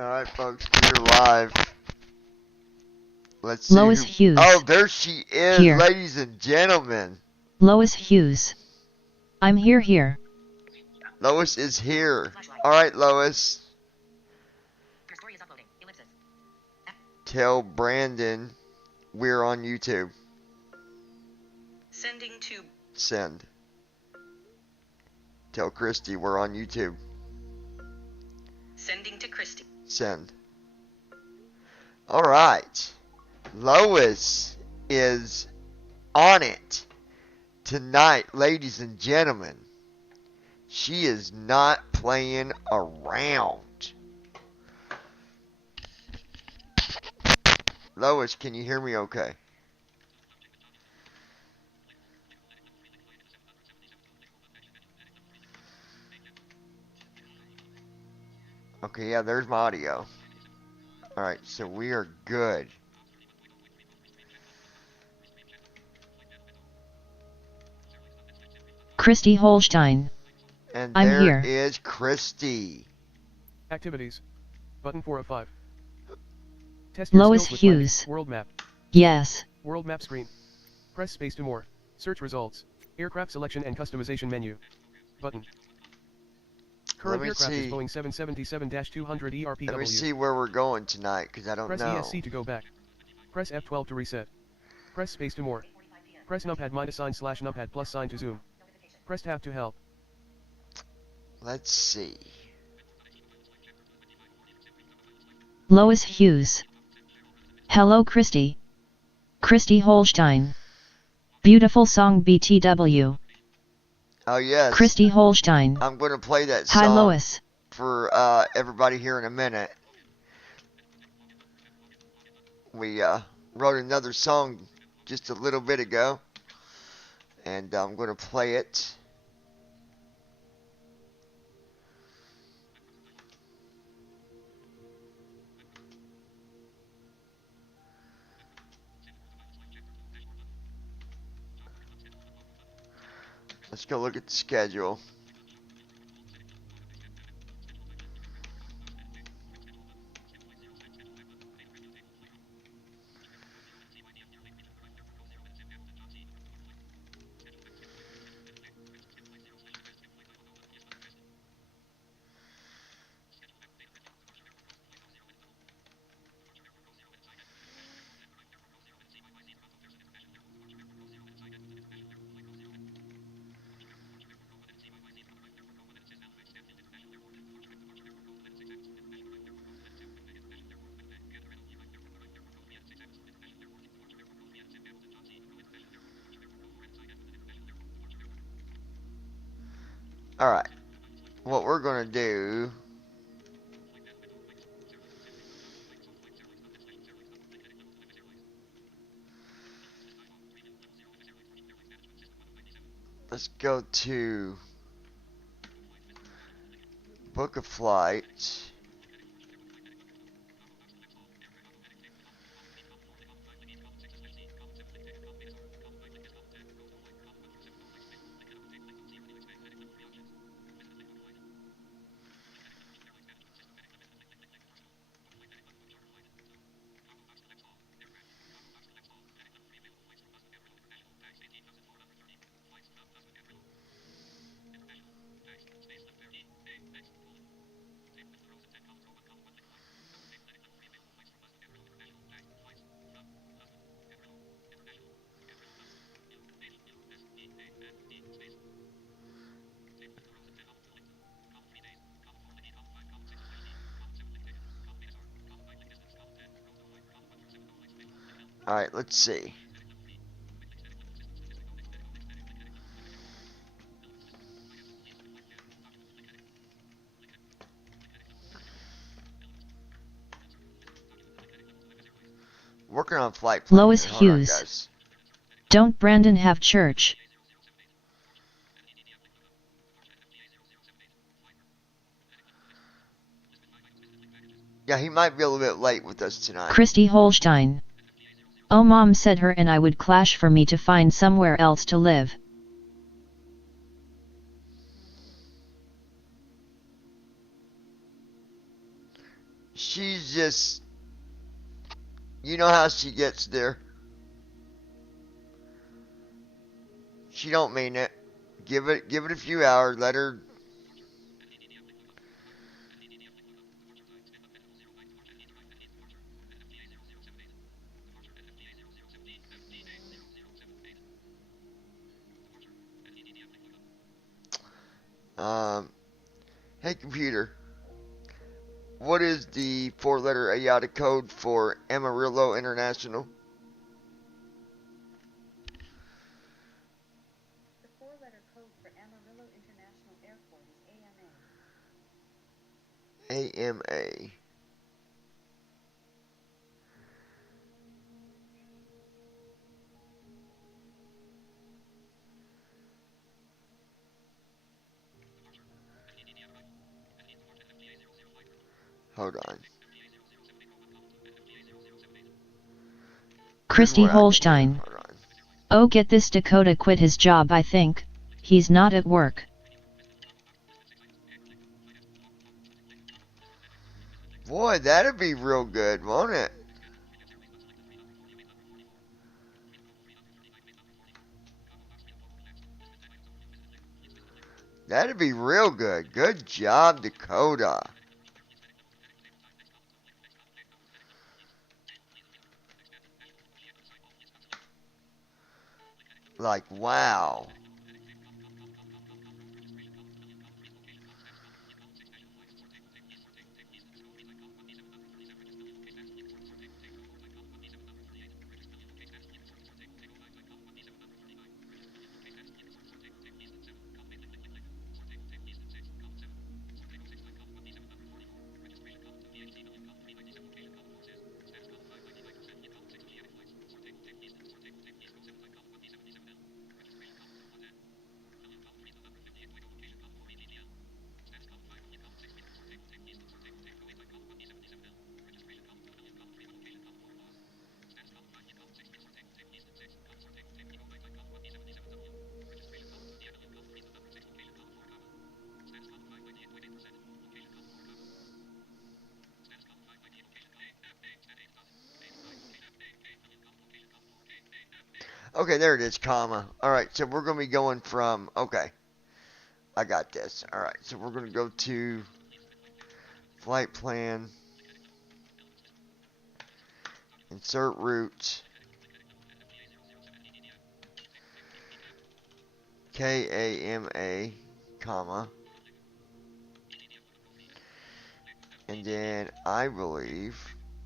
Alright, folks, we're live. Let's see. Lois Hughes. Oh, there she is, Here. ladies and gentlemen. Lois Hughes. I'm here. Lois is here. Alright, Lois. Your story is uploading. Ellipsis. Tell Brandon we're on YouTube. Sending to Send. Tell Christy we're on YouTube. sending to Christy. Send. Alright. Lois is on it tonight, ladies and gentlemen. She is not playing around. Lois, can you hear me okay? Okay, yeah, there's my audio. Alright, so we are good. Christy Holstein. And I'm there here. is Christy. Activities. Button 4 of 5. Test your Lois skills with Hughes. World map. Yes. World map screen. Press space to more. Search results. Aircraft selection and customization menu. Button. Current me aircraft see. is Boeing 777-200 ERPW. Let me see where we're going tonight, because I don't Press know. ESC to go back. Press F12 to reset. Press space to more. Press numpad -sign/numpad plus sign to zoom. Press tab to help. Let's see. Lois Hughes. Hello Christy. Christy Holstein. Beautiful song BTW. Oh, yes. Christy Holstein. I'm going to play that song Hi Lois. for everybody here in a minute. We wrote another song just a little bit ago, and I'm going to play it. Let's go look at the schedule. Alright, what we're going to do, let's go to book a flight. Alright, let's see. Working on flight plan. Lois Hold on, Hughes. guys. Don't Brandon have church? Yeah, he might be a little bit late with us tonight. Christy Holstein. Oh mom said her and I would clash for me to find somewhere else to live. she's just, you know how she gets there. She don't mean it. Give it a few hours. Let her. Hey computer, what is the four-letter IATA code for Amarillo International? The four-letter code for Amarillo International Airport is AMA. AMA. Hold on. Christy Here's what I can do. Holstein. Hold on. Oh, get this, Dakota quit his job, I think. He's not at work. Boy, that'd be real good, won't it? That'd be real good. Good job, Dakota. Like, wow. Okay, there it is, comma. Alright, so we're going to be going from, okay, I got this. Alright, so we're going to go to flight plan, insert route, KAMA, comma, and then I believe,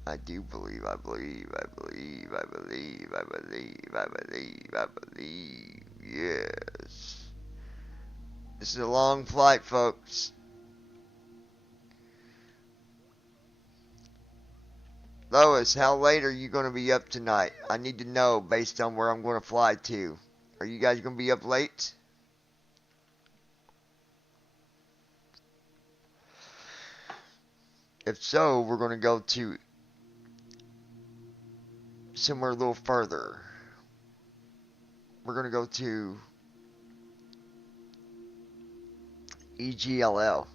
I do believe, I believe, yes. This is a long flight, folks. Lois, how late are you going to be up tonight? I need to know based on where I'm going to fly to. Are you guys going to be up late? If so, we're going to go to somewhere a little further. We're going to go to EGLL.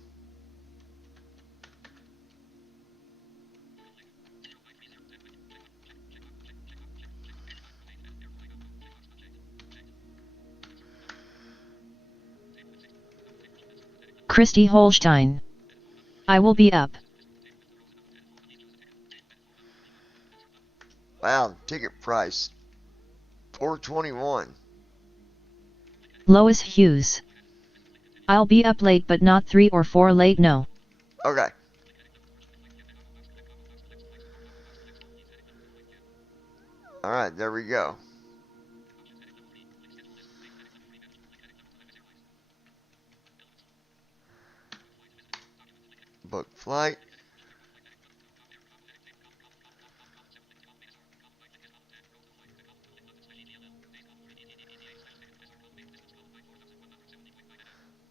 Christy Holstein. I will be up. Wow, ticket price $4.21. Lois Hughes. I'll be up late but not 3 or 4 late, no. Okay. Alright, there we go. Book flight.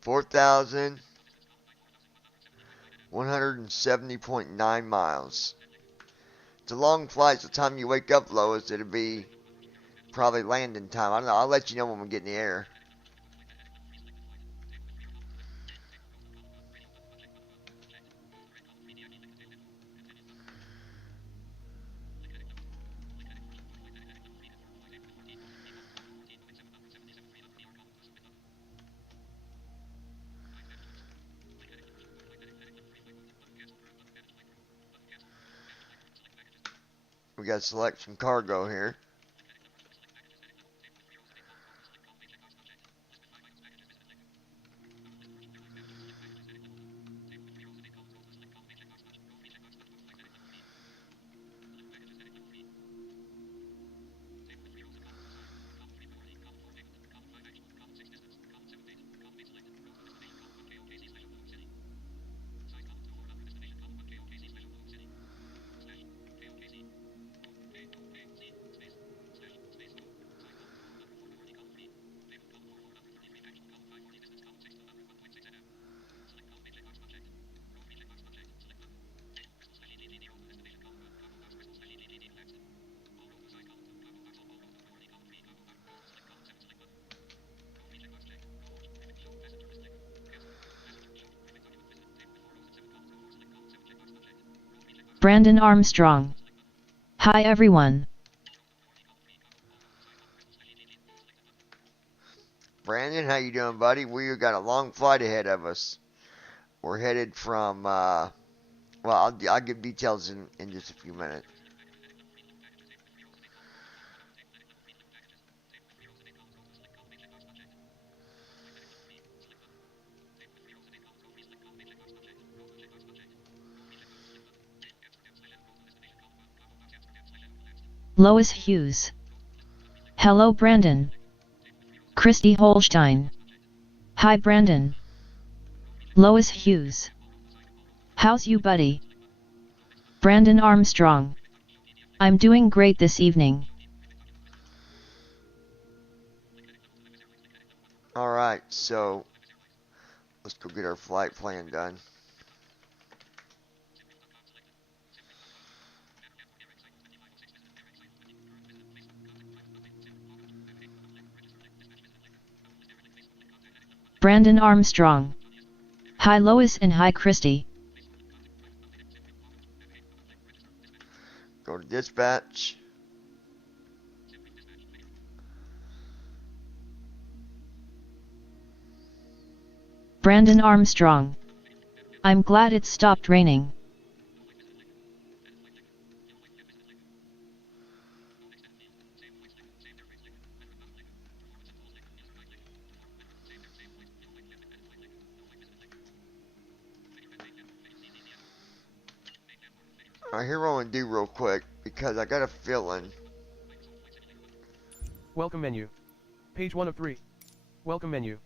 $4,170.9 miles. It's a long flight, so the time you wake up, Lois, it'll be probably landing time. I don't know. I'll let you know when we get in the air. We got to select some cargo here. Brandon Armstrong. Hi everyone. Brandon, how you doing, buddy? We got a long flight ahead of us. We're headed from, well, I'll give details in just a few minutes. Lois Hughes. Hello Brandon. Christy Holstein. Hi Brandon. Lois Hughes. How's you buddy? Brandon Armstrong. I'm doing great this evening. Alright, so let's go get our flight plan done. Brandon Armstrong. Hi Lois and hi Christy. Go to dispatch. Brandon Armstrong. I'm glad it stopped raining. Alright, here what I'm gonna do real quick, because I got a feeling. Welcome menu. Page 1 of 3. Welcome menu.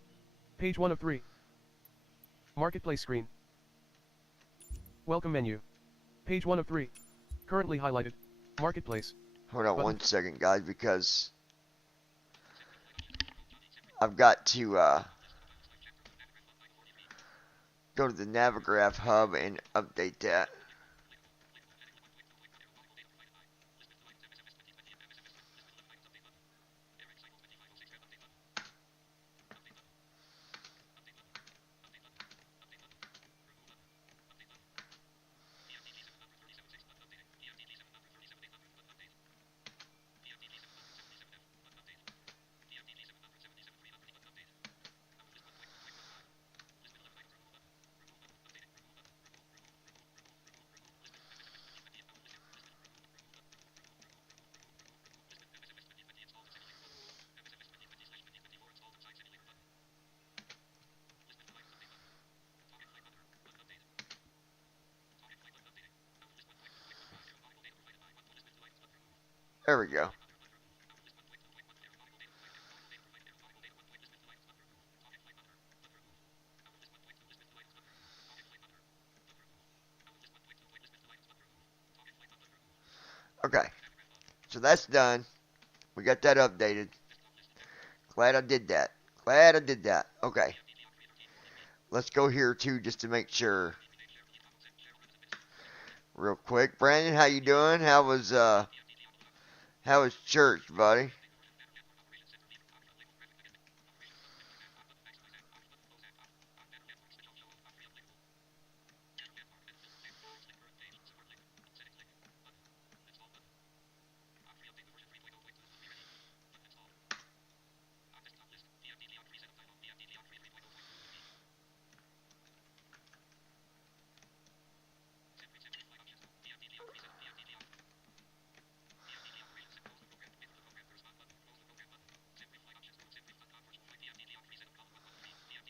Page 1 of 3. Marketplace screen. Welcome menu. Page 1 of 3. Currently highlighted. Marketplace. Hold on Button. 1 second, guys, because I've got to go to the Navigraph hub and update that. There we go. Okay, so that's done. We got that updated. Glad I did that. Glad I did that. Okay. Let's go here too, just to make sure. Real quick. Brandon, how you doing? How was church, buddy?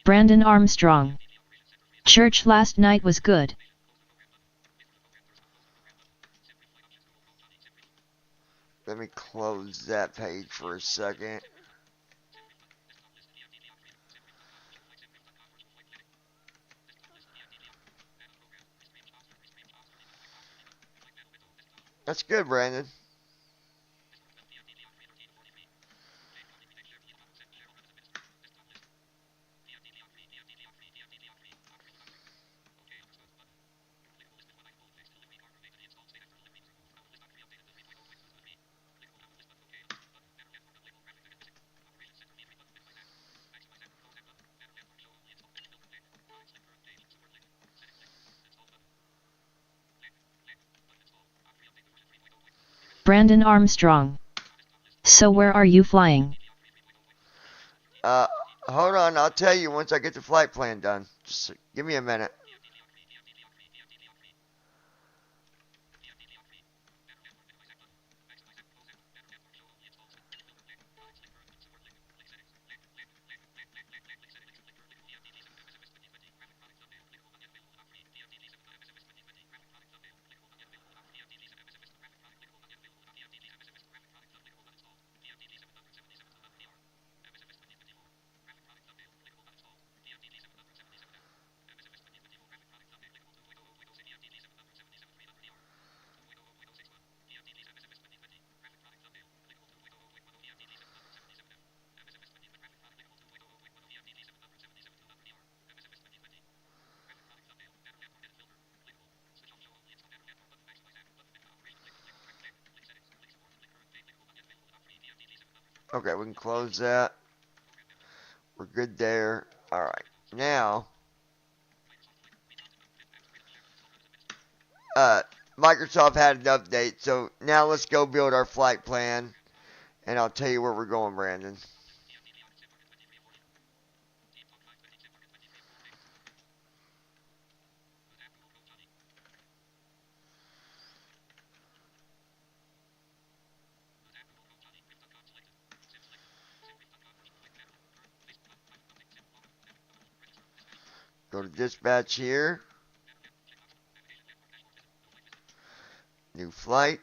Brandon Armstrong. Church last night was good. Let me close that page for a second. That's good, Brandon. Brandon Armstrong. So where are you flying? Hold on, I'll tell you once I get the flight plan done. Just give me a minute. Okay, we can close that. We're good there. Alright, now, Microsoft had an update, so now let's go build our flight plan, and I'll tell you where we're going, Brandon. Go to dispatch here. New flight.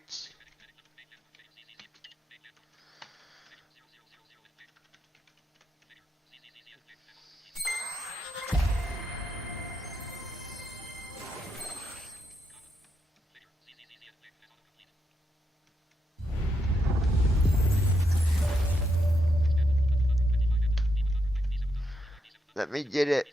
Let me get it.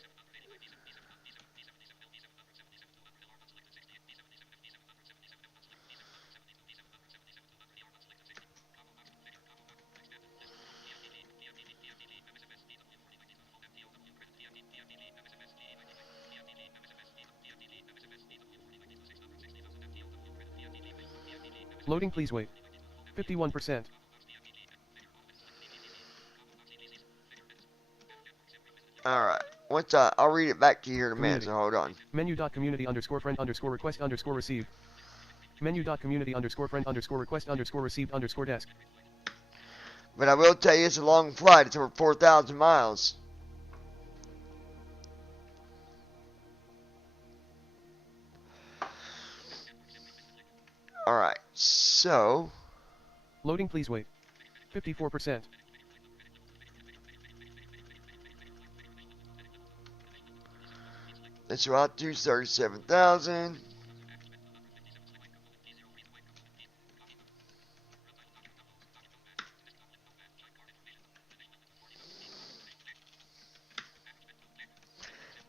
Loading, please wait. 51%. Alright. Once I'll read it back to you here in a minute, Community. so hold on. Menu.community_friend_request_received. Menu.community_friend_request_received_desk. But I will tell you, it's a long flight. It's over 4,000 miles. Alright, so... Loading, please wait. 54%. This route to 37,000.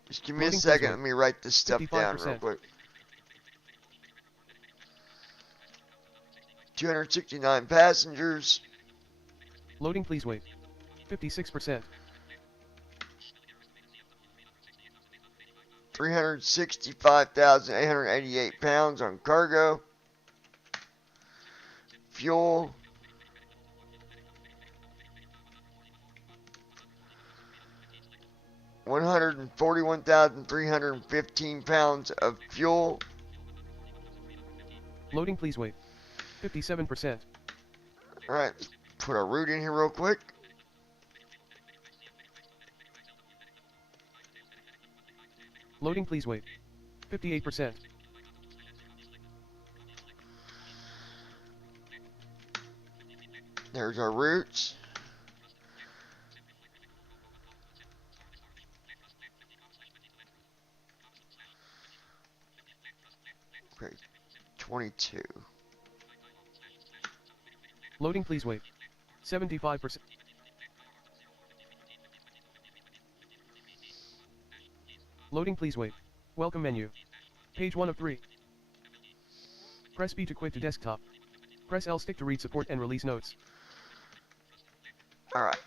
Just give me a Loading, please second. wait. Let me write this stuff down real 55%. quick. 269 passengers. Loading, please wait. 56%. 365,888 pounds on cargo. Fuel. $141,315 pounds of fuel. Loading, please wait. 57%. Alright, let's put our route in here real quick. Loading, please wait. 58%. There's our routes. Okay, 22. Loading, please wait. 75%. Loading, please wait. Welcome menu. Page 1 of 3. Press B to quit to desktop. Press L stick to read support and release notes. Alright.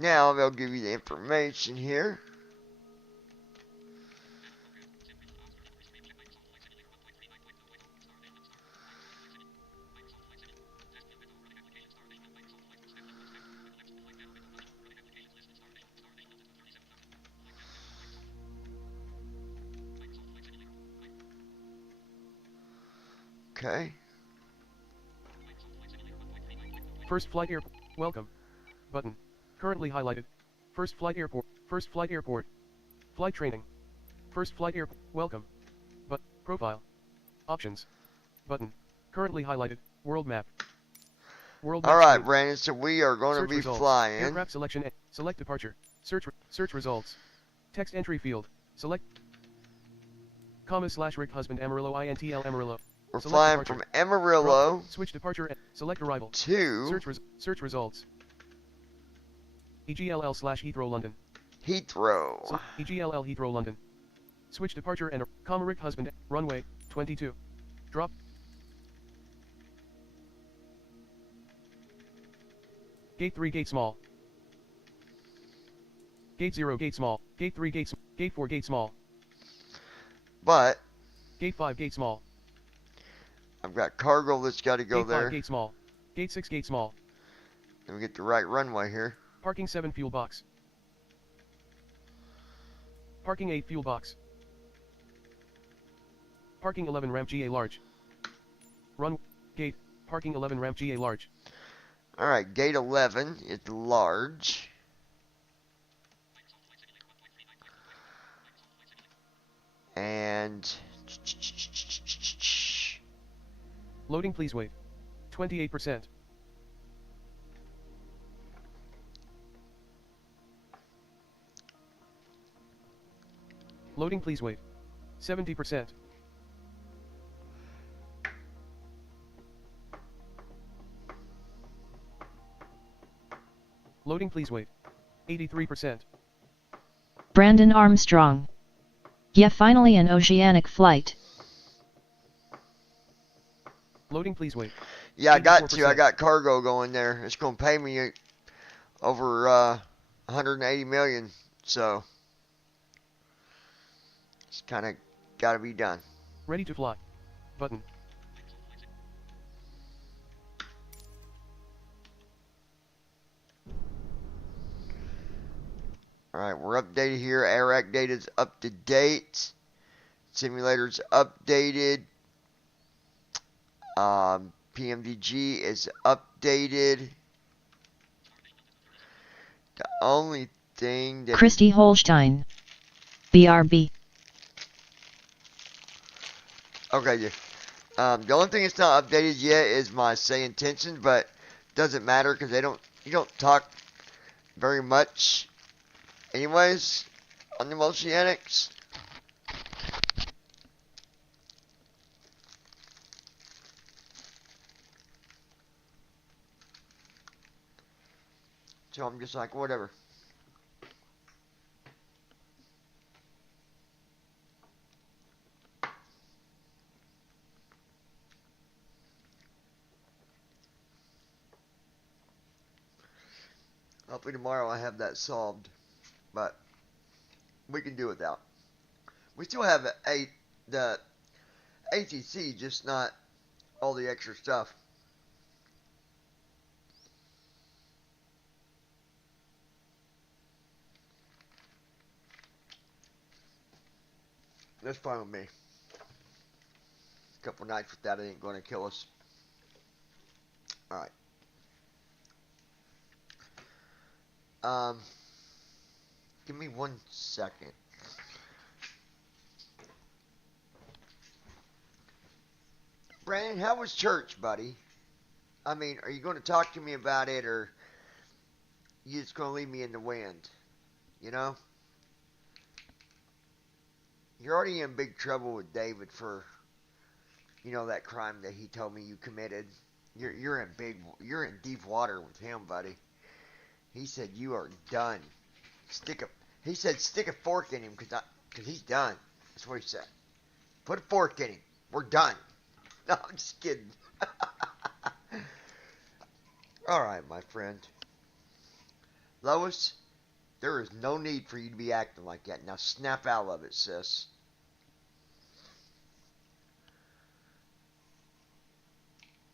Now they'll give you the information here. Okay. First flight airport. Welcome. Button. Currently highlighted. First flight airport. First flight airport. Flight training. First flight airport. Welcome. But profile. Options. Button. Currently highlighted. World map. World map. Alright, screen. Brandon, so we are going to Search be results. flying. Aircraft selection. Select departure. Search results. Text entry field. Select. Comma / Rick husband Amarillo INTL Amarillo. We're Select flying departure. from Amarillo Drop. Switch departure. Select arrival. to Search results. EGLL / Heathrow London. Heathrow. EGLL Heathrow London. Switch departure and comma Rick husband. Runway 22. Drop. Gate 3 gate small. Gate 0 gate small. Gate 3 gate Gate 4 gate small. But Gate 5 gate small. I've got cargo that's got to go Gate there. 5 gate small. Gate 6 gate small. Let me get the right runway here. Parking 7 fuel box. Parking 8 fuel box. Parking 11 ramp GA large. Run gate. Parking 11 ramp GA large. Alright, gate 11 is large. And Loading, please wait. 28%. Loading, please wait. 70%. Loading, please wait. 83%. Brandon Armstrong. Yeah, finally an oceanic flight. Loading, please wait. yeah, I got to. I 84%. got cargo going there. It's going to pay me over 180 million. So it's kind of got to be done. Ready to fly. Button. Alright, we're updated here. AirAct data's up to date. Simulator's updated. PMDG is updated. The only thing that Christy Holstein. BRB. okay, yeah. The only thing that's not updated yet is my say intentions, but doesn't matter because you don't talk very much anyways on the Oceanics. So I'm just like, whatever. Hopefully tomorrow I have that solved, but we can do without. We still have the ATC, just not all the extra stuff. That's fine with me. A couple nights with that ain't going to kill us. Alright. Give me 1 second. Brandon, how was church, buddy? I mean, are you going to talk to me about it, or you just going to leave me in the wind? You know, you're already in big trouble with David for, that crime that he told me you committed. You're in deep water with him, buddy. He said you are done. Stick a, he said stick a fork in him cause he's done. That's what he said. Put a fork in him. We're done. No, I'm just kidding. All right, my friend. Lois, there is no need for you to be acting like that. Now snap out of it, sis.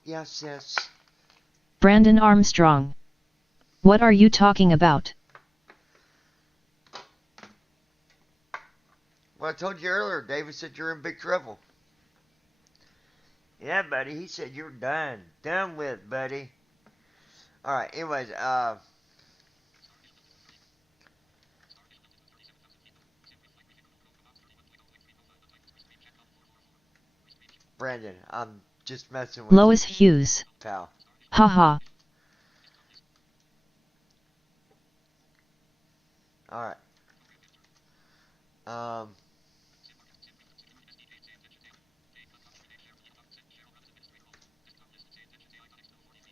Yeah, sis. Brandon Armstrong. What are you talking about? Well, I told you earlier, David said you're in big trouble. Yeah, buddy, he said you're done. Done with, buddy. Alright, anyways, Brandon, I'm just messing with Lois you, Hughes. pal. Haha. Alright. Um,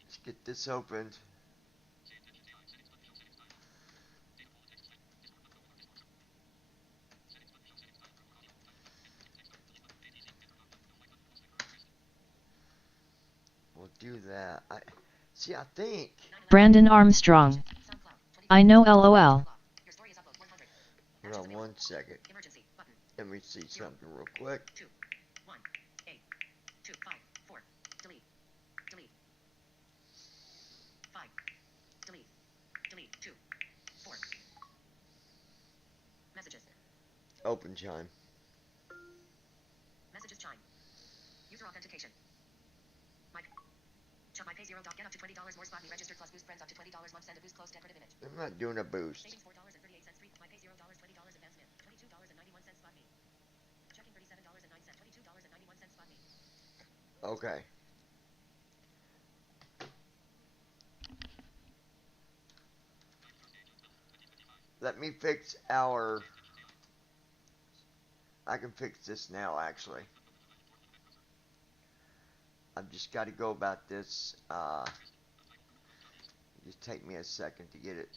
let's get this opened. We'll do that. I think. Brandon Armstrong. I know LOL. Your story is upload 100. Hold on one second. Emergency button. Let me see something real quick. 2 1 8 2 5 4 delete delete 5 delete delete 2 4 messages Open chime. messages chime user authentication my pay zero get up to $20 more spot me registered plus boost friends up to $20 month send a boost close decorative image I'm not doing a boost. savings $4.38 free my pay $0 $20 advancement $22.91 spot me checking $37.09 $22.91 spot me Okay. Let me fix our... I can fix this now, actually. I've just got to go about this. Just take me a second to get it.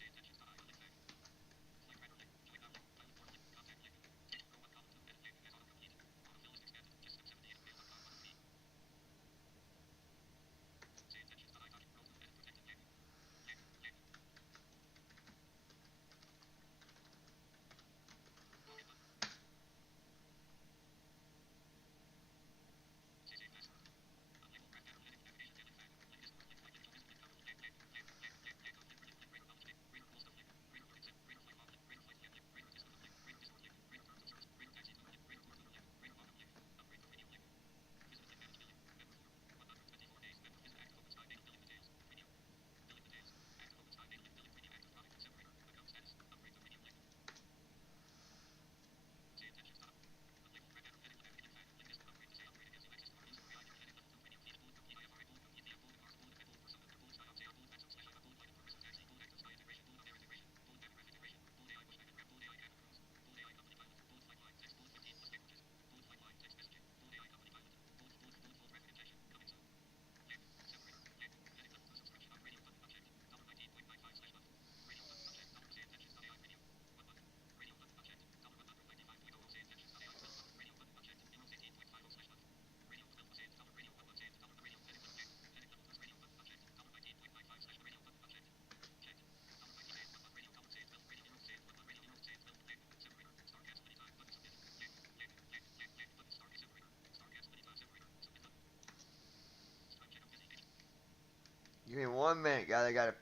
Give me 1 minute, guys. I gotta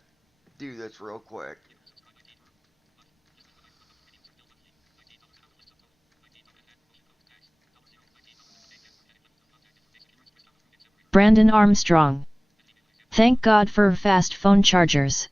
do this real quick. Brandon Armstrong. Thank God for fast phone chargers.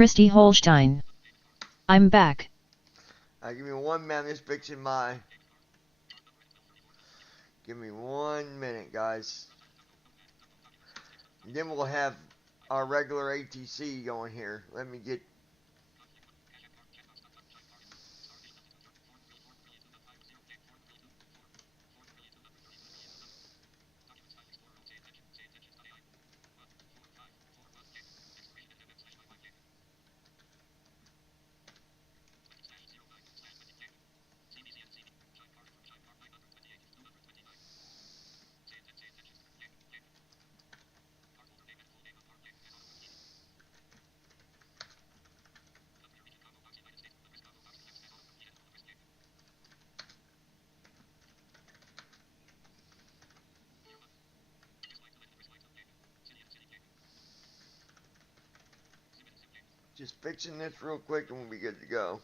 Christy Holstein. I'm back. Give me 1 minute. I'm just fixing my. Give me 1 minute, guys. And then we'll have our regular ATC going here. Let me get. Just fixing this real quick and we'll be good to go.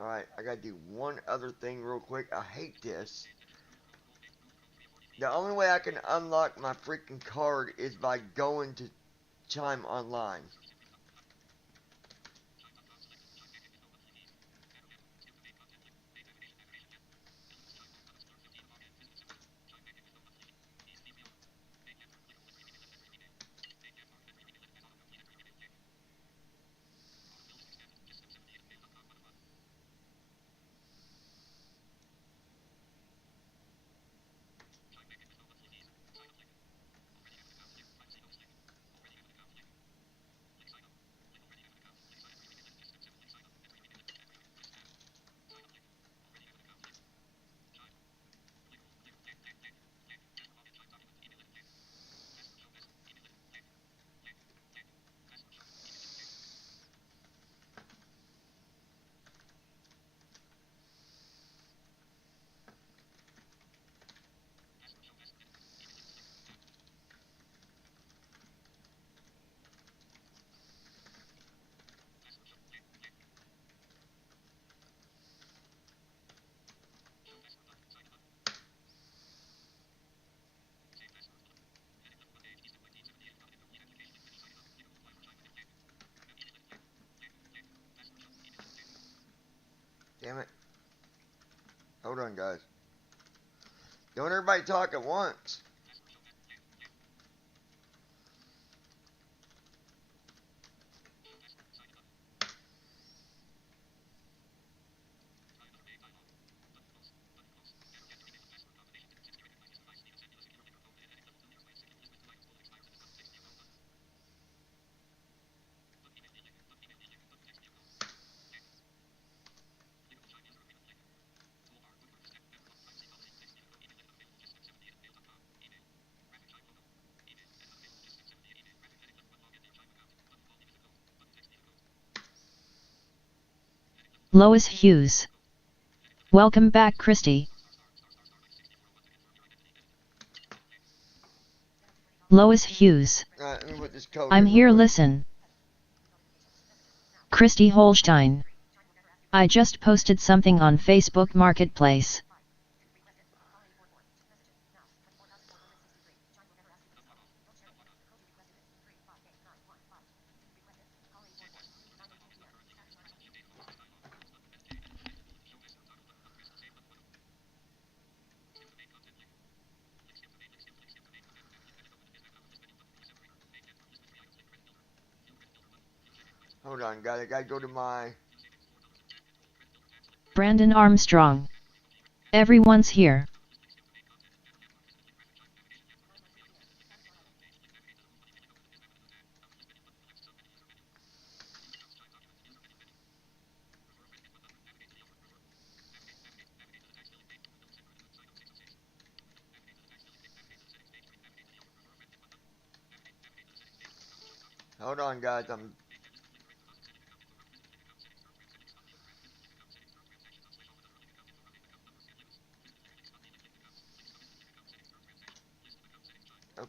Alright, I gotta do one other thing real quick. I hate this. The only way I can unlock my freaking card is by going to Chime Online. Damn it. Hold on, guys. Don't everybody talk at once. Lois Hughes. Welcome back, Christy. Lois Hughes. Alright, let me put this code I'm in real here, quick. listen. Christy Holstein. I just posted something on Facebook Marketplace. Hold on, guys. I gotta go to my. Brandon Armstrong. Everyone's here. Hold on, guys. I'm.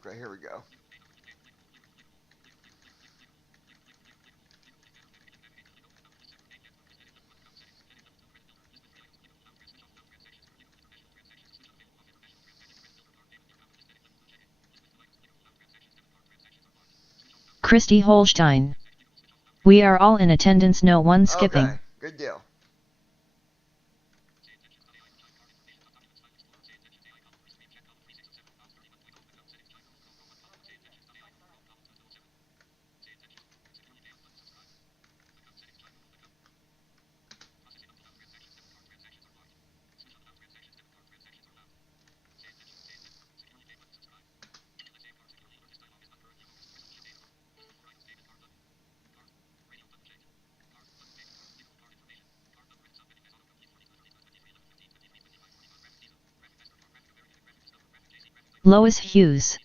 Okay, here we go. Christy Holstein. We are all in attendance, no one skipping. Okay, good deal. Lois Hughes.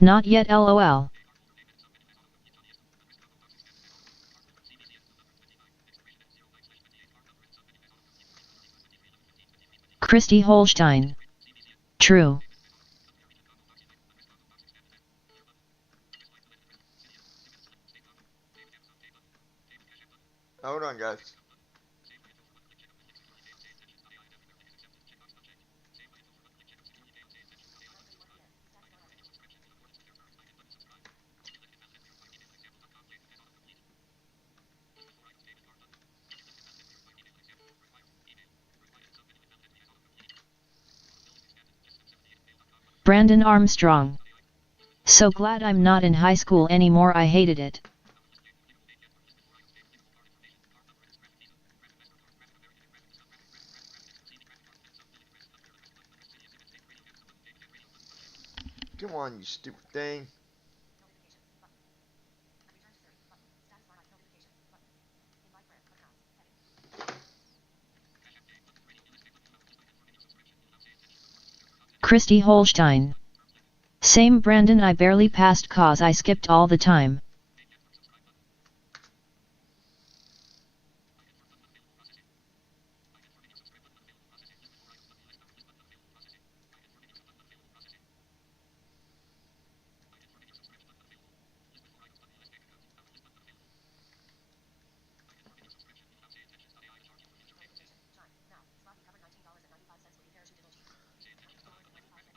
Not yet, lol. Christy Holstein. True. Hold on, guys. Brandon Armstrong. So glad I'm not in high school anymore, I hated it. Come on, you stupid thing. Christy Holstein. Same Brandon, I barely passed cause I skipped all the time.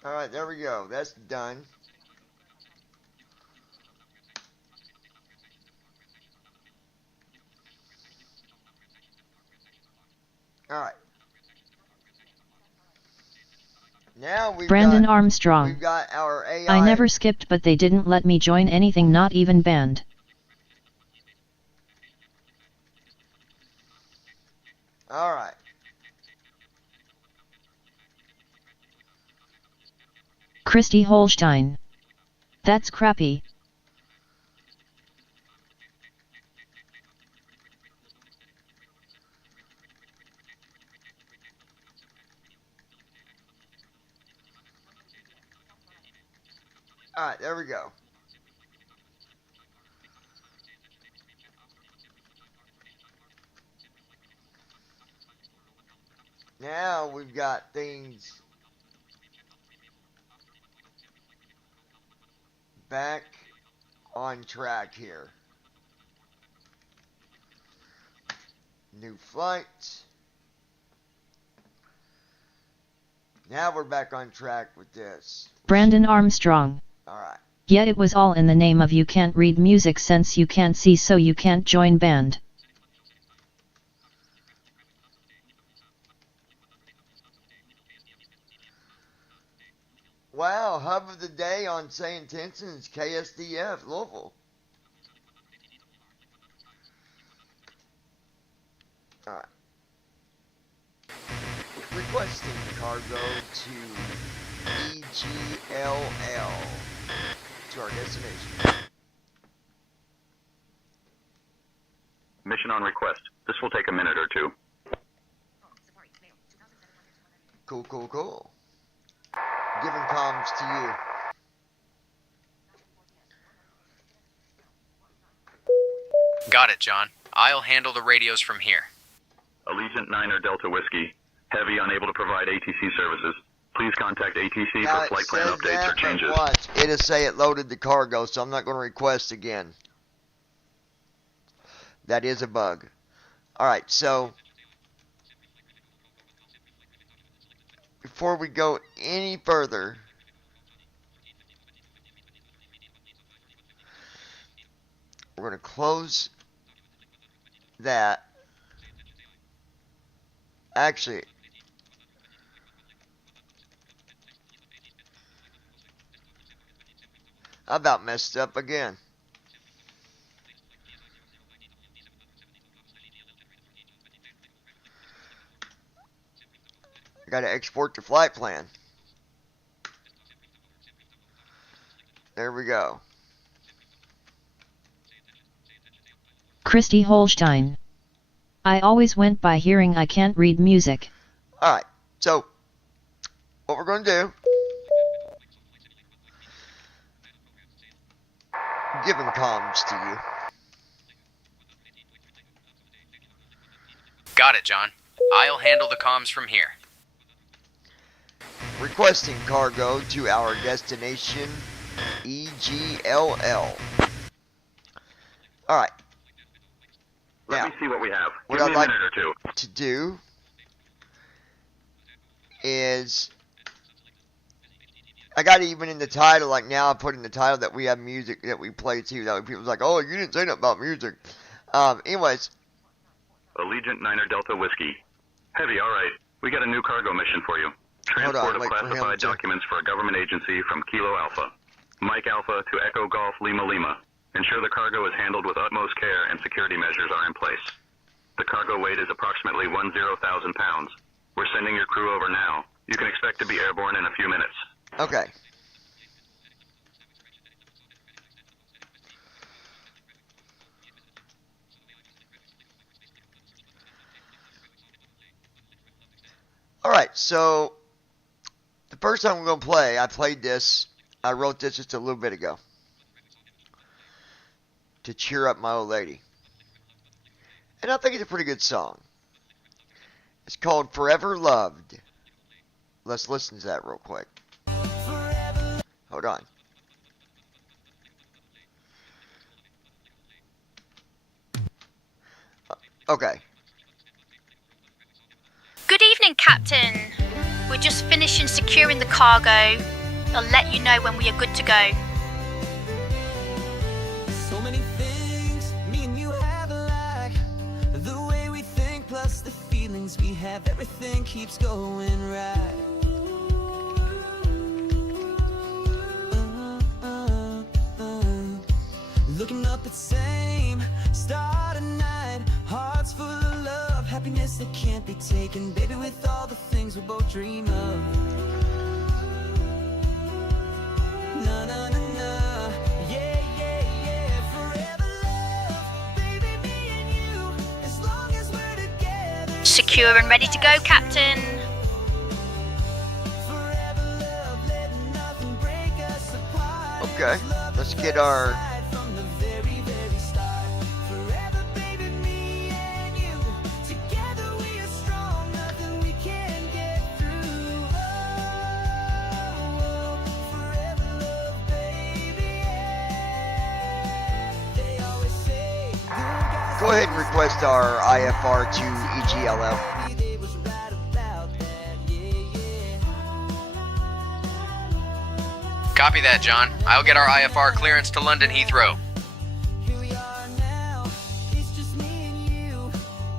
Alright, there we go. That's done. Alright. Now Brandon Armstrong. We've got our AI. I never skipped, but they didn't let me join anything, not even band. Alright. Christy Holstein. That's crappy. Alright, there we go. Now we've got things back on track here. New flights. Now we're back on track with this. Brandon Armstrong. Alright. Yet it was all in the name of you can't read music since you can't see, so you can't join band. Wow, hub of the day on Say Intentions, KSDF, Louisville. Alright. Requesting cargo to EGLL to our destination. Mission on request. This will take a minute or two. Cool, cool, cool. Giving comms to you. Got it, John. I'll handle the radios from here. Allegiant Niner Delta Whiskey. Heavy unable to provide ATC services. Please contact ATC Now for it flight plan says updates or that, changes. but watch, it'll say it loaded the cargo, so I'm not going to request again. That is a bug. Alright, so before we go any further, We're going to close that. Actually, I about messed up again. I got to export the flight plan. There we go. Christy Holstein. I always went by hearing I can't read music. Alright, so what we're going to do, give him comms to you. Got it, John. I'll handle the comms from here. Requesting cargo to our destination, EGLL. Alright. Let Now, me see what we have. what Give I'd me a like minute or two. to do is, I got it even in the title, like now I put in the title that we have music that we play too. That way people's like, oh, you didn't say nothing about music. Anyways, Allegiant Niner Delta Whiskey. Heavy, alright. We got a new cargo mission for you. Hold on, Transport of wait for him classified to- documents for a government agency from Kilo Alpha. Mike Alpha to Echo Golf Lima Lima. Ensure the cargo is handled with utmost care and security measures are in place. The cargo weight is approximately 10,000 pounds. We're sending your crew over now. You can expect to be airborne in a few minutes. okay. Alright, so the first time we're going to play, I played this, I wrote this just a little bit ago to cheer up my old lady. And I think it's a pretty good song. It's called Forever Loved. Let's listen to that real quick. Hold on. Okay. Good evening, Captain. We're just finishing securing the cargo. I'll let you know when we are good to go. So many things me and you have alike. The way we think plus the feelings we have, everything keeps going right. Looking up at same start of night, hearts full of love, happiness that can't be taken, baby, with all the things we both dream of. Na na na na, yeah yeah yeah, forever love, baby, me and you, as long as we're together. Secure and ready to go, Captain. Forever love, let nothing break us apart. Okay. Let's get our From the very, very start. Forever, baby, me and you. Together we are strong, nothing we can't get through. Oh, forever love, baby, yeah. They always say, Go ahead and request our IFR to EGLL. they was right about that, yeah, yeah. Copy that, John. I'll get our IFR clearance to London Heathrow. Here we are now, it's just me and you.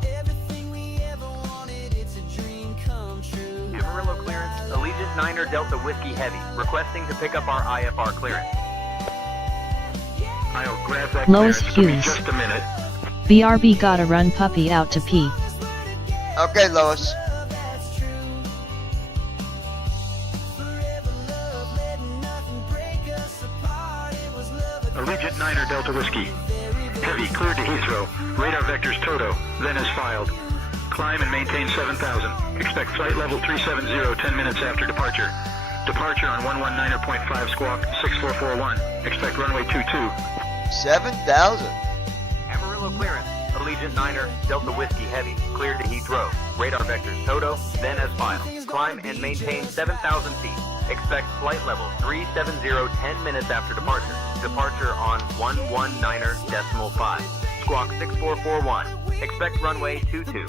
Everything we ever wanted, it's a dream come true. Amarillo clearance, Allegiant Niner Delta Whiskey Heavy, requesting to pick up our IFR clearance. I'll grab that Lois clearance. Give me Hughes. just a minute. BRB gotta run puppy out to pee. Okay, Lois. That's true. Forever love, let nothing break us apart. It was love at Allegiant Niner Delta Whiskey. Heavy, cleared to Heathrow. Radar vectors Toto, then as filed. Climb and maintain 7,000. Expect flight level 370 10 minutes after departure. Departure on 119.5 squawk 6441. Expect runway 22. 7,000. Amarillo clearance, Allegiant Niner Delta Whiskey Heavy, cleared to Heathrow. Radar vectors Toto, then as filed. Climb and maintain 7,000 feet. Expect flight level 370 10 minutes after departure. Departure on 119.5. Squawk 6441. Expect runway 22.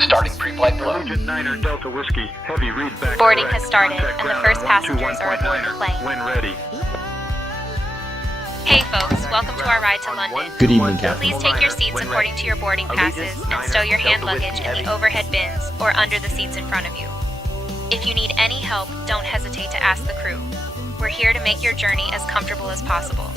Starting pre-flight Allegiant Niner Delta Whiskey. Heavy, read back. Boarding correct. has started, Contact and the ground first on passengers are aboard the 121.9er. plane. When ready. Hey folks, welcome to our ride to London. Good evening, Captain. Please take your seats according to your boarding passes and stow your hand luggage in the overhead bins or under the seats in front of you. If you need any help, don't hesitate to ask the crew. We're here to make your journey as comfortable as possible.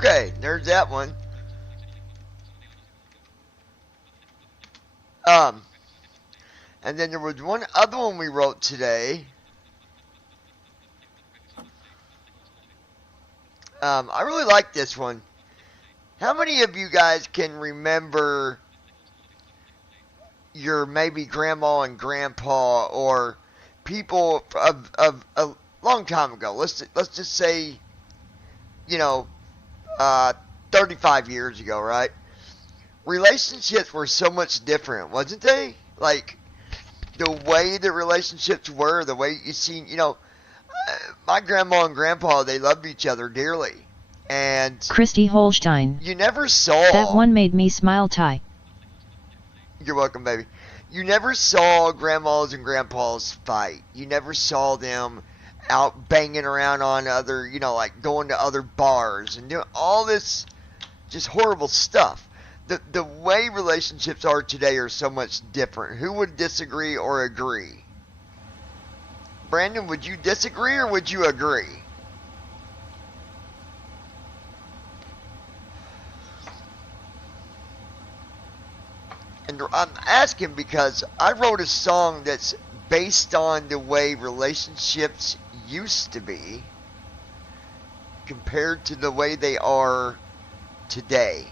Okay, there's that one. And then there was one other one we wrote today. I really like this one. How many of you guys can remember your maybe grandma and grandpa or people of a long time ago? Let's just say, 35 years ago, right? Relationships were so much different, wasn't they? Like, the way the relationships were, the way you see, my grandma and grandpa, they loved each other dearly. And Christy Holstein. You never saw... That one made me smile, Ty. You're welcome, baby. You never saw grandmas and grandpas fight. You never saw them out banging around on other, like going to other bars and doing all this just horrible stuff. The way relationships are today are so much different. Who would disagree or agree? Brandon, would you disagree or would you agree? And I'm asking because I wrote a song that's based on the way relationships used to be compared to the way they are today.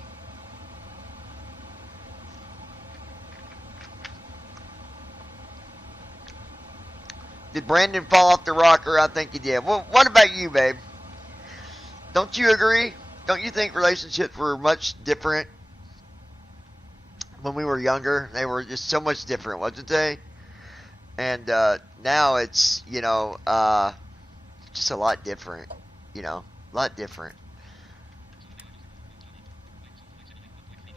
Did Brandon fall off the rocker? I think he did. Well, what about you, babe? Don't you agree? Don't you think relationships were much different when we were younger? They were just so much different, wasn't they? And now it's, just a lot different. A lot different.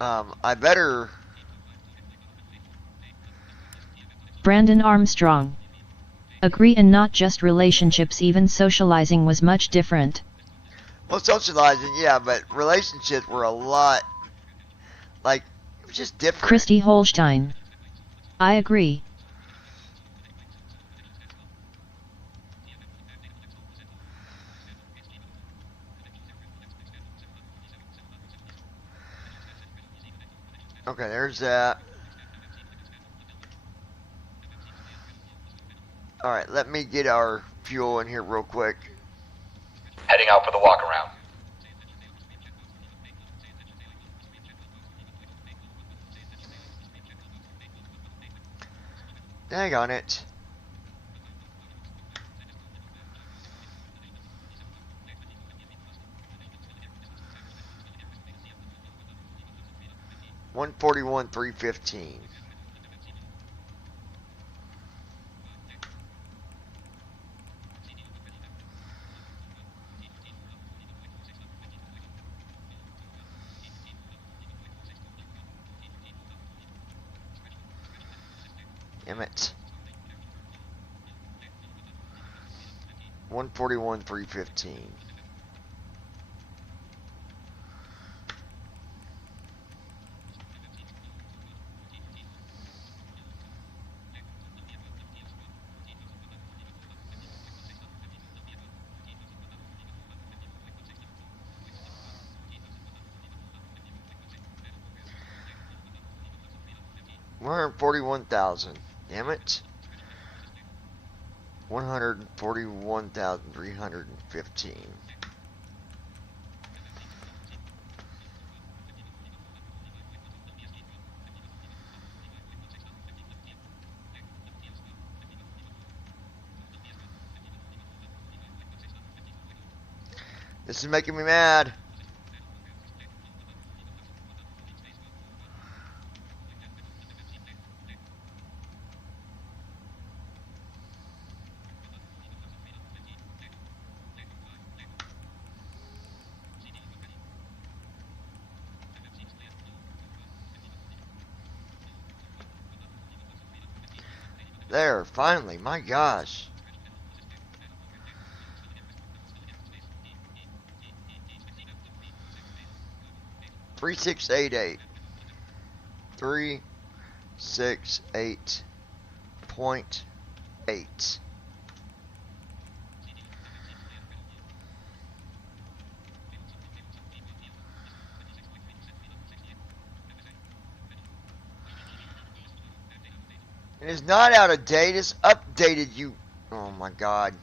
I better... Brandon Armstrong. Agree, and not just relationships, even socializing was much different. Well, socializing, yeah, but relationships were a lot, it was just different. Christy Holstein. I agree. Okay, there's that. Alright, let me get our fuel in here real quick. Heading out for the walk around. Dang on it. $141,315. Damn it. 141,315. $141,000. Damn it. 141,315. This is making me mad. There, finally, my gosh. Three 688. 368.8. It is not out of date, it's updated, you. Oh my god.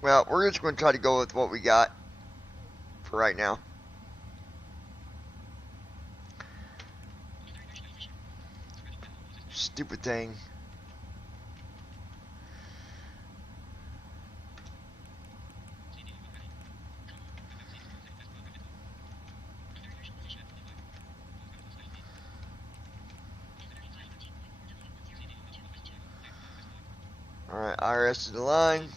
Well, we're just going to try to go with what we got for right now. Stupid thing. Alright, IRS is the line.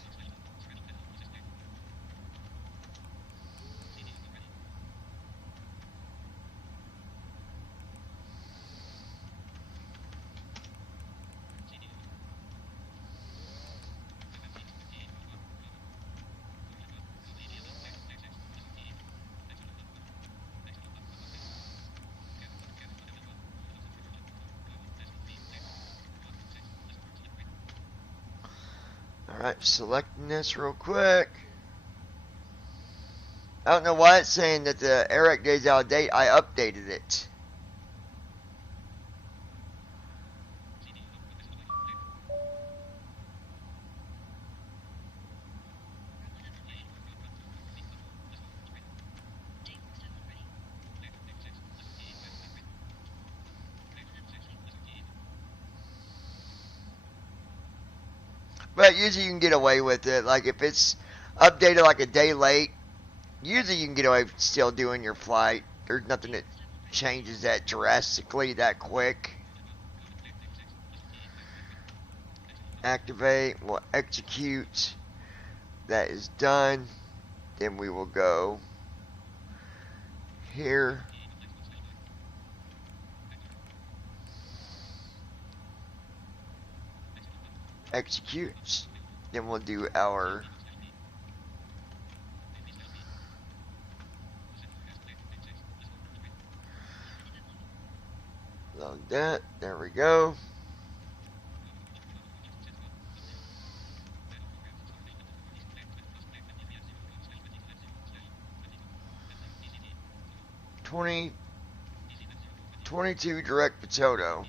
Alright, selecting this real quick. I don't know why it's saying that the Eric day's out of date. I updated it. But usually you can get away with it. Like if it's updated like a day late, usually you can get away with still doing your flight. There's nothing that changes that drastically that quick. Activate, we'll execute. That is done. Then we will go here. Executes. Then we'll do our load that. There we go. $22 direct potato.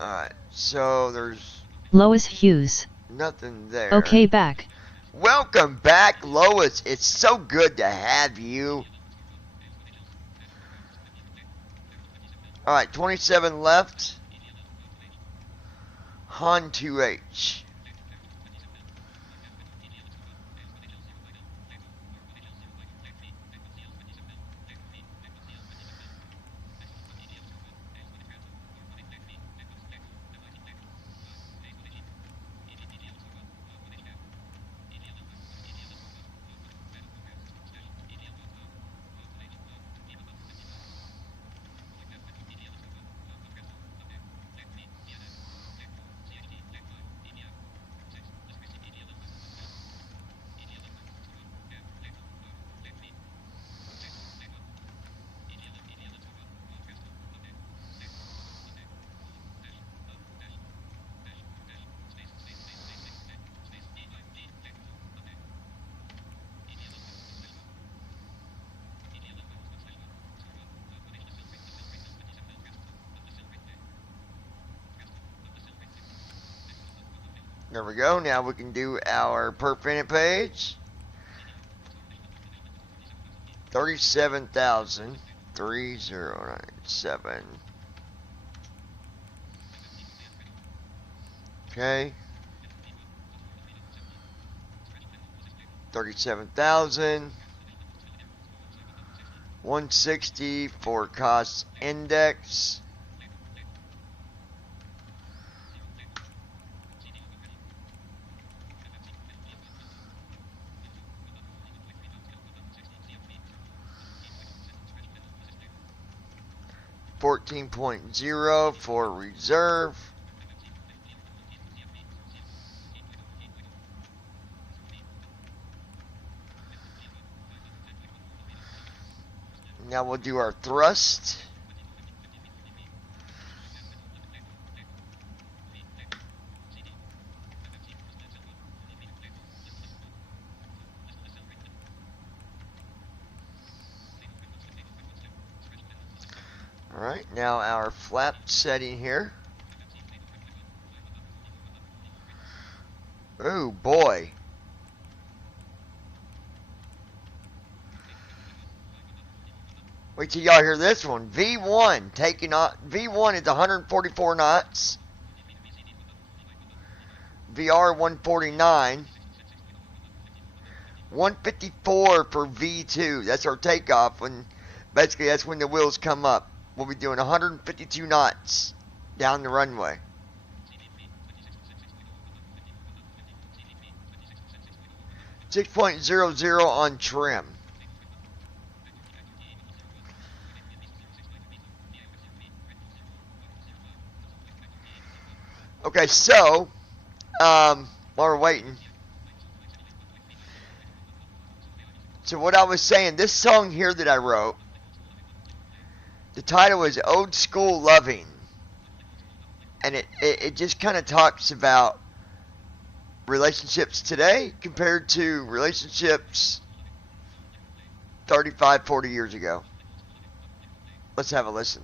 Alright, so there's Lois Hughes. nothing there. Okay, back. Welcome back, Lois. It's so good to have you. Alright, 27 left. Han 2H. There we go. Now we can do our per minute page. 37,3097. Okay. 37,000. 160 for cost index. $14.0 for reserve. Now we'll do our thrust. Alright, now our flap setting here. Oh boy. Wait till y'all hear this one. V1 taking off. V1 is 144 knots. VR 149. 154 for V2. That's our takeoff. When basically that's when the wheels come up. We'll be doing 152 knots down the runway. .00 on trim. Okay, so while we're waiting, so what I was saying, this song here that I wrote, the title is Old School Loving, and it just kind of talks about relationships today compared to relationships 35, 40 years ago. Let's have a listen.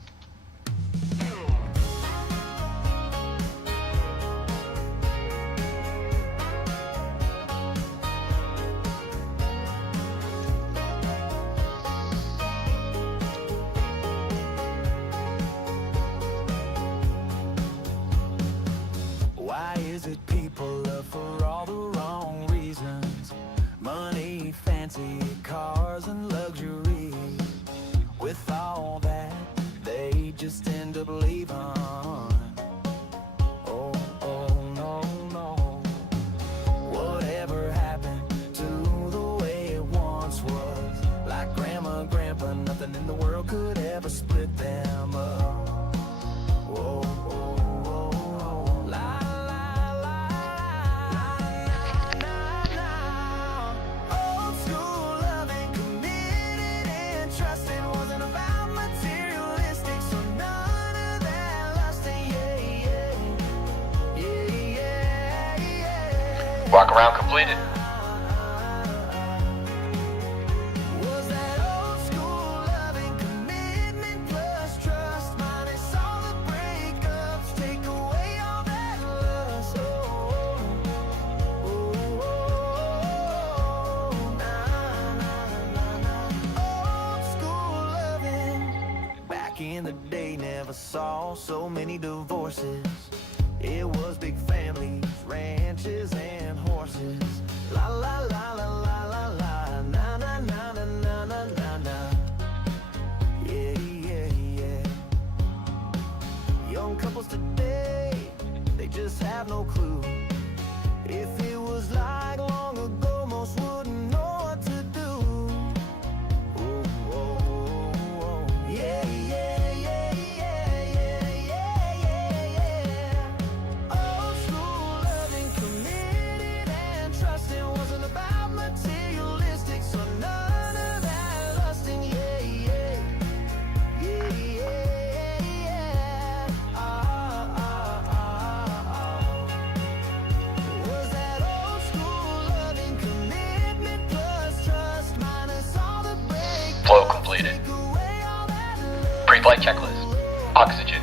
Why is it people love for all the wrong reasons? Money, fancy cars, and luxury. With all that, they just end up leaving. Oh, oh, no, no. Whatever happened to the way it once was? Like grandma, grandpa, nothing in the world could ever split them up. Whoa, whoa, whoa, whoa. La, la, la, la, la. Old school loving, committed and trusting wasn't about materialistic, so none of that lusting, yeah, yeah, yeah, yeah, yeah. Walk around completed. Was that old school loving, commitment plus trust, minus all the breakups, take away all that lust. Oh, oh, oh, oh, nah, nah, nah, nah. Old school loving. Back in the day, never saw so many divorces. It was big families, ranches, and horses. La la la la la la la, na na na na na na na na. Yeah, yeah, yeah. Young couples today, they just have no clue. If it was like long ago, most wouldn't know what to do. Oh, oh, oh, oh. Yeah, yeah, yeah, yeah, yeah, yeah, yeah, yeah. Old school loving, committed and trusting wasn't about materialistic, so none of that lusting. Yeah, yeah, yeah, yeah, yeah. Was that old school loving, commitment plus trust, minus all the break? Flow completed. Take away all that love. Pre-flight checklist. Oxygen.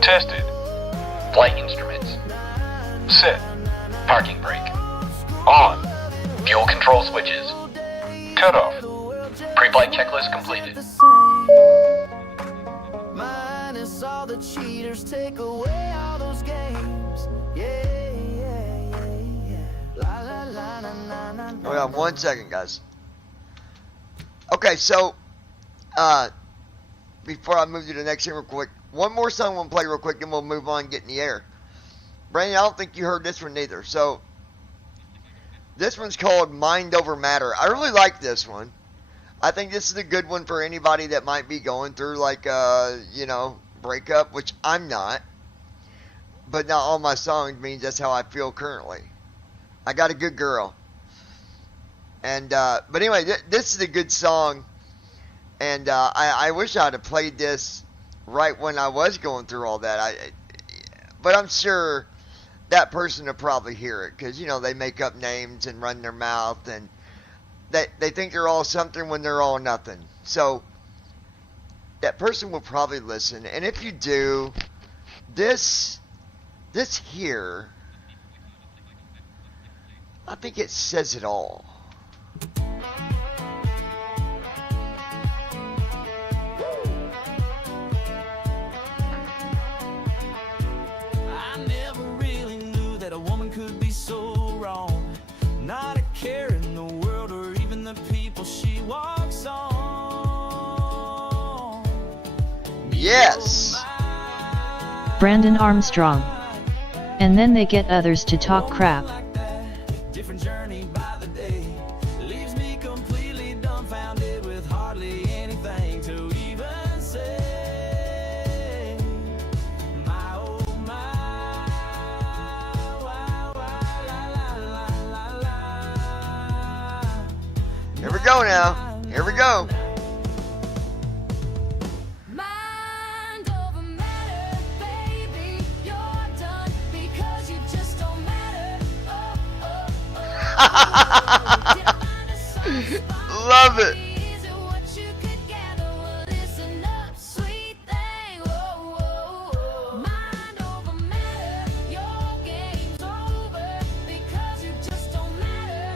Tested. Flight instruments. Set. Parking brake. On. Fuel control switches. Cut off. Pre-flight checklist completed. Minus all the cheaters, take away all those games. Yeah, yeah, yeah, yeah. La la la na na na. Hold on 1 second, guys. Okay, so before I move to the next thing real quick, one more song we'll play real quick, then we'll move on and get in the air. Brandon, I don't think you heard this one either. So, this one's called Mind Over Matter. I really like this one. I think this is a good one for anybody that might be going through, like, breakup, which I'm not. But not all my songs means that's how I feel currently. I got a good girl. And, but anyway, this is a good song. And I wish I'd have played this right when I was going through all that. But I'm sure that person will probably hear it. Because, they make up names and run their mouth. And they think they're all something when they're all nothing. So, that person will probably listen. And if you do, this here, I think it says it all. I never really knew that a woman could be so wrong. Not a care in the world or even the people she walks on. Yes. Brandon Armstrong. And then they get others to talk crap. Different journey by the day leaves me completely dumbfounded with hardly anything to even say. My oh my, why, la, la, la, la. Here we go now. Here we go. Mind over matter, baby, you're done because you just don't matter. Oh, oh, oh. Did I find a soft spot? Love it. Is it what you could gather? Well, listen up, sweet thing. Oh, oh, oh. Mind over matter, your game's over because you just don't matter.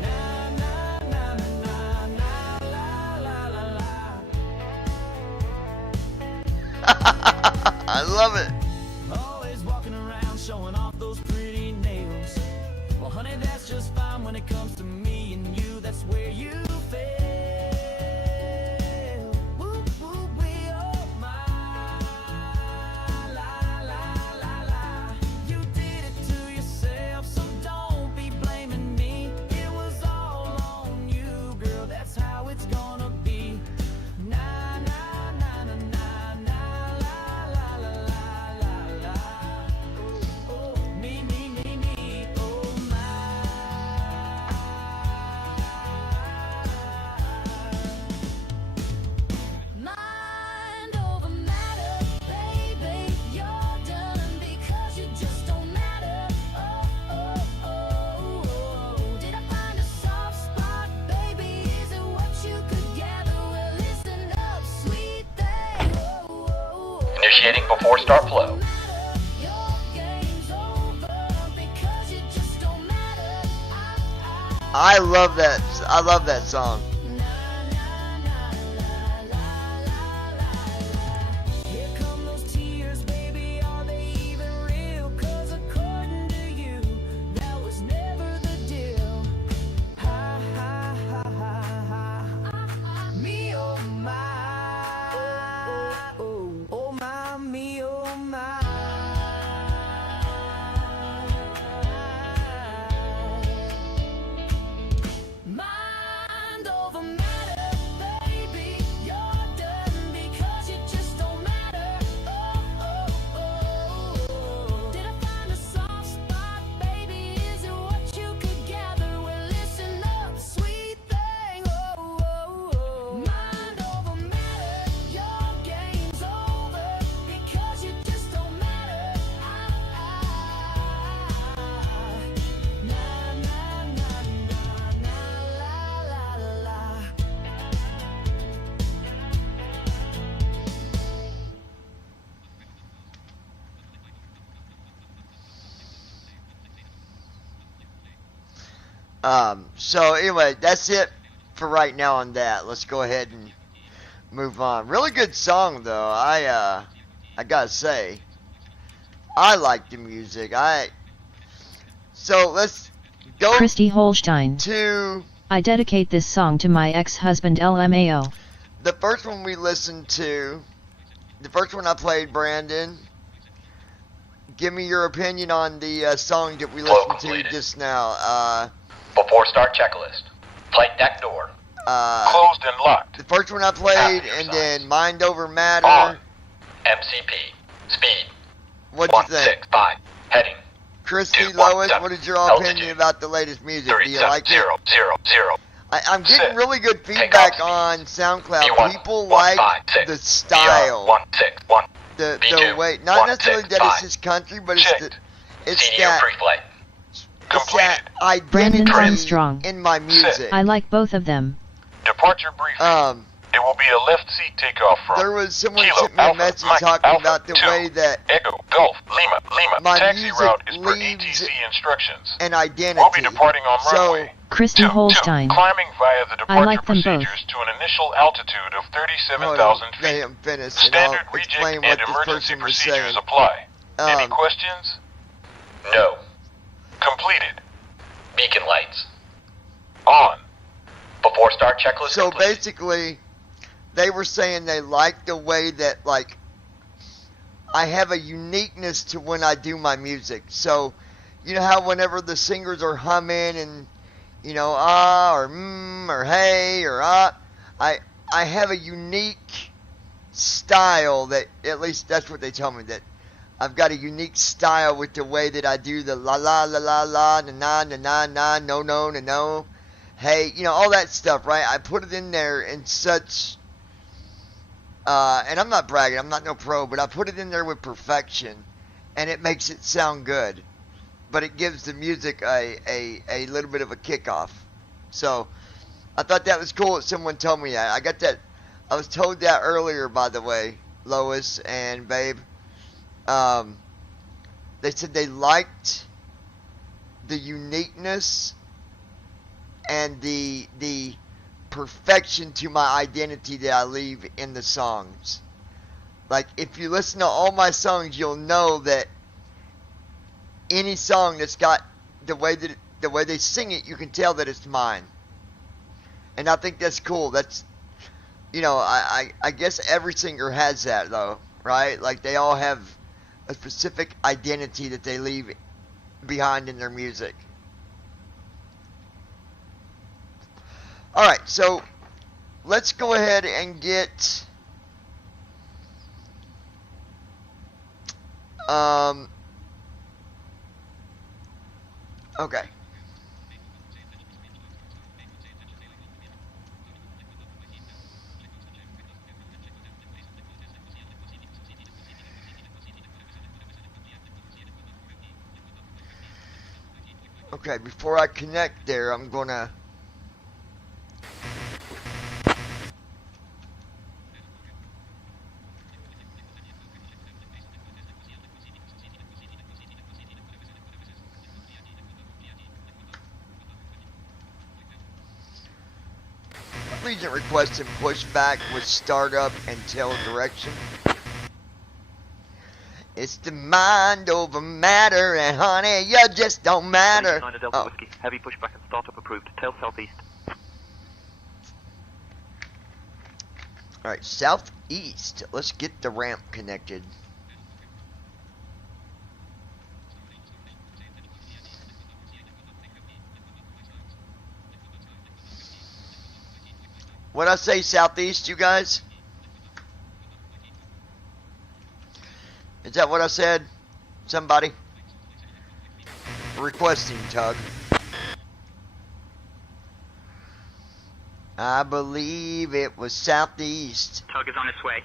Na, na, na, na, na, la, la, la, la. I love it. Always walking around showing off those pretty nails. Well, honey, that's just fine when it comes to me and you. That's where you fail. Woo, woo, wee, oh my, la, la, la, la. You did it to yourself, so don't be blaming me. It was all on you, girl. That's how it's gonna be. Na, na, na, na, na, na, la, la, la, la, la, la. Oh, me, oh my. Mind over matter, baby, you're done because you just don't matter. Oh, oh, oh, oh. Did I find a soft spot, baby? Is it what you could gather? Well, listen up, sweet thing. Oh, oh, oh. Initiating before start flow. Your game's over because you just don't matter. I love that. I love that song. Here come those tears, baby, are they even real? 'Cause according to you, that was never the deal. Ha, ha, ha, ha, ha. Me, oh my. Oh, oh my, me, oh my. Mind over matter, baby, you're done because you just don't matter. Oh, oh, oh, oh. Did I find a soft spot, baby? Is it what you could gather? Well, listen up, sweet thing. Oh, oh, oh. Mind over matter, your game's over because you just don't matter. Na, na, na, na, la, la, la. So anyway, that's it for right now on that. Let's go ahead and move on. Really good song though. I gotta say, I like the music. So let's go Christy Holstein. to I dedicate this song to my ex-husband LMAO. The first one we listened to, the first one I played, Brandon. Give me your opinion on the song that we listened to just now. Before start checklist. Flight deck door. Closed and locked. The first one I played, and then Mind Over Matter. On. MCP. Speed. What'd you think? 165. Heading. Christy, 217. Lois, what is your opinion Altitude. about the latest music? Do you like it? 3700. I'm getting really good Take feedback off. on SoundCloud. B1, People like 156. the style. 161. The B2, way, not necessarily that it's 165. just country, but it's Checked. it's CDO that pre-flight. it's Completed. that identity Brandon Armstrong. in my music. I like both of them. Departure briefing. It will be a left seat takeoff from. There was someone Kilo, sent me a Alpha, message Mike, talking Alpha, about the 2, way that Echo, Golf, Lima, my taxi music route is per leaves ATC instructions. an identity. We'll be departing on So, runway. Christy 2, Holstein. climbing via the I departure like them both. procedures to an initial altitude of hold 37,000 on, let feet. him finish, and I'll Standard reject explain and what this emergency person was procedures saying. apply. Any Um, questions? No. Completed. Beacon lights. On. Before start checklist So complete. basically, they were saying they like the way that, like, I have a uniqueness to when I do my music. So, you know how whenever the singers are humming and, you know, or hey, or I have a unique style that, at least that's what they tell me, that I've got a unique style with the way that I do the la la la la la, na na na na, no no na no, hey, you know, all that stuff, right? I put it in there in such, and I'm not bragging, I'm not no pro, but I put it in there with perfection, and it makes it sound good, but it gives the music a little bit of a kickoff. So, I thought that was cool that someone told me that. I was told that earlier, by the way, Lois and Babe. They said they liked the uniqueness and the perfection to my identity that I leave in the songs. Like, if you listen to all my songs, you'll know that any song that's got the way they sing it, you can tell that it's mine. And I think that's cool. That's, you know, I guess every singer has that, though, right? Like, they all have a specific identity that they leave behind in their music. Alright, so let's go ahead and get okay. Okay, before I connect there, I'm gonna Regent requesting pushback with startup and tail direction. It's the mind over matter, and honey, you just don't matter. Delta Whiskey, heavy pushback and startup approved. Tail southeast. Alright, southeast. Let's get the ramp connected. What'd I say, southeast, you guys? Is that what I said? Somebody? Requesting, Tug. I believe it was southeast. Tug is on its way.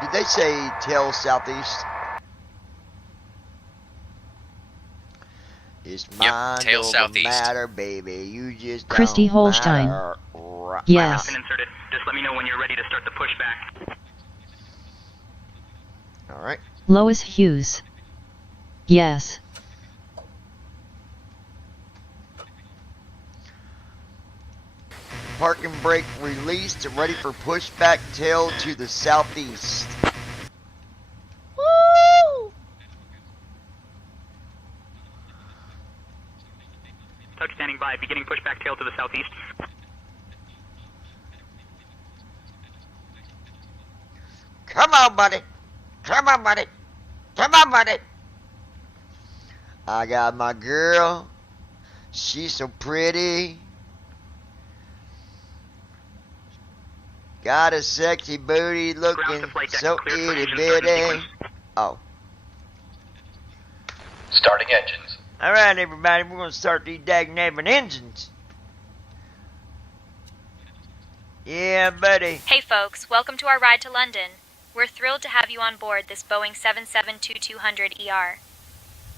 Did they say tail southeast? It's mind tail over southeast. matter, baby. You just Christy don't Holstein. matter. Yes. Been inserted. Just let me know when you're ready to start the pushback. Alright. Lois Hughes. Yes. Park and brake released and ready for pushback tail to the southeast. Woo! Tug standing by, beginning pushback tail to the southeast. Come on, buddy. Come on, buddy. Come on, buddy. I got my girl. She's so pretty. Got a sexy booty looking so itty bitty. Oh. Starting engines. Alright, everybody, we're going to start these dag-nabbing engines. Yeah, buddy. Hey folks, welcome to our ride to London. We're thrilled to have you on board this Boeing 772-200ER.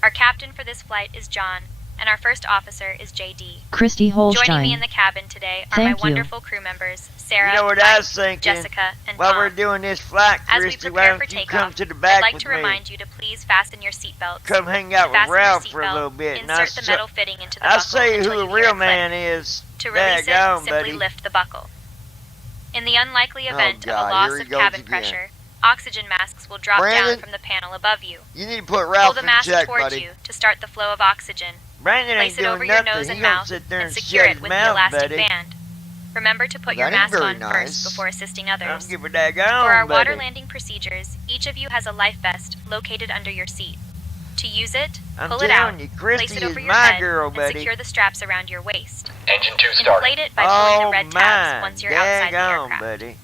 Our captain for this flight is John, and our first officer is JD. Christy Holstein. Joining me in the cabin today are Thank my you. wonderful crew members, Sarah, You know what I was thinking? Jessica, and While Tom. we're doing this flight, As we Christy, why prepare for don't you come takeoff, to the back I'd like with to me? remind you to please fasten your seatbelts. Come hang out To with fasten your Ralph for a seatbelt, little bit. And insert the metal fitting into the I'll buckle say until who you the hear real it click. man is. To release it, Daggone, simply buddy. lift the buckle. In the unlikely event God, of a loss here he of goes cabin again. pressure, oxygen masks will drop Brandon, down from the panel above you. You need to put Pull Ralph the in mask check, towards buddy. you to start the flow of oxygen. Brandon ain't Place it over doing your nothing. nose He and gonna mouth sit there and and secure shut it his with mouth, the elastic buddy. band. Remember to put That your ain't mask very on nice. first before assisting others. Don't give a daggone, For our buddy. water landing procedures, each of you has a life vest located under your seat. To use it, I'm pull it out, telling you, Christy place it is over your my head, girl, and buddy. secure the straps around your waist. Engine 2 starting. Inflate it by pulling Oh the red my, tabs once you're outside the daggone, aircraft. buddy.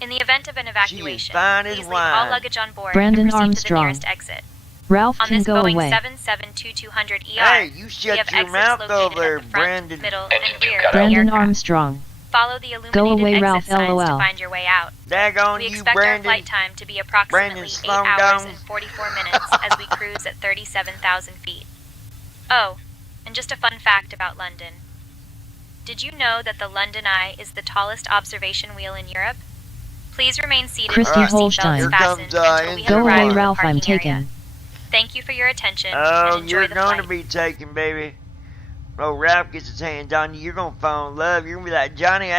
In the event of an evacuation, fine as please leave all wine. luggage on board Brandon and proceed Armstrong. to the nearest exit. Ralph On can this go Boeing away. 772-200ER, Hey, you we shut have your exits mouth located over there, at the front, Brandon. middle, Engine and two rear cut of the out. Brandon aircraft. Armstrong. Follow the illuminated Go away, exit Ralph, signs LOL. to find your way out. Daggone We you, expect our Brandon. flight time to be approximately Brandon, 8 slow hours down. and 44 minutes as we cruise at 37,000 feet. Oh, and just a fun fact about London. Did you know that the London Eye is the tallest observation wheel in Europe? Please remain seated Christy with your Holstein. seatbelts Here fastened comes, until we have Go arrived away, at the Ralph, I'm parking area. taken. Thank you for your attention Oh, and enjoy you're the going flight. to be taken, baby. Oh, Ralph gets his hands on you. You're going to fall in love. You're going to be like, Johnny,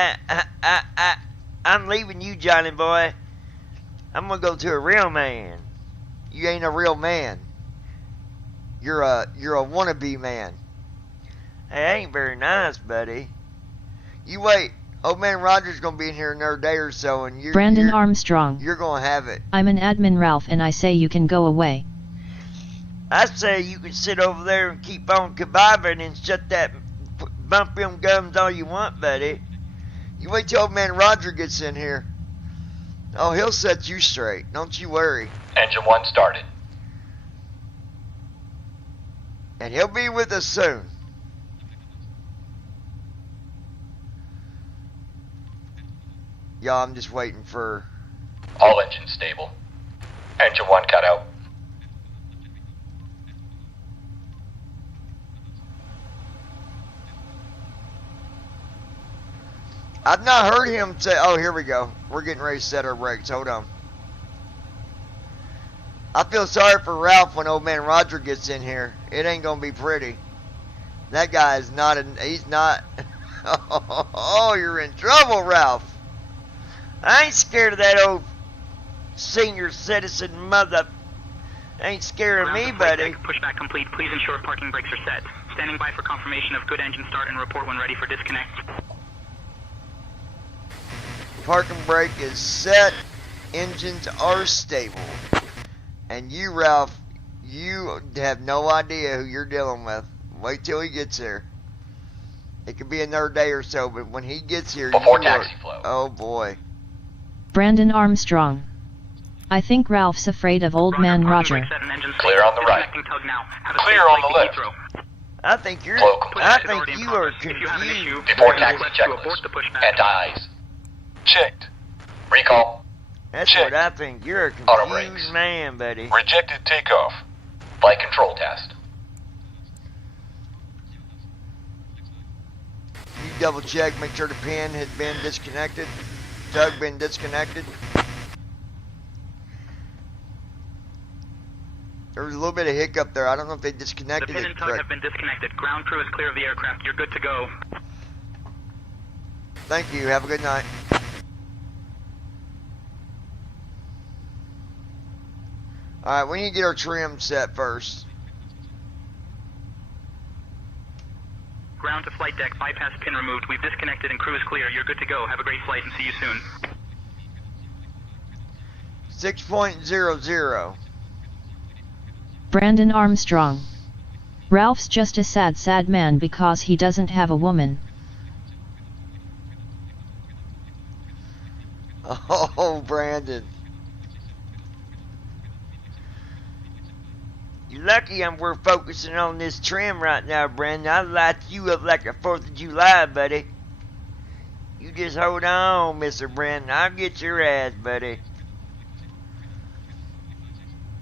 I'm leaving you, Johnny boy. I'm going to go to a real man. You ain't a real man. You're a wannabe man. Hey, that ain't very nice, buddy. You wait. Old man Roger's going to be in here another day or so, and Brandon Armstrong. you're going to have it. I'm an admin, Ralph, and I say you can go away. I say you can sit over there and keep on kebabing and shut that, bump them gums all you want, buddy. You wait till old man Roger gets in here. Oh, he'll set you straight. Don't you worry. Engine 1 started. And he'll be with us soon. Y'all, I'm just waiting for... All engines stable. Engine 1 cut out. I've not heard him say... Oh, here we go. We're getting ready to set our brakes. Hold on. I feel sorry for Ralph when old man Roger gets in here. It ain't gonna be pretty. That guy is not... He's not... Oh, you're in trouble, Ralph. I ain't scared of that old senior citizen mother. Ain't scared of me, buddy. Pushback complete. Please ensure parking brakes are set. Standing by for confirmation of good engine start and report when ready for disconnect. Parking brake is set. Engines are stable. And you, Ralph, you have no idea who you're dealing with. Wait till he gets here. It could be another day or so, but when he gets here, Before you are- taxi flow. Oh boy. Brandon Armstrong. I think Ralph's afraid of old man Roger. Clear on the right. Clear on the left. I think you're. Flow complete. I think you are confused. Before taxi checklist. Anti-ice. Checked. Recall. That's Check. what I think. You're a Auto confused brakes. man, buddy. Rejected takeoff. Flight control test. You double check, make sure the pin has been disconnected. Tug been disconnected. There was a little bit of hiccup there. I don't know if they The disconnected pin it and tug correct. have been disconnected. Ground crew is clear of the aircraft. You're good to go. Thank you. Have a good night. Alright, we need to get our trim set first. Ground ground to flight deck, bypass pin removed. We've disconnected and crew is clear. You're good to go. Have a great flight and see you soon. 6.00. Brandon Armstrong. Ralph's just a sad man because he doesn't have a woman. Oh, Brandon. You're lucky we're focusing on this trim right now, Brandon. I'd light you up like a 4th of July, buddy. You just hold on, Mr. Brandon. I'll get your ass, buddy.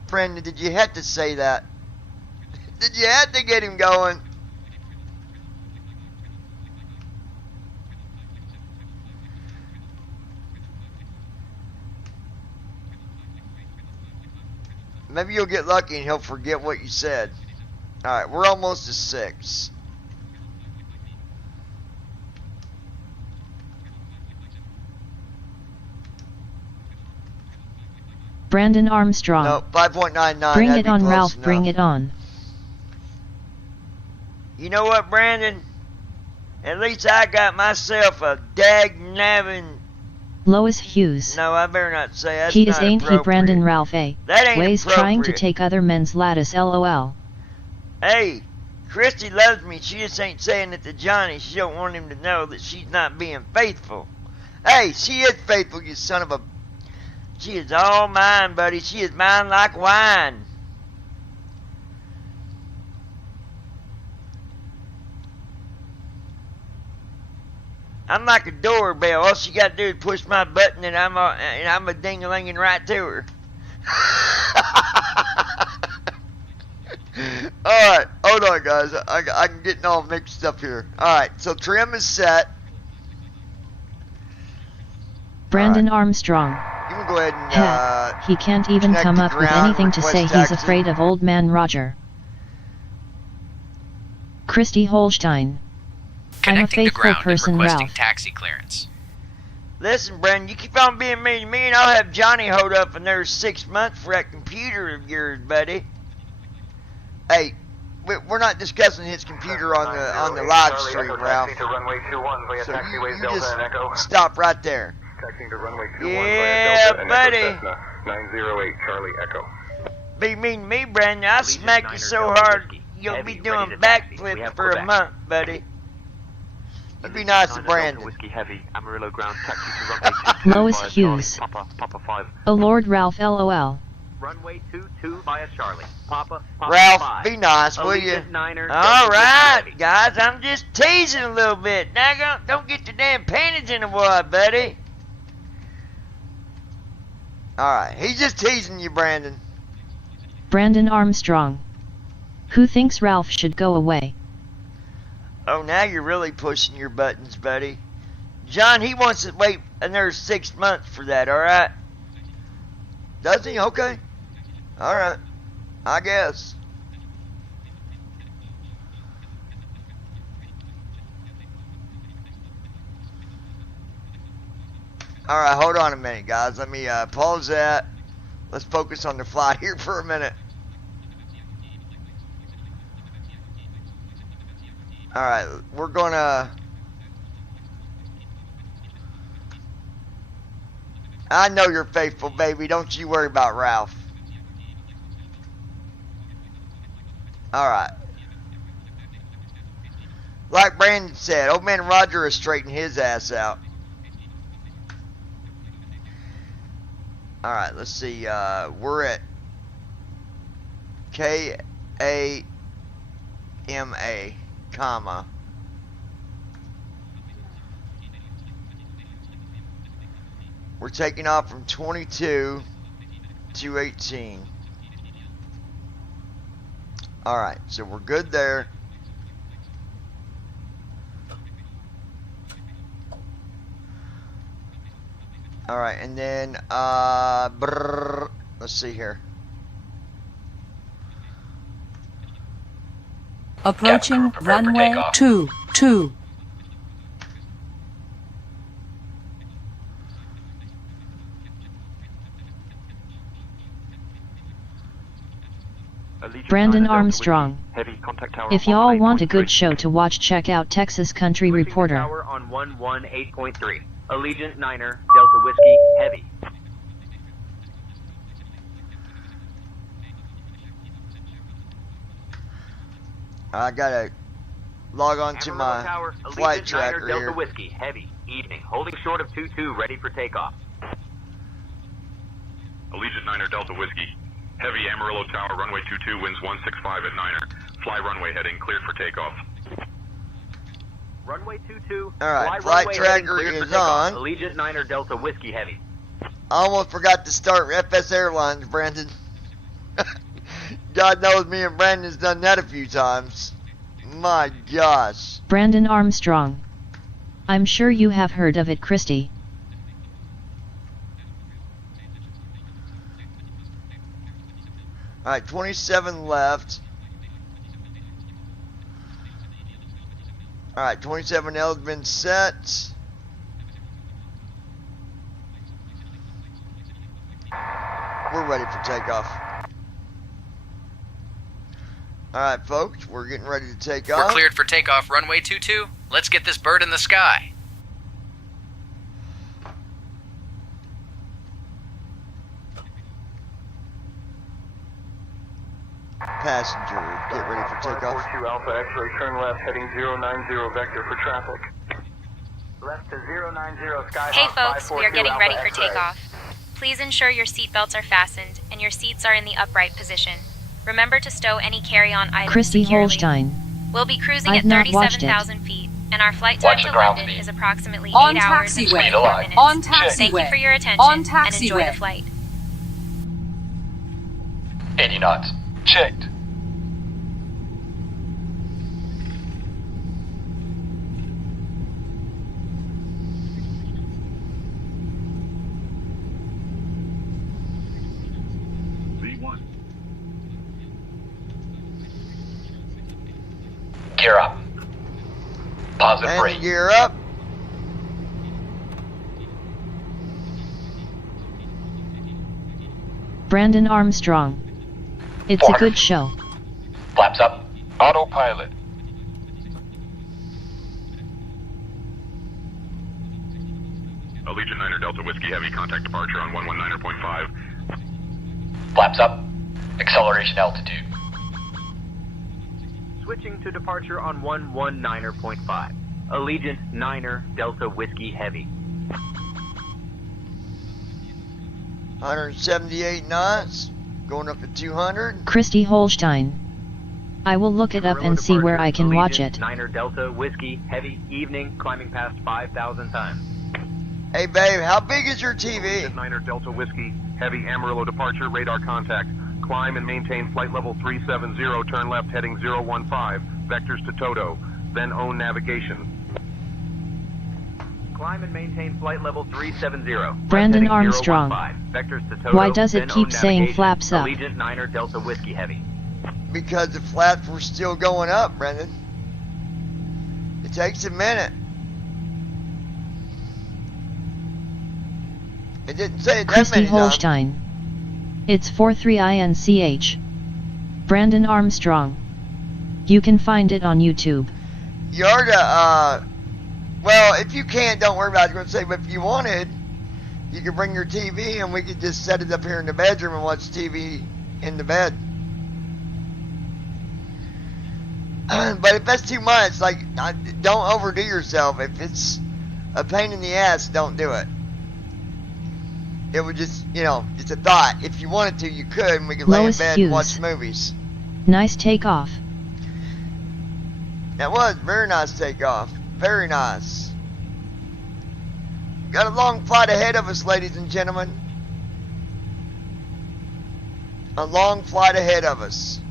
Brandon, did you have to say that? Did you have to get him going? Maybe you'll get lucky and he'll forget what you said. Alright, we're almost to 6. Brandon Armstrong. No, 5.99. Bring That'd it on, be close Ralph. enough. Bring it on. You know what, Brandon? At least I got myself a dag-nabbing... Lois Hughes. No, I better not say that's He not is ain't he Brandon Ralph A. That ain't Ways trying to appropriate. take other men's lattice, lol. Hey, Christy loves me. She just ain't saying it to Johnny. She don't want him to know that she's not being faithful. Hey, she is faithful, you son of a... She is all mine, buddy. She is mine like wine. I'm like a doorbell. All she got to do is push my button, and I'm a ding-a-linging right to her. All right, hold on, guys. I'm getting all mixed up here. All right, so trim is set. Brandon Armstrong. You can go ahead and He can't even connect come the up with ground, anything to say. request He's taxi. afraid of old man Roger. Christy Holstein. I'm a Connecting to faithful ground and person, requesting Ralph. taxi clearance. Listen, Brandon, you keep on being mean to me, and I'll have Johnny hold up another 6 months for that computer of yours, buddy. Hey, we're not discussing his computer on the live stream, Ralph. To runway 21 via So taxiways you Delta just and Echo. stop right there. Taxiing to runway 21 Yeah, via Delta and buddy. Echo Cessna 908 Charlie Echo. Be mean to me, Brandon. I'll Allegiant smack you Niner so Delta hard Whiskey. you'll Heavy, be doing ready to taxi. We backflips have for a Quebec. month, buddy. You be nice to Brandon. Whiskey Heavy, Amarillo ground taxi to runway 22 Lois via Hughes. Charlie, Papa 5. Oh Lord Ralph, lol. Runway 22 via Charlie, Papa Ralph, 5. be nice, will you? Allegiant Niner Delta All Whiskey right, Heavy. guys, I'm just teasing a little bit. Now, don't get your damn panties in the wad, buddy. All right, he's just teasing you, Brandon. Brandon Armstrong. Who thinks Ralph should go away? Oh, now you're really pushing your buttons, buddy. John, he wants to wait another 6 months for that, all right? Does he? Okay. All right. I guess. All right, hold on a minute, guys. Let me pause that. Let's focus on the flight here for a minute. All right, we're gonna... I know you're faithful, baby. Don't you worry about Ralph. All right. Like Brandon said, old man Roger is straightening his ass out. All right, let's see. We're at KAMA, comma. We're taking off from 22 to 18. All right, so we're good there. All right, and then let's see here. Approaching Captain, prepare for runway takeoff. 22. Brandon Armstrong. Heavy contact tower. If y'all want a good show to watch, check out Texas Country Switching to Reporter. Tower on 118.3. Allegiant Niner, Delta Whiskey, heavy. I gotta log on to Amarillo my Tower, flight Allegiant tracker Niner, Delta here. Whiskey, heavy. Evening, holding short of 2-2, ready for takeoff. Allegiant Niner Delta Whiskey. Heavy Amarillo Tower, runway 22, winds 165 at Niner. Fly runway heading, cleared for takeoff. Runway 22. Alright, fly flight runway heading, tracker cleared for is takeoff. on. Allegiant Niner, Delta Whiskey, heavy. I almost forgot to start FS Airlines, Brandon. God knows me and Brandon's done that a few times. My gosh. Brandon Armstrong. I'm sure you have heard of it, Christy. Alright, 27 left. Alright, 27L has been set. We're ready for takeoff. Alright, folks, we're getting ready to take off. We're cleared for takeoff, runway 22. Let's get this bird in the sky. Passenger, get ready for takeoff. 42 Alpha X-ray, turn left, heading 090 vector for traffic. Left to 090 Skyhawk. Hey folks, we are 542 getting Alpha ready for X-ray. takeoff. Please ensure your seatbelts are fastened and your seats are in the upright position. Remember to stow any carry-on items Christy securely. Holstein. We'll be cruising I've at not watched it. 37,000 feet, and our flight time Watch the to ground London speed. is approximately On 8 hours and taxiway. 24 alive. minutes. On Thank you taxiway. for your attention On and enjoy taxiway. the flight. 80 knots. Checked. Gear up. Positive And brake. gear up. Brandon Armstrong. It's a 400 good feet. show. Flaps up. Autopilot. Allegiant Niner Delta Whiskey, heavy contact departure on 119.5. Flaps up. Acceleration altitude. Switching to departure on 119.5. Allegiant Niner, Delta Whiskey, heavy. 178 knots. Going up to 200. Christy Holstein. I will look it up Amarillo and see where I departure, can watch Allegiant it. Niner, Delta Whiskey, heavy, evening, climbing past 5,000 times. Hey, babe, how big is your TV? Allegiant Niner Delta Whiskey, heavy Amarillo departure, radar contact. Climb and maintain flight level 370, turn left heading 015, vectors to Toto, then own navigation. Climb and maintain flight level 370. Brandon Heading Armstrong. 015, vectors to Toto, Why does it then keep own saying navigation. flaps up? Allegiant Niner, Delta Whiskey, heavy. Because the flaps were still going up, Brendan. It takes a minute. It didn't say it that Christy many times. Holstein. It's 43INCH. Brandon Armstrong. You can find it on YouTube. You are to, well, if you can't, don't worry about it. I was going to say, but if you wanted, you could bring your TV and we could just set it up here in the bedroom and watch TV in the bed. But if that's too much, like, don't overdo yourself. If it's a pain in the ass, don't do it. It would just, it's a thought. If you wanted to, you could, and we could lay in Lois bed Hughes. and watch movies. Nice takeoff. That was very nice takeoff. Very nice. Got a long flight ahead of us, ladies and gentlemen. A long flight ahead of us.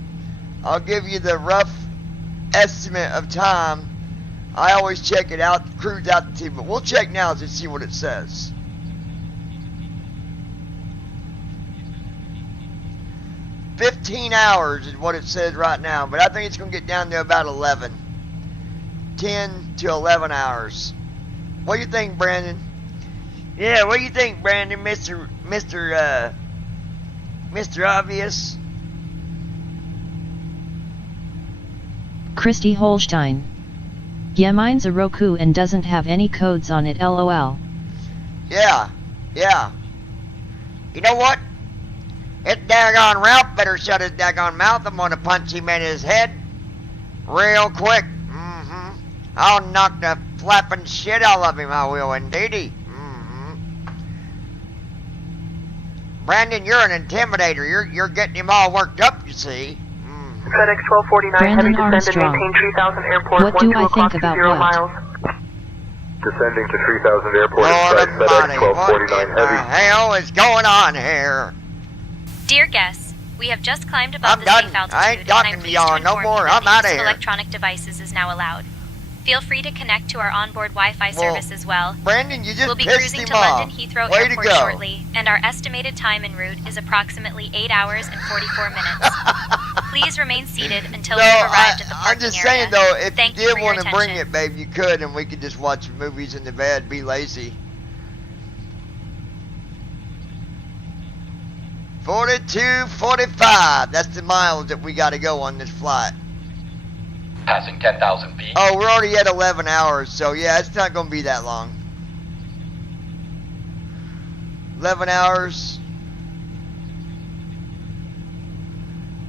I'll give you the rough estimate of time. I always check it out, cruise altitude, but we'll check now to see what it says. $15 hours is what it says right now, but I think it's going to get down to about 11. 10 to 11 hours. What do you think, Brandon? Yeah, what do you think, Brandon, Mr. Obvious? Christy Holstein. Yeah, mine's a Roku and doesn't have any codes on it, lol. Yeah, yeah. You know what? That daggone Ralph better shut his daggone mouth. I'm gonna punch him in his head real quick. I'll knock the flapping shit out of him, I will indeedy. Brandon, you're an intimidator. You're getting him all worked up, you see. FedEx 1249, Brandon heavy descend and Armstrong. maintain 3000 airport, What do 12 I o'clock think about 0 what? miles. Descending to 3000 airport Lord inside FedEx Almighty, what 1249 in the heavy. hell is going on here? Dear guests, we have just climbed above I'm the done. safe altitude, I ain't and talking I'm to pleased y'all to no inform more. you that I'm the outta use of here. electronic devices is now allowed. Feel free to connect to our onboard Wi-Fi service as well. Brandon, you just We'll be pissed cruising him to off. London Heathrow Way to Airport go. shortly, and our estimated time en route is approximately 8 hours and 44 minutes. Please remain seated until No, we've arrived at the I'm parking just area. saying though, if Thank you for did your want to bring attention. it, babe, you could, and we could just watch movies in the bed, be lazy. 42:45. That's the miles that we got to go on this flight. Passing 10,000 feet. Oh, we're already at 11 hours, so yeah, it's not going to be that long. 11 hours.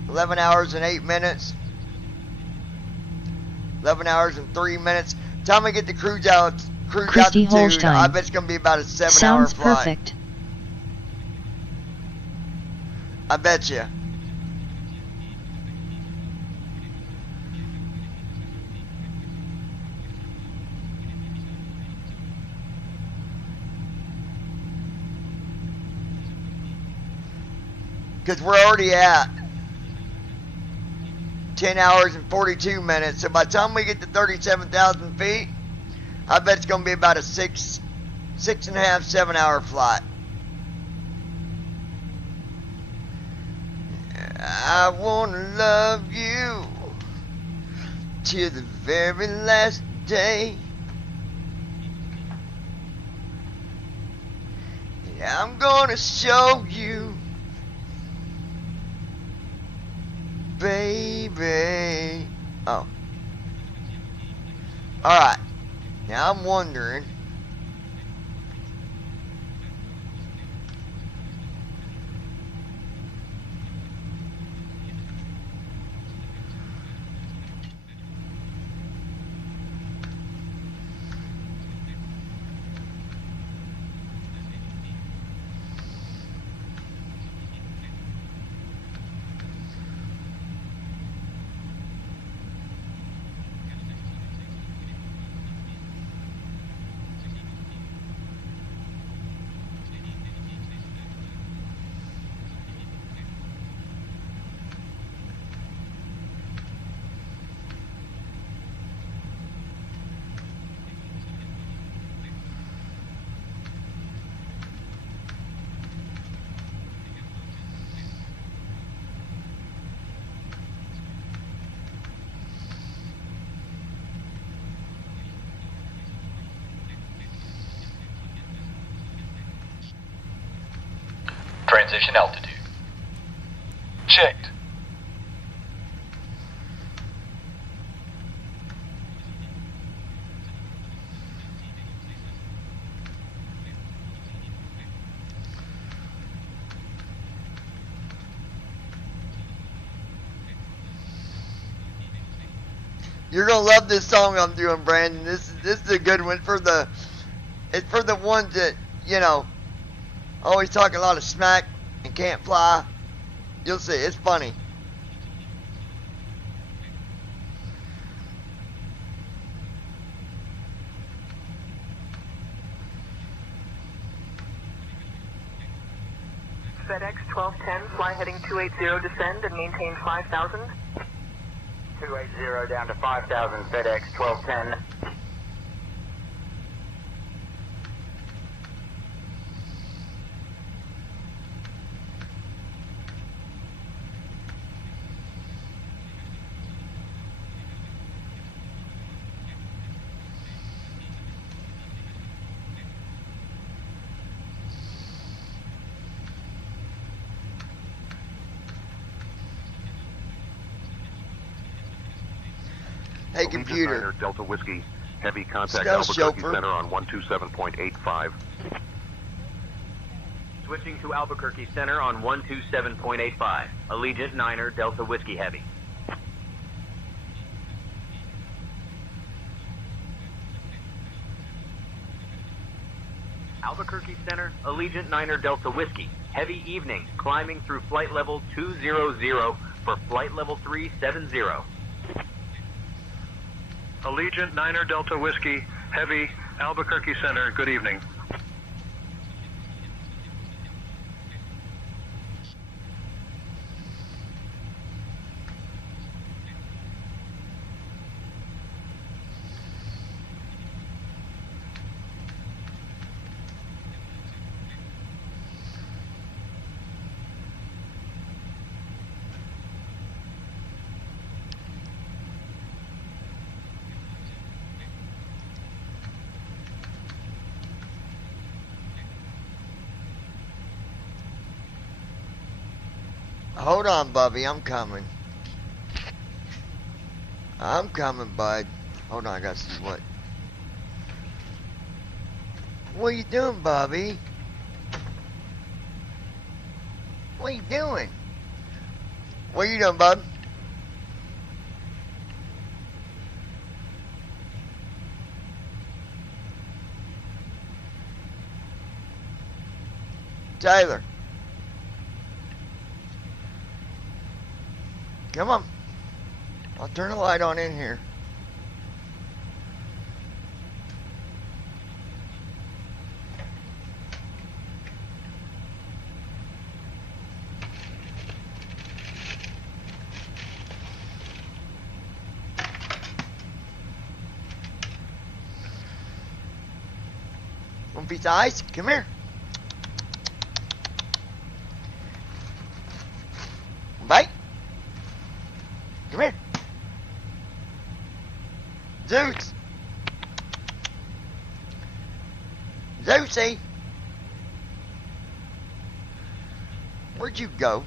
11 hours and 8 minutes. 11 hours and 3 minutes. Time we get the cruise Christy altitude, Holstein. I bet it's going to be about a 7-hour Sounds flight. perfect. I bet you. Because we're already at 10 hours and 42 minutes. So by the time we get to 37,000 feet, I bet it's going to be about a 6.5, 7 hour flight. I want to love you till the very last day. And I'm going to show you, baby. Oh. Alright. Now I'm wondering. Transition altitude. Checked. You're gonna love this song I'm doing, Brandon. This is a good one for the. It's for the ones that always talk a lot of smack and can't fly. You'll see, it's funny. FedEx 1210, fly heading 280, descend and maintain 5000. 280 down to 5,000, FedEx 1210. Hey, Allegiant computer. 9er Delta Whiskey. Heavy contact Stealth Albuquerque chauffeur. Center on 127.85. Switching to Albuquerque Center on 127.85. Allegiant 9er Delta Whiskey Heavy. Albuquerque Center, Allegiant 9er Delta Whiskey. Heavy evening, climbing through flight level 200 for flight level 370. Allegiant 9er Delta Whiskey, Heavy, Albuquerque Center, good evening. Hold on, Bubby. I'm coming. I'm coming, bud. Hold on, I gotta see what. What are you doing, Bobby? What are you doing? What are you doing, bud? Taylor. Come on. I'll turn the light on in here. One piece of ice? Come here. Bite. Come here. Zeus. Zeusy. Where'd you go?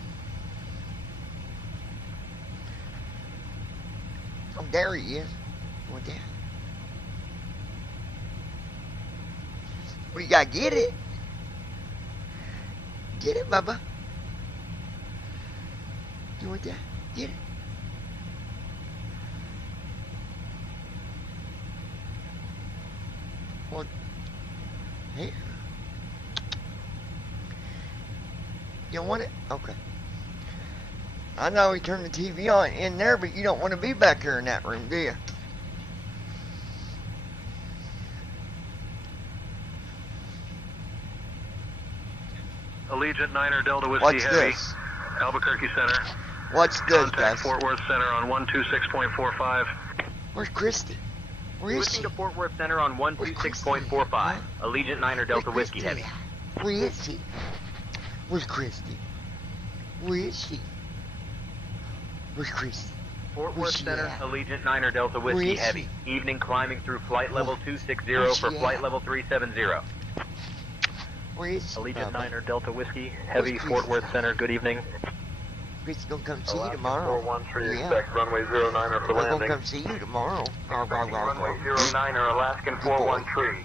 Oh, there he is. What that? We gotta get it. Get it, Bubba. You want that? Get it. What? Here. You want it? Okay. I know we turned the TV on in there, but you don't want to be back here in that room, do you? Allegiant 9er Delta Whiskey What's Heavy, this? Albuquerque Center. What's this, Contact guys? Fort Worth Center on 126.45. Where's Christy? Where is Switching she? to Fort Worth Center on 126.45. Allegiant 9er Delta Whiskey Heavy. Where is she? Where's Christy? Where is she? Where's Christy? Fort Where's Worth she Center, at? Allegiant 9er Delta Where Whiskey is Heavy. Evening climbing through flight level Where- 260 where's for she flight at? level 370. Where is she? Allegiant Bubba? 9er Delta Whiskey Heavy, Where's Fort Christy? Worth Center, good evening. Christy's gonna come see you tomorrow. 413, Yeah. expect runway 09er for We're gonna landing. come see you tomorrow. Runway 09er, Alaskan 413.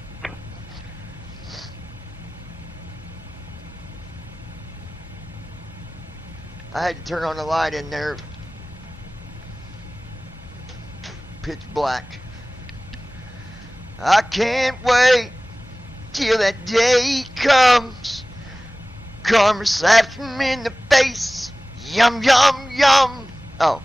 I had to turn on the light in there. Pitch black. I can't wait till that day comes. Karma slaps me in the face. Yum, yum, yum. Oh.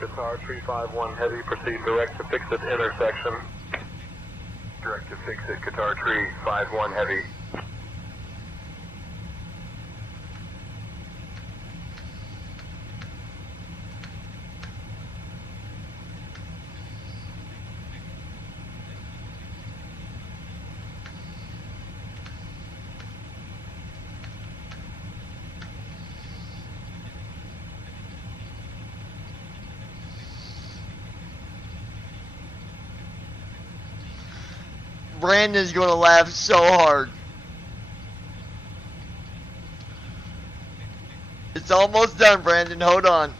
Qatar 351 Heavy, proceed direct to Fix-It intersection. Direct to Fix-It, Qatar 351 Heavy. Brandon's gonna laugh so hard. It's almost done, Brandon. Hold on.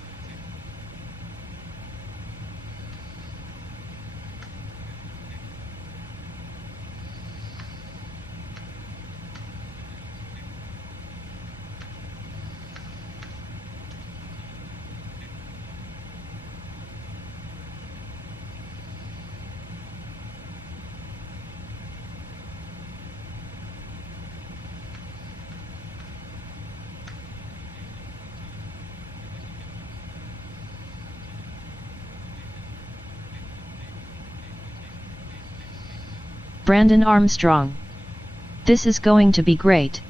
Brandon Armstrong. This is going to be great.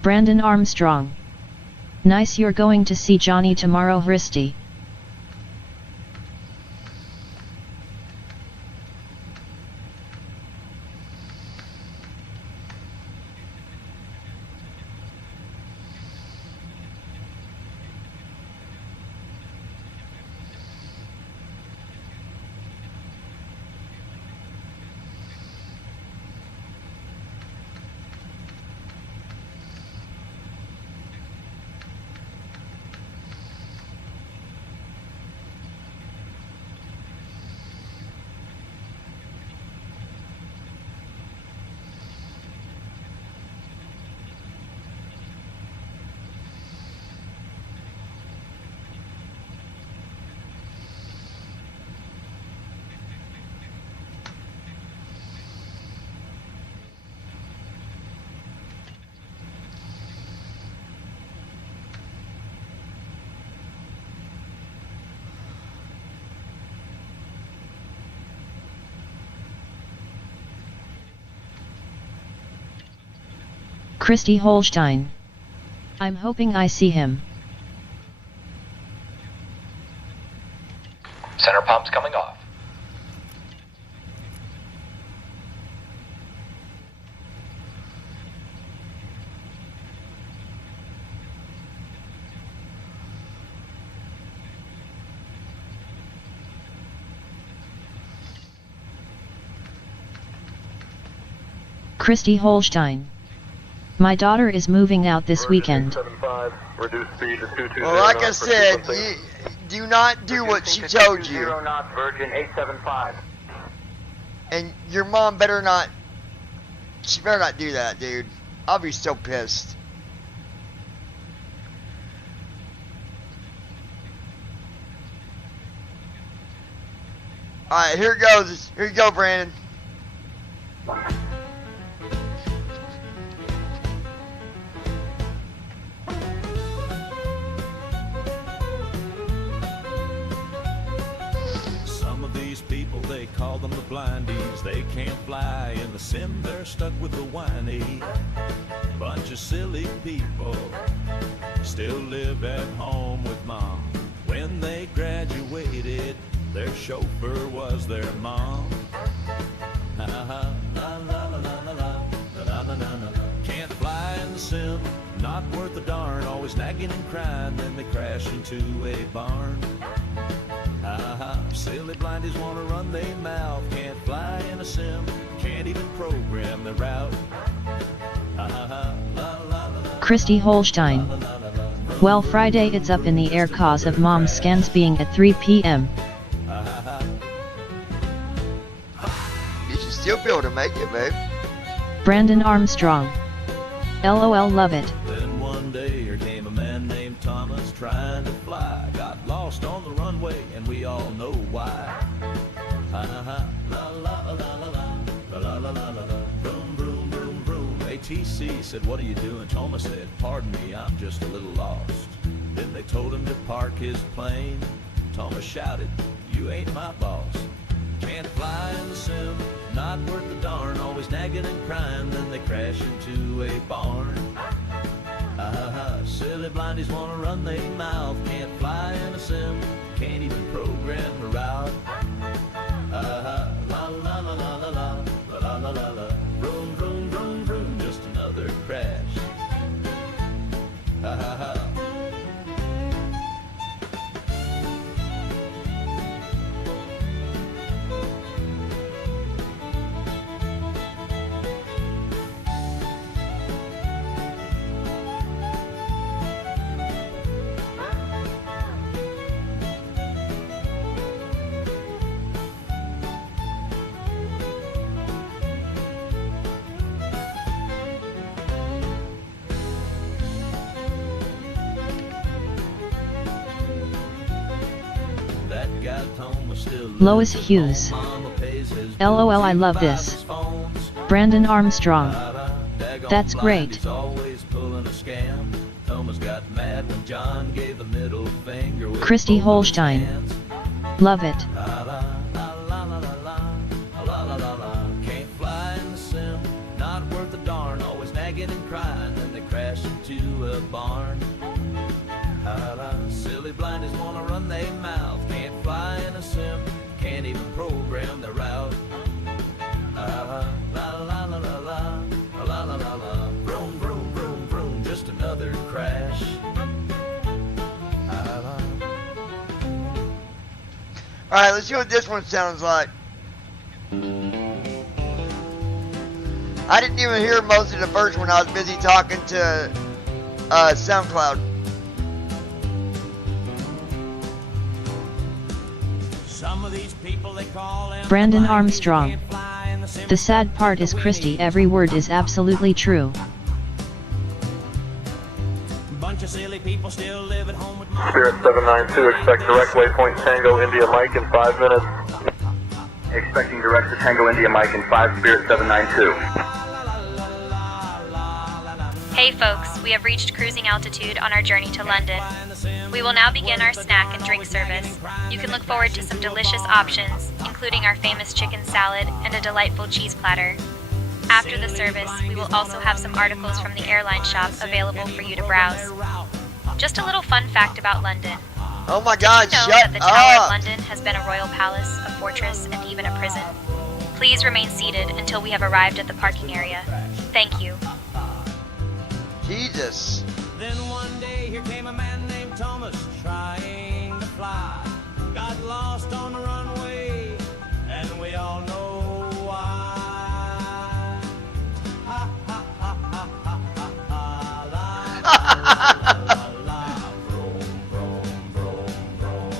Brandon Armstrong. Nice, you're going to see Johnny tomorrow, Hristy. Christy Holstein. I'm hoping I see him. Center pump's coming off. Christy Holstein. My daughter is moving out this weekend. Reduce speed to 220. Well, like I said, you do not do what she told you. 0 knots, Virgin 875. And your mom better not, she better not do that, dude. I'll be so pissed. Alright, here it goes. Here you go, Brandon. They call them the blindies, they can't fly in the sim, they're stuck with the whiny. Bunch of silly people still live at home with mom. When they graduated, their chauffeur was their mom. La la la la la la la la la la la. Can't fly in the sim, not worth a darn, always nagging and crying, then they crash into a barn. Silly blindies wanna run their mouth, can't fly in a sim, can't even program their route. Christy Holstein. Well, Friday it's up in the air cause of mom's scans being at 3 p.m. You should still be able to make it, babe. Brandon Armstrong. LOL, love it. Then one day here came a man named Thomas trying to fly, got lost on the runway and we all know why. La la la la la la la la la la. Vroom vroom vroom vroom. ATC said, what are you doing? Thomas said, pardon me, I'm just a little lost. Then they told him to park his plane. Thomas shouted, you ain't my boss. Can't fly in the sim, not worth a darn, always nagging and crying, then they crash into a barn. Silly blindies wanna run their mouth, can't fly in a sim, can't even program a route. La la la la la la la la la la. Vroom vroom vroom vroom, just another crash. Lois Hughes. LOL, I love this. Brandon Armstrong. That's great. Christy Holstein. Love it. Can't fly in the sim, not worth a darn, always nagging and crying, then they crash into a barn. Silly blindies wanna run their mouth, can't fly in a sim, can't even program their route. La la la la la la la la la la. Vroom vroom vroom vroom, just another crash. Alright, let's see what this one sounds like. I didn't even hear most of the first one. I was busy talking to SoundCloud. Some of these people they call Brandon Armstrong. The sad part is, Christy, every word is absolutely true. bunch of silly people still live at home with Spirit 792, expect direct waypoint Tango India Mike in 5 minutes. Expecting direct to Tango India Mike in 5, Spirit 792. Hey folks, we have reached cruising altitude on our journey to London. We will now begin our snack and drink service. You can look forward to some delicious options, including our famous chicken salad and a delightful cheese platter. After the service, we will also have some articles from the airline shop available for you to browse. Just a little fun fact about London. Oh my God, Did you know that the Tower of London has been a royal palace, a fortress, and even a prison? Please remain seated until we have arrived at the parking area. Thank you. Jesus. Then one day here came a man named Thomas trying to fly. Got lost on the runway, and we all know why. Ha ha ha ha ha ha ha la la la la vroom vroom vroom vroom.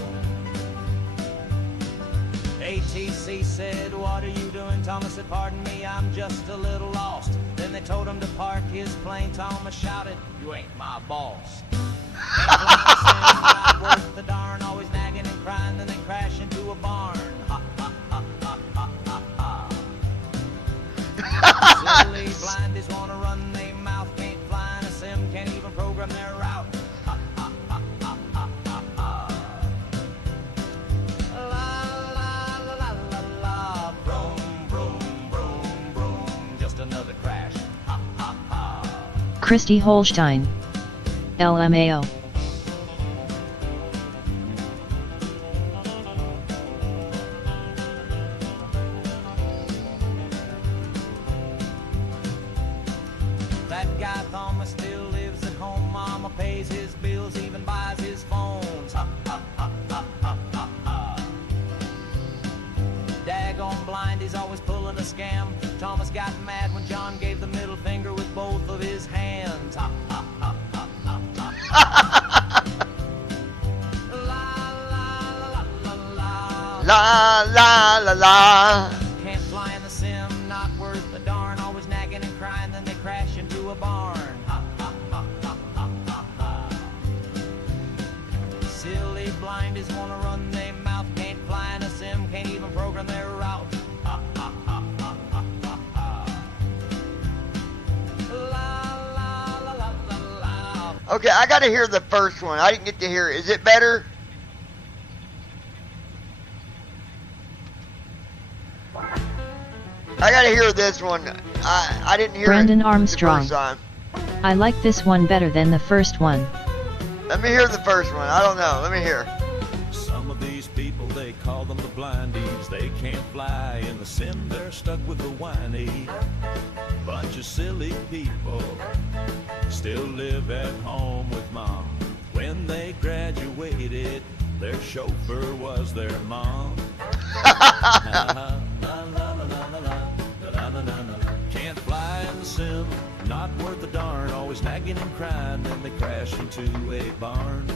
ATC said, "What are you doing?" Thomas said, "Pardon me, I'm just a little lost." Then they told him to park his plane. Thomas shouted, "You ain't my boss." Not worth the darn, always nagging and crying, then they crash into a barn. Ha ha ha ha ha ha ha. Silly blindies wanna run their mouth, can't fly in a sim, can't even program their route. Ha ha ha ha ha ha ha. La la la la la la. Vroom vroom vroom vroom. Just another crash. Ha ha ha. Christy Holstein. LMAO. That guy Thomas still lives at a scam. Thomas got mad when John gave the middle finger with both of his hands. Ha, ha, ha, ha, ha, ha. La la la la. Can't fly in the sim, not worth a darn. Always nagging and crying, then they crash into a barn. Ha, ha, ha, ha, ha, ha, ha. Silly blindies wanna run their mouth. Can't fly in a sim, can't even program their route. Ha, ha, ha, ha, ha, ha, ha. La, la, la, la, la, la. Okay, I gotta hear the first one. I didn't get to hear it. Is it better? I gotta hear this one. I didn't hear Brandon it Armstrong. the first time. I like this one better than the first one. Let me hear the first one. I don't know. Let me hear. Some of these people, they call them the blindies. They can't fly in the sim, they're stuck with the whiny. Bunch of silly people still live at home with mom. When they graduated, their chauffeur was their mom. Can't fly in the sim, not worth a darn. Always nagging and crying, then they crash into a barn.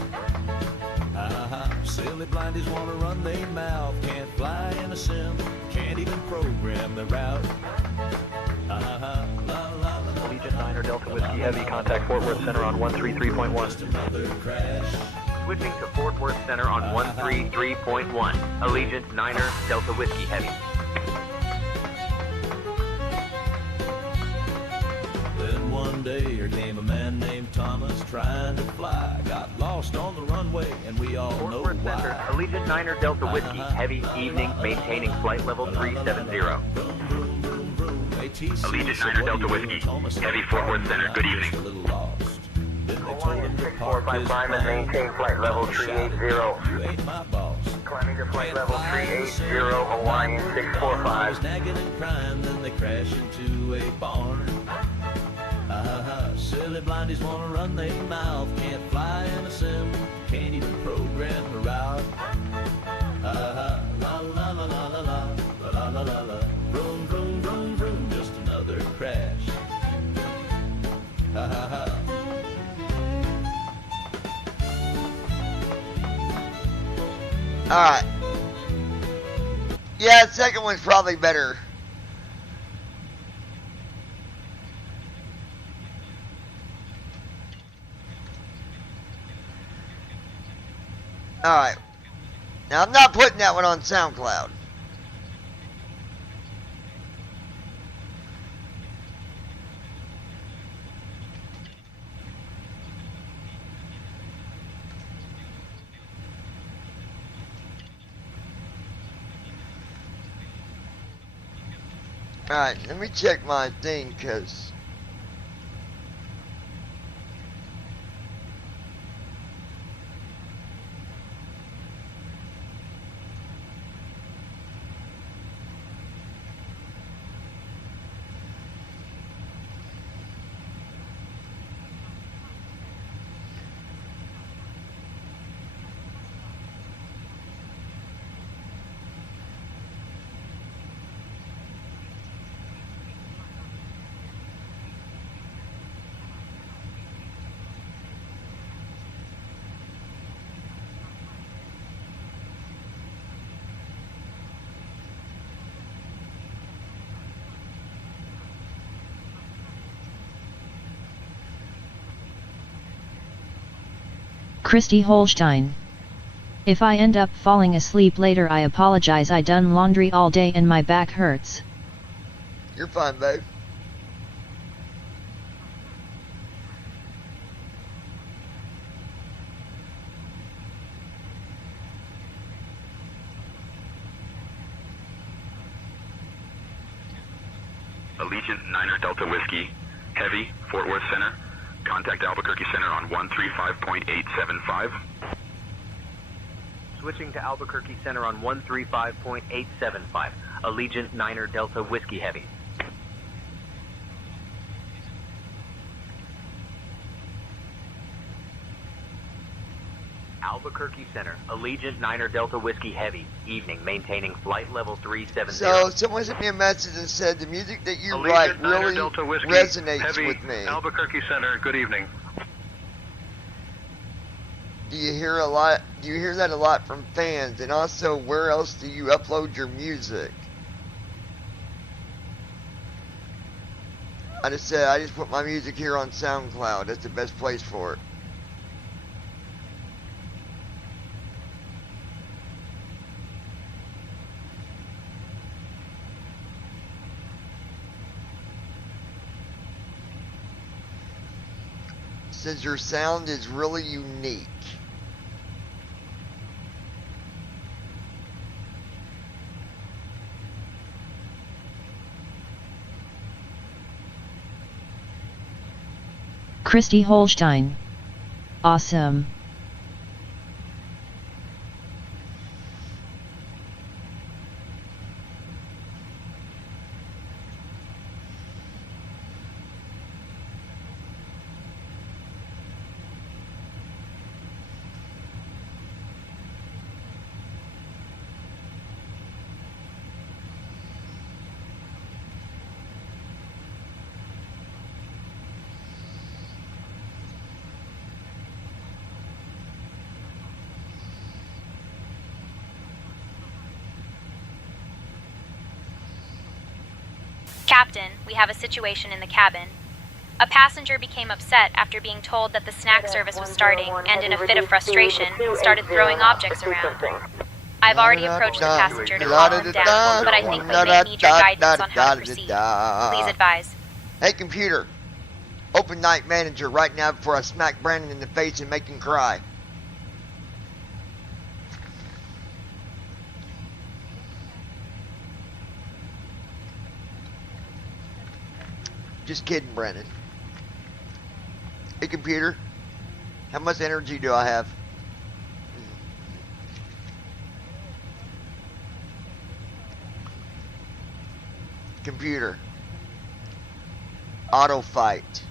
Silly blindies wanna run their mouth. Can't fly in a sim, can't even program the route. Allegiant 9 Delta Whiskey Heavy, contact Fort Worth Center on 133.1. Switching to Fort Worth Center on 133.1. Allegiant 9 Delta Whiskey Heavy. Then one day here came a man named Thomas trying to fly. Got lost on the runway and we all Fort know Worth why. Center, Allegiant 9 Delta Whiskey Heavy, evening, maintaining flight level 370. Allegiant 9 Delta Whiskey Heavy, Fort Worth Center, good evening. Hawaiian 645, climb and maintain flight level 380. You ain't my boss. Climbing to flight level 380, Hawaiian 645. Nagging and crying, then they crash into a barn. Silly blindies wanna run their mouth. Can't fly in a sim, can't even program a route. La la la la la la la la la la la. Vroom vroom vroom vroom, just another crash. Ha ha ha. Alright. Yeah, the second one's probably better. Alright. Now, I'm not putting that one on SoundCloud. Alright, let me check my thing, cause Christy Holstein. If I end up falling asleep later, I apologize. I done laundry all day and my back hurts. you're fine, babe. Allegiant 9 Delta Whiskey Heavy, Fort Worth Center. Contact Albuquerque Center on 135.875. Switching to Albuquerque Center on 135.875. Allegiant 9 Delta Whiskey Heavy. Albuquerque Center, Allegiant Niner Delta Whiskey Heavy, evening, maintaining flight level 370. So someone sent me a message and said the music that you Allegiant write Niner really Delta Whiskey resonates Heavy, with me. Albuquerque Center, good evening. Do you hear a lot? Do you hear that a lot from fans? And also, where else do you upload your music? I just said I just put my music here on SoundCloud. That's the best place for it. Since your sound is really unique. Christy Holstein. Awesome. Captain, we have a situation in the cabin. A passenger became upset after being told that the snack service was starting and, in a fit of frustration, started throwing objects around. I've already approached the passenger to calm him down, but I think we may need your guidance on how to proceed. Please advise. Hey computer, open Night Manager right now before I smack Brandon in the face and make him cry. Just kidding, Brandon. Hey computer, how much energy do I have? Computer. Auto fight.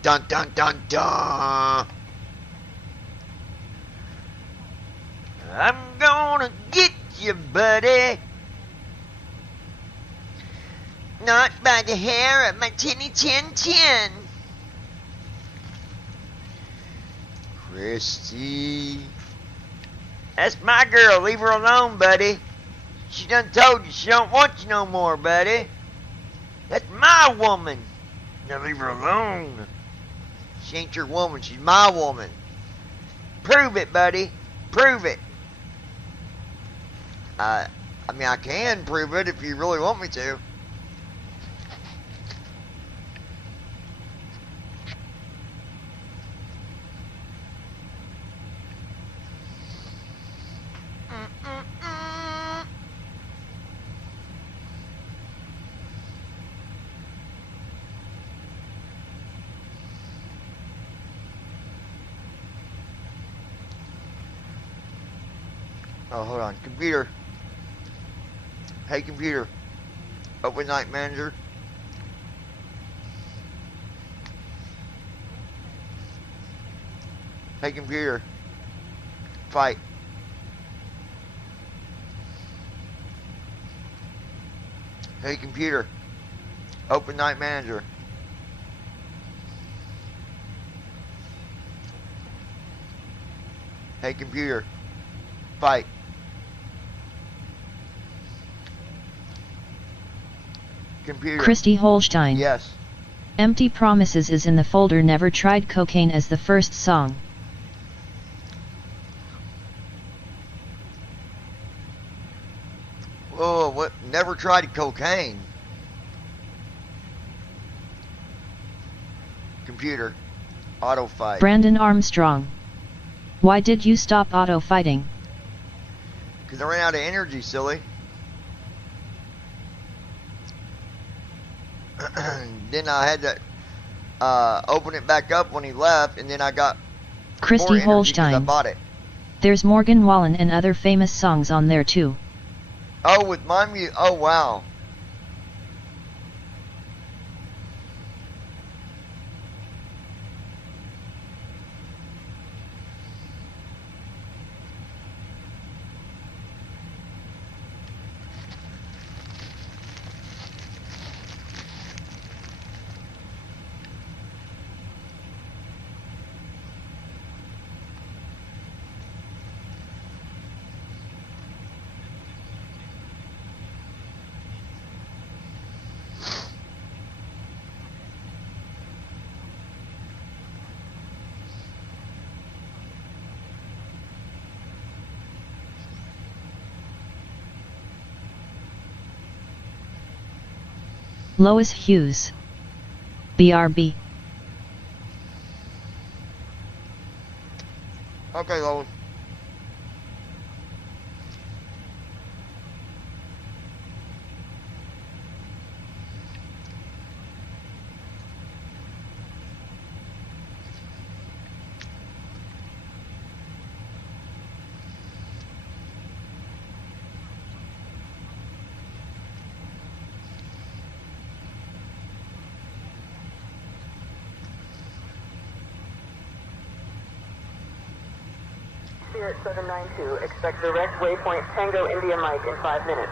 Dun dun dun dun. I'm gonna get you, buddy. Not by the hair of my tinny chin chin. Christy. That's my girl. Leave her alone, buddy. She done told you she don't want you no more, buddy. That's my woman. Now leave her alone. She ain't your woman. She's my woman. Prove it, buddy. Prove it. I mean, I can prove it if you really want me to. Oh, hold on. Computer. Hey, computer. Open Night Manager. Hey, computer. Fight. Hey, computer. Open Night Manager. Hey, computer. Fight. Computer. Christy Holstein. Yes. Empty Promises is in the folder Never Tried Cocaine as the first song. Oh, what? Never tried cocaine. Computer. Auto fight. Brandon Armstrong. Why did you stop auto fighting? Because I ran out of energy, silly. Then I had to open it back up when he left, and then I got Christy more energy 'cause Holstein. I bought it. There's Morgan Wallen and other famous songs on there too. Oh, with my music. Oh, wow. Lois Hughes. BRB. Okay, Lois. Spirit 792, expect direct waypoint Tango India Mike in 5 minutes.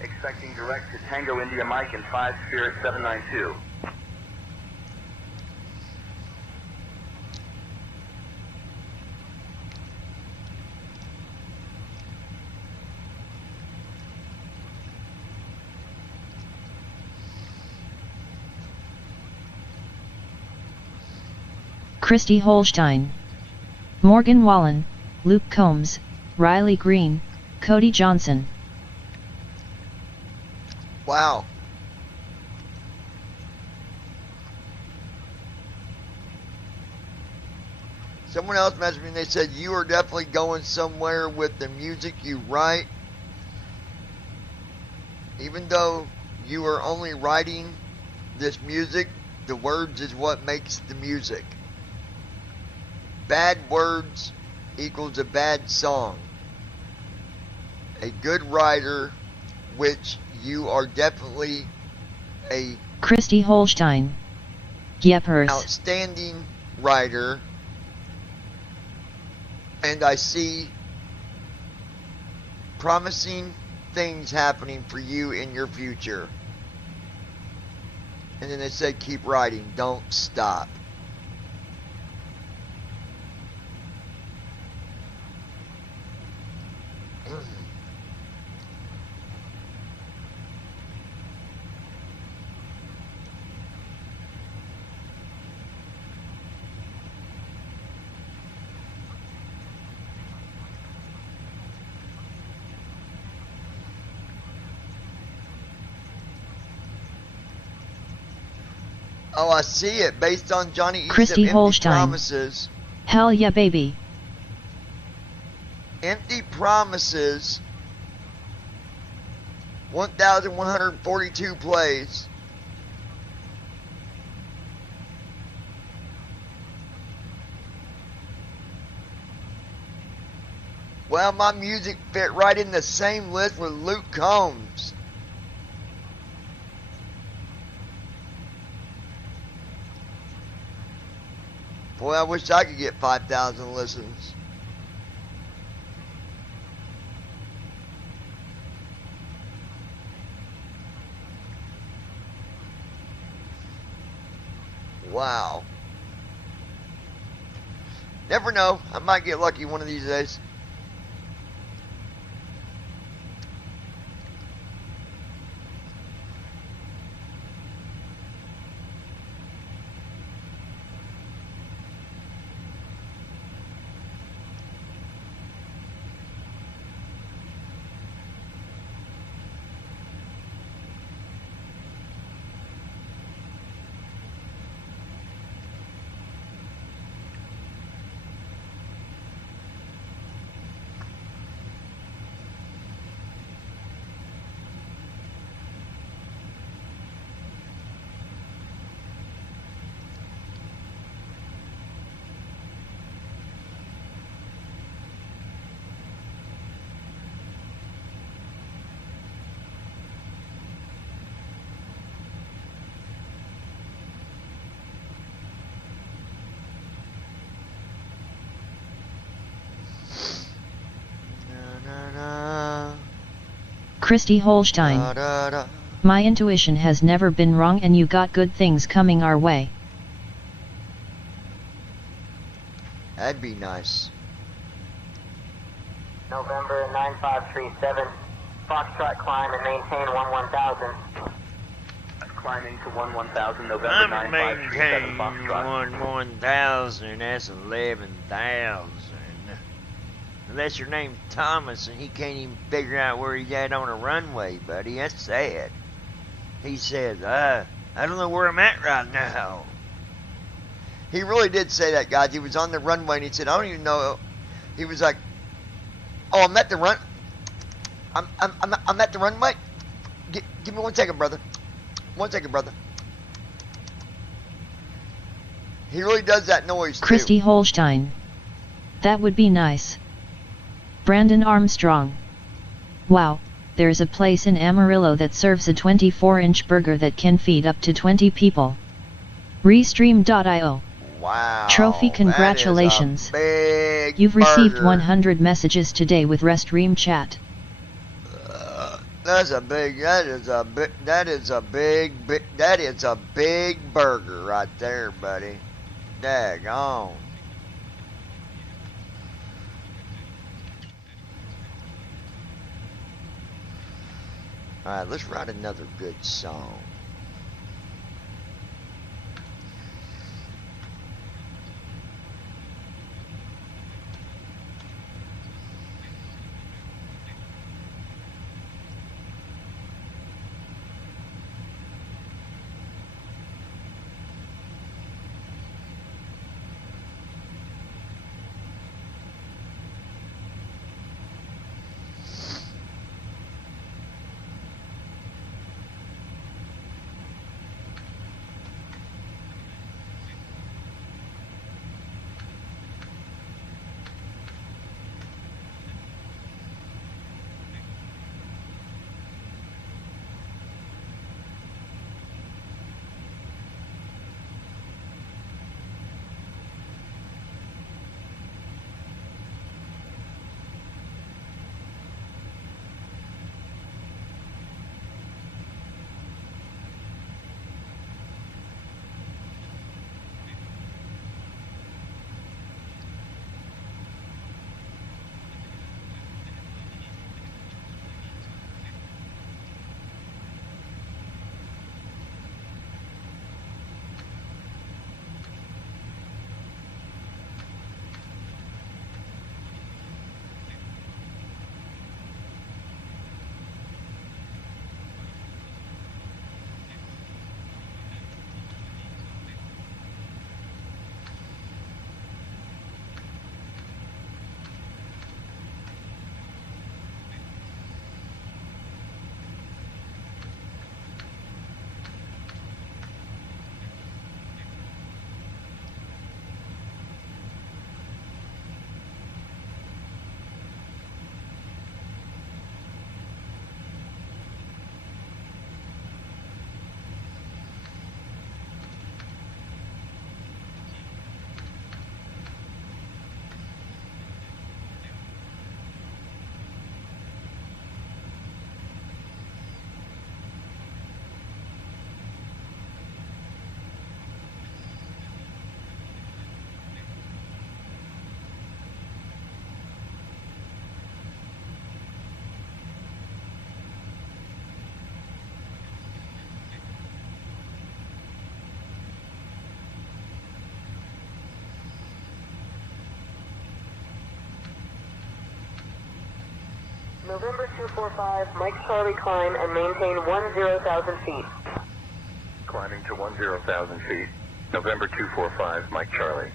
Expecting direct to Tango India Mike in 5 Spirit 792. Christy Holstein. Morgan Wallen, Luke Combs, Riley Green, Cody Johnson. Wow. Someone else messaged me and they said you are definitely going somewhere with the music you write. Even though you are only writing this music, the words is what makes the music. Bad words equals a bad song. A good writer, which you are definitely a Christy Holstein. Yepers. outstanding writer, and I see promising things happening for you in your future. And then they said keep writing, don't stop. Oh, I see it. Based on Johnny East Christy of Empty Holstein. Promises. Hell yeah, baby. Empty Promises. 1,142 plays. Well, my music fit right in the same list with Luke Combs. Boy, I wish I could get 5,000 listens. Wow. Never know. I might get lucky one of these days. Christy Holstein. My intuition has never been wrong and you got good things coming our way. That'd be nice. November 9537, Foxtrot climb and maintain 11,000. Climbing to 11,000, November 9537, Foxtrot. 1,000, that's 11,000. Unless your name's Thomas and he can't even figure out where he's at on a runway, buddy. That's sad. He said, I don't know where I'm at right now. He really did say that, guys. He was on the runway and he said, I don't even know. He was like, oh, I'm at the run. I'm at the runway. Give me 1 second, brother. 1 second, brother. He really does that noise, Christy too. Holstein. That would be nice. Brandon Armstrong. Wow, there's a place in Amarillo that serves a 24-inch burger that can feed up to 20 people. Restream.io. Wow. Trophy, congratulations. You've received 100 messages today with Restream chat. That is a big burger right there, buddy. Daggone. Alright, let's write another good song. November 245, Mike Charlie climb and maintain 10,000 feet. Climbing to 10,000 feet. November 245, Mike Charlie.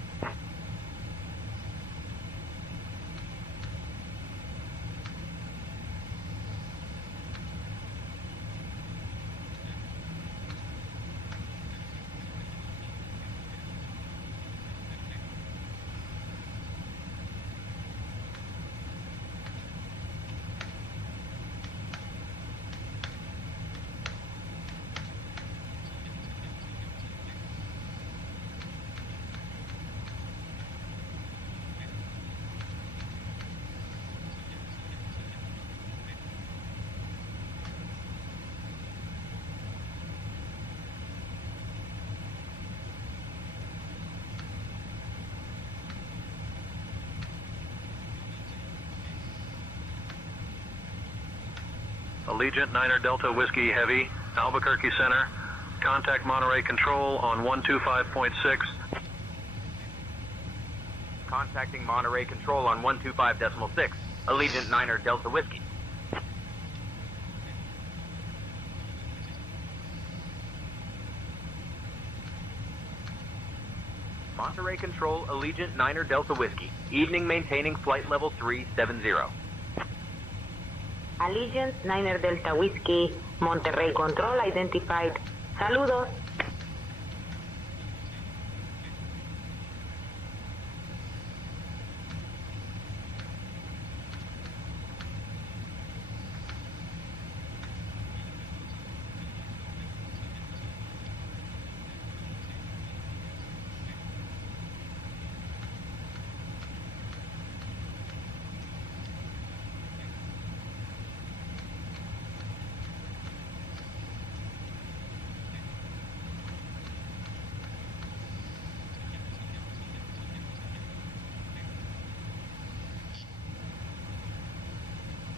Allegiant Niner Delta Whiskey Heavy, Albuquerque Center. Contact Monterey Control on 125.6. Contacting Monterey Control on 125.6. Allegiant Niner Delta Whiskey. Primary control, Allegiant 9er Delta Whiskey. Evening maintaining flight level 370. Allegiant 9er Delta Whiskey, Monterrey Control identified. Saludos.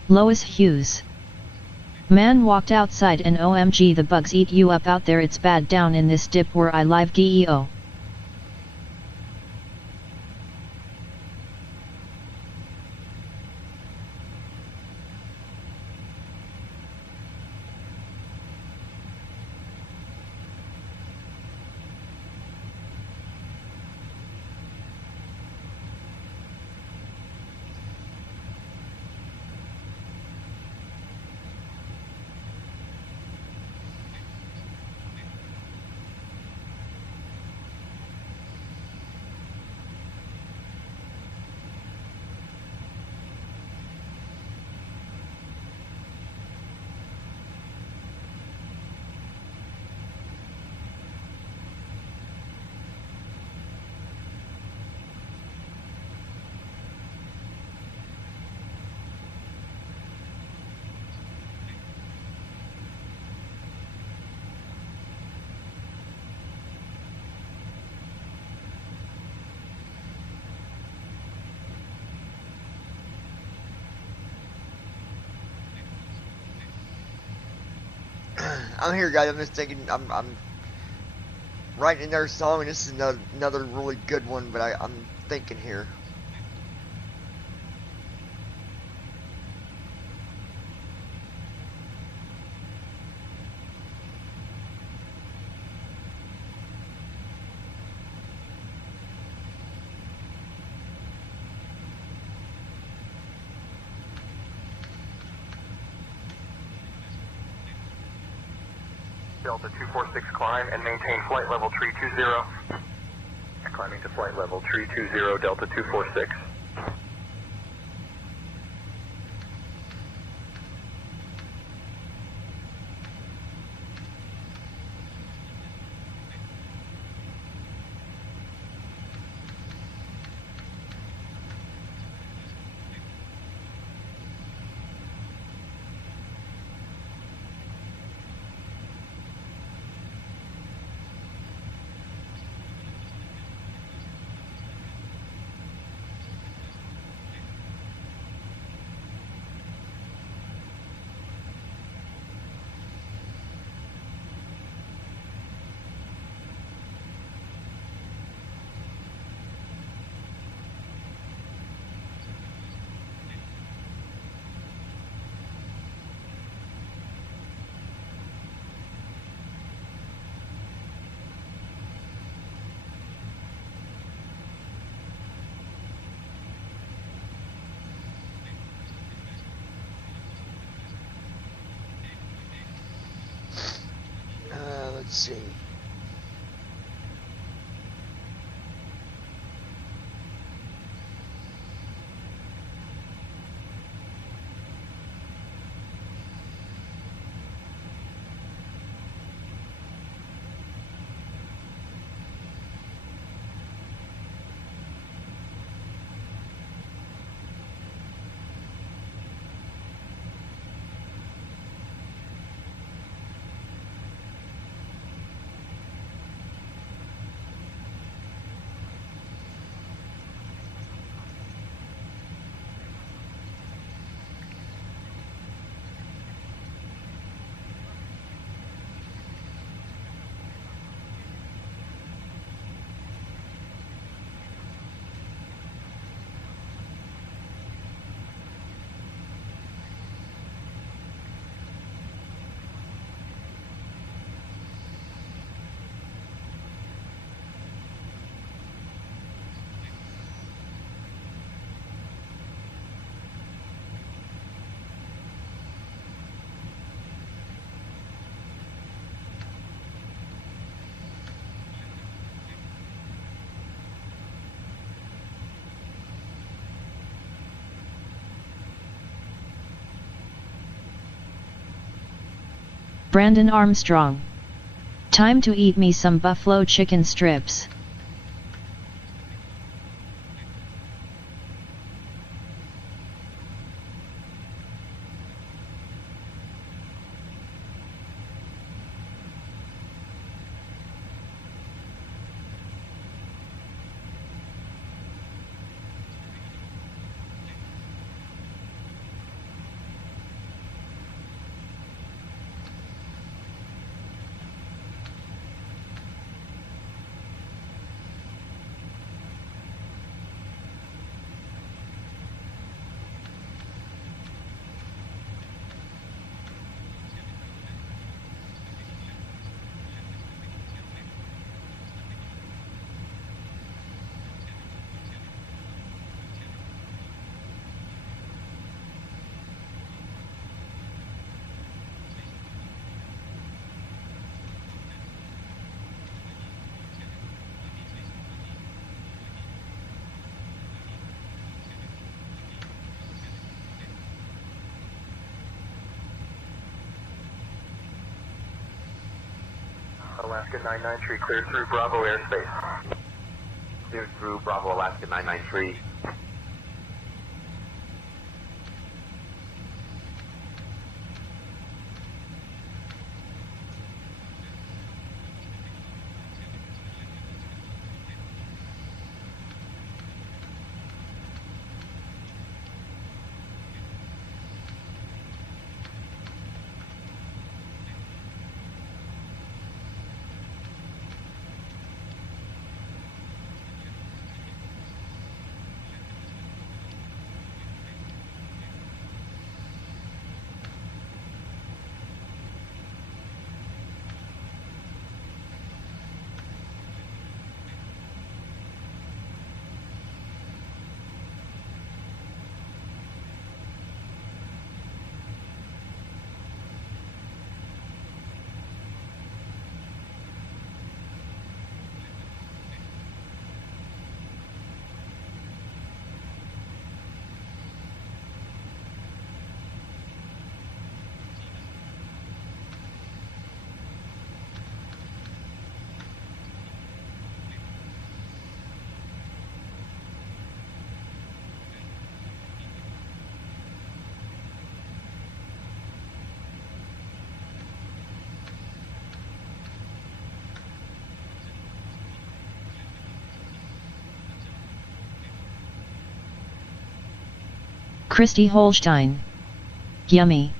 Lois Hughes. Man walked outside and OMG the bugs eat you up out there, it's bad down in this dip where I live GEO. I'm here, guys. I'm just thinking. I'm writing another song, and this is another really good one. But I'm thinking here. Delta 246 climb and maintain flight level 320. Climbing to flight level 320, Delta 246. Let's see. Brandon Armstrong. Time to eat me some buffalo chicken strips. Alaska 993, cleared through Bravo airspace. Cleared through Bravo, Alaska 993. Christy Holstein. Yummy.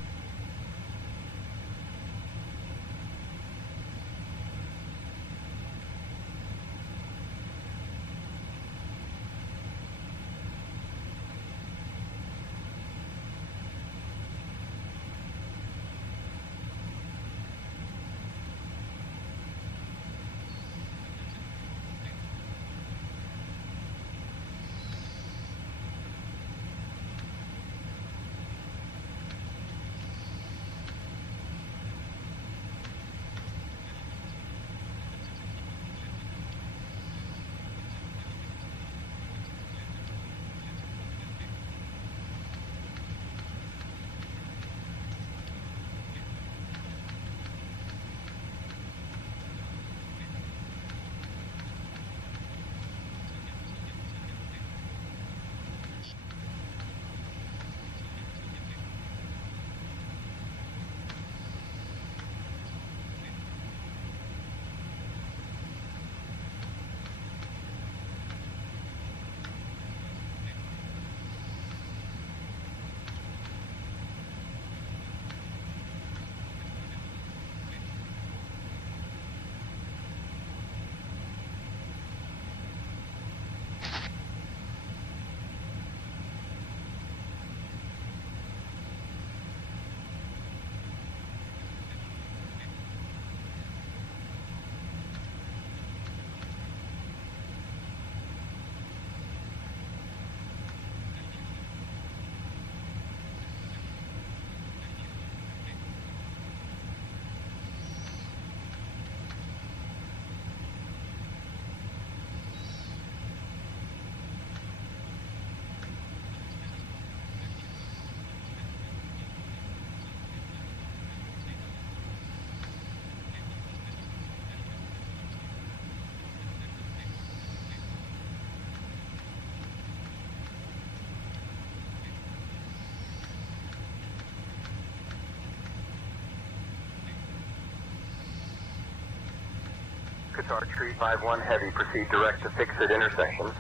Qatar Tree 51 Heavy, proceed direct to fix-it intersection.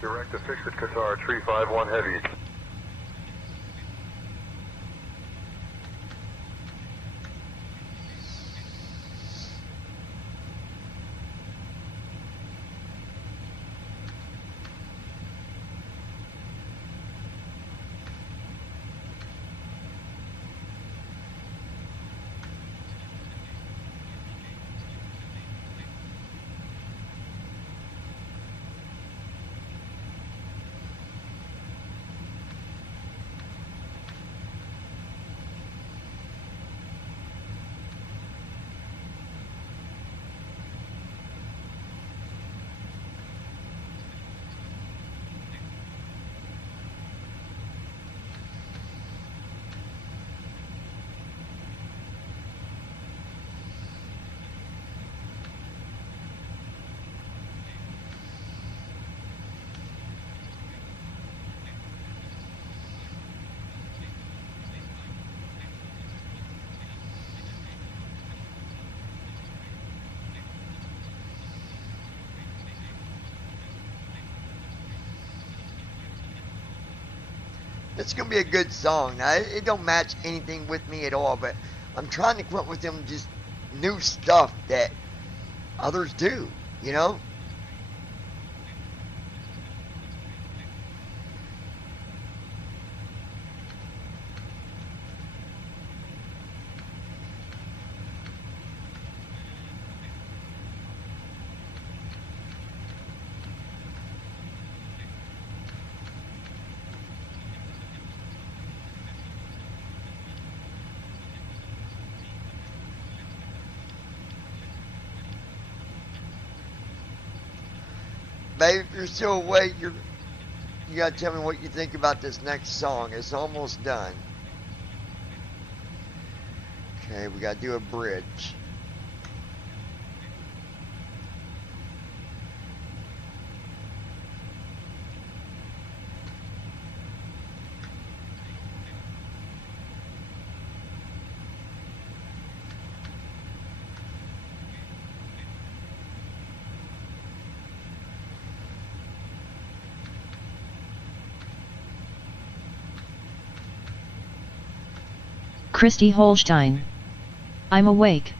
Direct to fix-it Qatar Tree 51 Heavy. It's gonna be a good song. Now, it don't match anything with me at all, but I'm trying to come up with them just new stuff that others do, you know? Babe, if you're still awake, you gotta tell me what you think about this next song. It's almost done. Okay, we gotta do a bridge. Christy Holstein. I'm awake.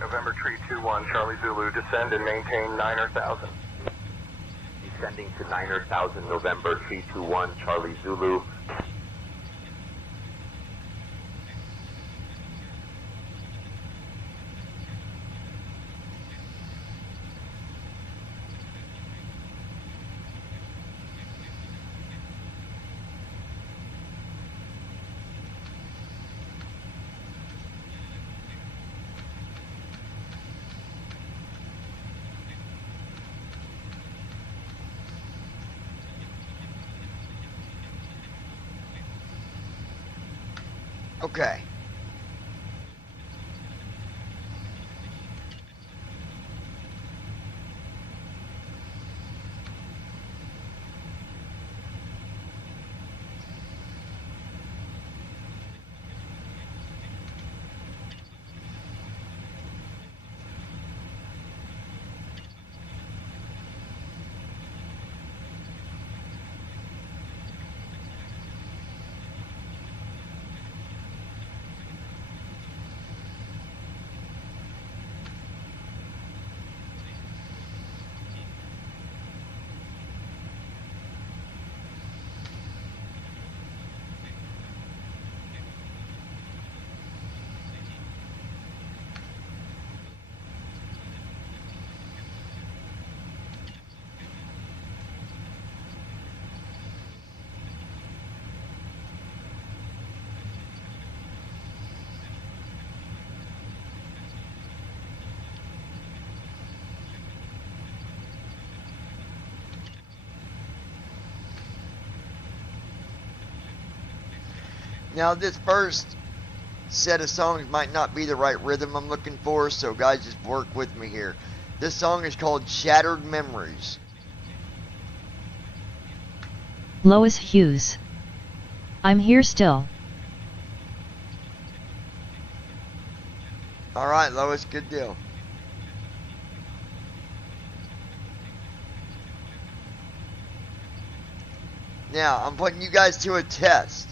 November Tree 21, Charlie Zulu, descend and maintain 9,000. Descending to 9,000, November 321, Charlie Zulu. Okay. Now this first set of songs might not be the right rhythm I'm looking for, so guys, just work with me here. This song is called Shattered Memories. Lois Hughes. I'm here still. Alright, Lois, good deal. Now, I'm putting you guys to a test.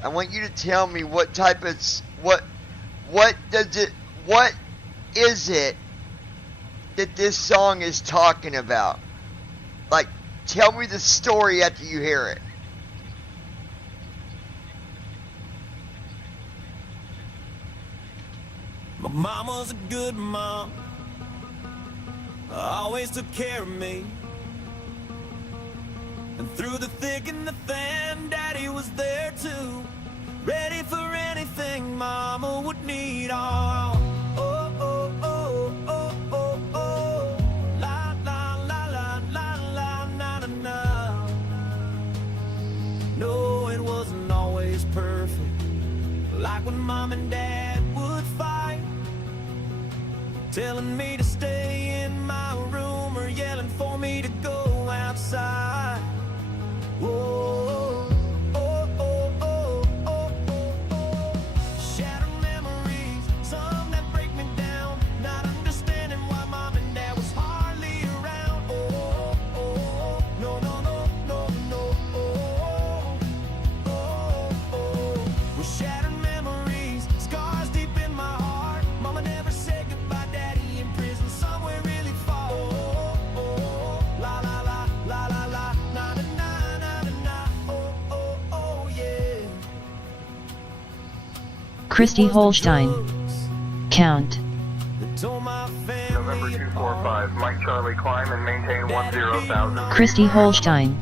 I want you to tell me what type of, what is it that this song is talking about? Like, tell me the story after you hear it. My mama's a good mom, always took care of me. And through the thick and the thin, Daddy was there too, ready for anything Mama would need. Oh, oh, oh, oh, oh, oh, oh. La, la, la, la, la, la, na, na, na. No, it wasn't always perfect, like when Mom and Dad would fight, telling me to stay in my room or yelling for me to go outside. Whoa, oh, oh, oh, oh, oh, oh. Shattered memories, some that break me down, not understanding why Mom and Dad was hardly around. Oh, oh, oh, no, no, no, no, no, oh, oh, oh. Well, shattered memories, scars deep in my heart. Mama never said goodbye, Daddy in prison somewhere really far. Oh, oh, oh, la, la, la, la, la, la, na, na, na. Christy Holstein. Count. November 245, Mike Charlie, climb and maintain 10,000. Christy Holstein.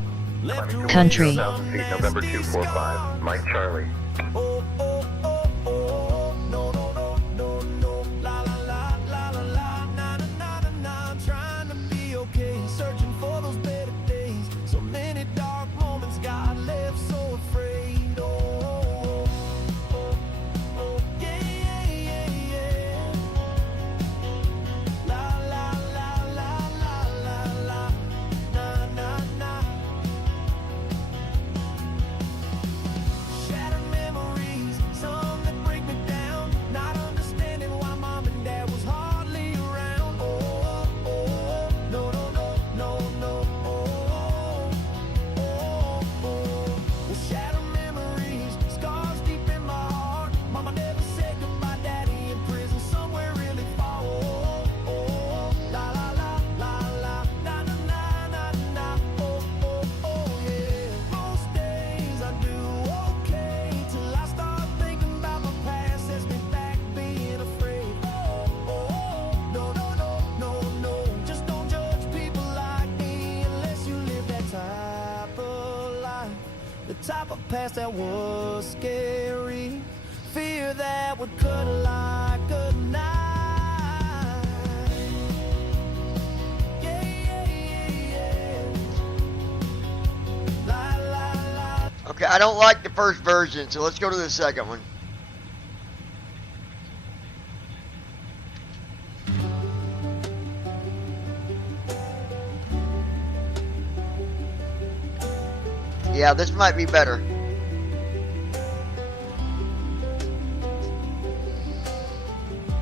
Country. 0,000 feet, November 245, Mike Charlie. Trying to be okay, searching for those better days. So many dark moments, God left so afraid. Oh, oh, oh, yeah, yeah, yeah, yeah. La, la, la, la, la, la, la, na, na, na. Shattered memories, some that break me down, not understanding why Mom and Dad was hardly around. Oh, oh, no, no, no, no, no, oh, oh, oh. Well, shattered memories, scars deep in my heart. Mama never said goodbye, Daddy in prison somewhere really far. Oh, oh, la, la, la, la, la, na, na, na, na, na, oh, oh, oh, yeah. Most days I do okay till I start thinking about my past, sets me back being afraid. Oh, oh, no, no, no, no, no, just don't judge people like me unless you live that type of life, the type of past that was scary, fear that would cut like a knife. Yeah, yeah, yeah, yeah. La, la, la. Okay, I don't like the first version, so let's go to the second one. Yeah, this might be better.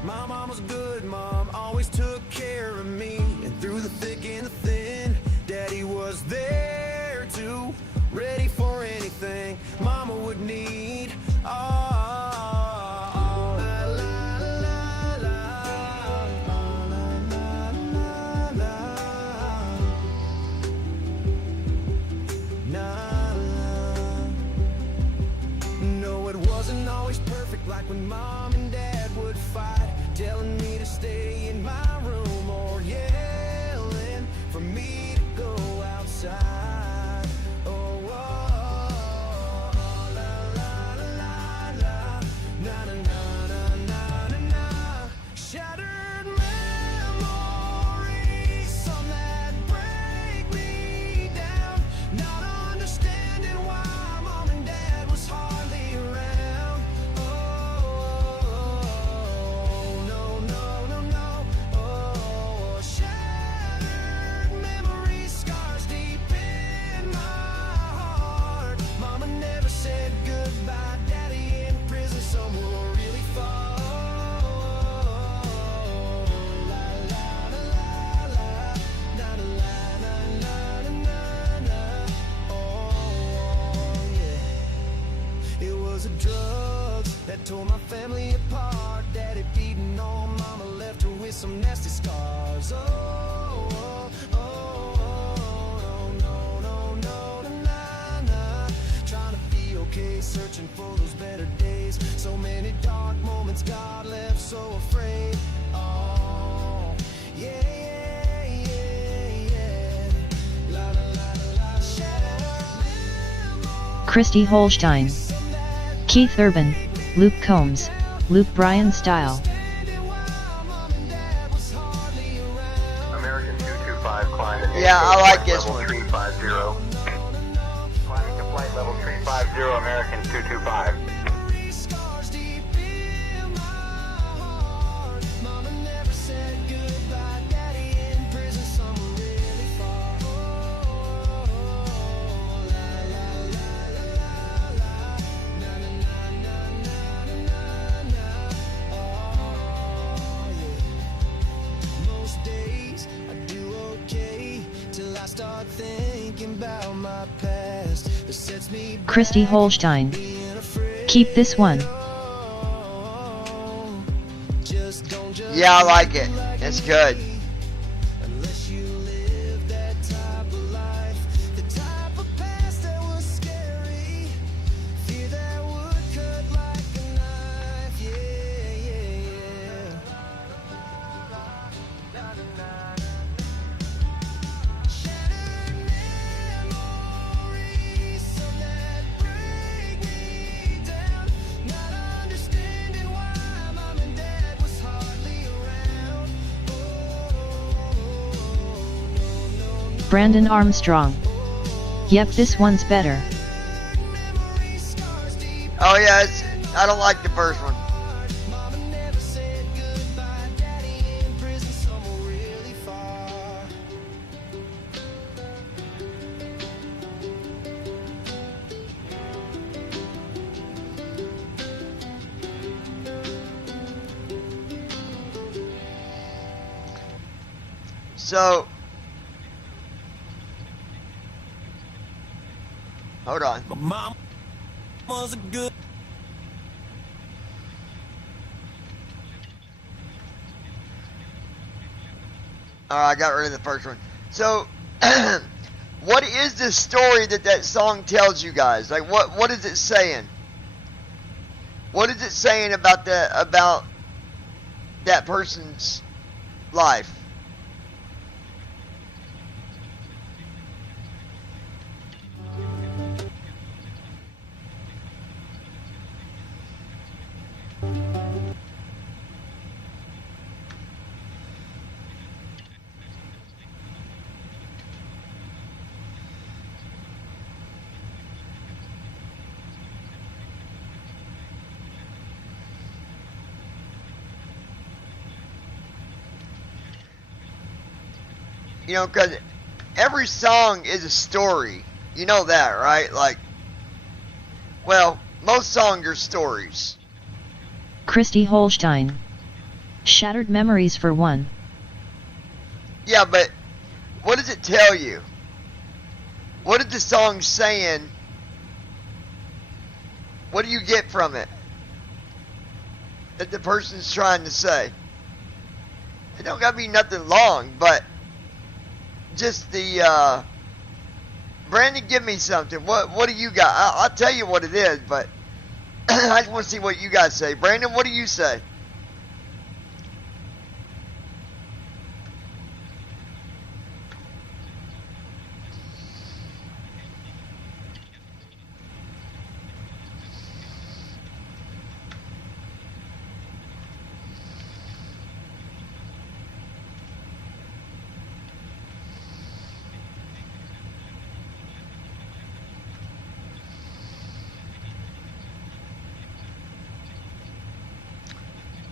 My mom was good, Mom always took care of me. And through the thick and the thin, Daddy was there too, ready for anything Mama would need. Oh, la, la, la, la, la, la, la, la, la. So many dark moments, God left so afraid. Oh, yeah, yeah, yeah, yeah. La la la la, shattered memories. Christy Holstein, Keith Urban, Luke Combs, Luke Bryan Style. American 225, climb and Yeah, I like maintain this flight one. level 350. Climbing to flight level 350, American 225. Scars deep in my heart. Mama never said goodbye. Daddy in prison somewhere really far. Oh, la la la la la. Na na na na na na na. Oh yeah. Most days I do okay till I start thinking about my past. That sets me back. Christy Holstein, keep this one. Yeah, I like it. It's good. Unless you live that type of life, the type of past that was scary, fear that would cut like a knife. Yeah, yeah, yeah. Shattered memories, some that break me down. Not understanding why mom and dad was hardly around. Brandon Armstrong. Yep, this one's better. Oh yeah, I don't like the first one. Mama never said goodbye. Daddy in prison somewhere really far. So, hold on. Mom was a good. I got rid of the first one. So, what is the story that song tells you guys? Like, what is it saying? What is it saying about that person's life? You know, because every song is a story. You know that, right? Like, well, most songs are stories. Christy Holstein. Shattered memories for one. Yeah, but what does it tell you? What is the song saying? What do you get from it that the person's trying to say? It don't gotta be nothing long, but just the Brandon, give me something. What do you got? I'll tell you what it is, but I just want to see what you guys say. Brandon, what do you say?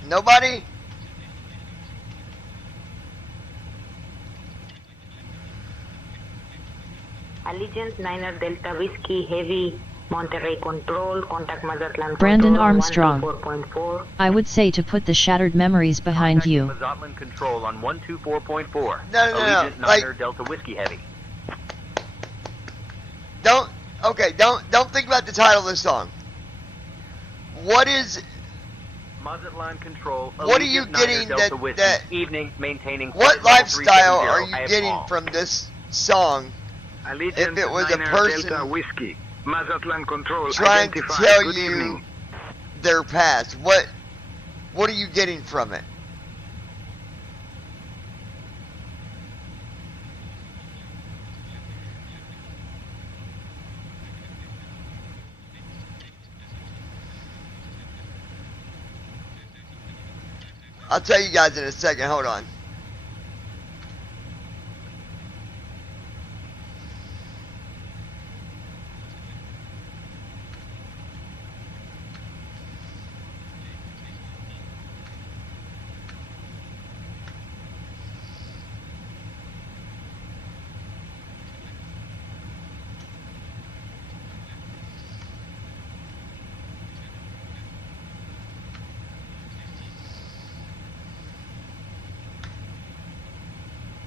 Nobody? Allegiance 9er Delta Whiskey Heavy Monterrey Control, contact Mazatlan Brandon Control, Armstrong. 124.4. I would say to put the shattered memories behind you. Mazatlan Control on 124.4. No. Allegiant 9er Like, Delta Whiskey Heavy. don't think about the title of the song. What is Mazatlan Control. What are you Allegiant 9er getting Delta Whiskey. that Evening maintaining. what flight level lifestyle 370. are you I have getting all. from this song if it was a person Whiskey, Mazatlan Control, trying to identified. tell Good you evening. their past. What are you getting from it? I'll tell you guys in a second. Hold on.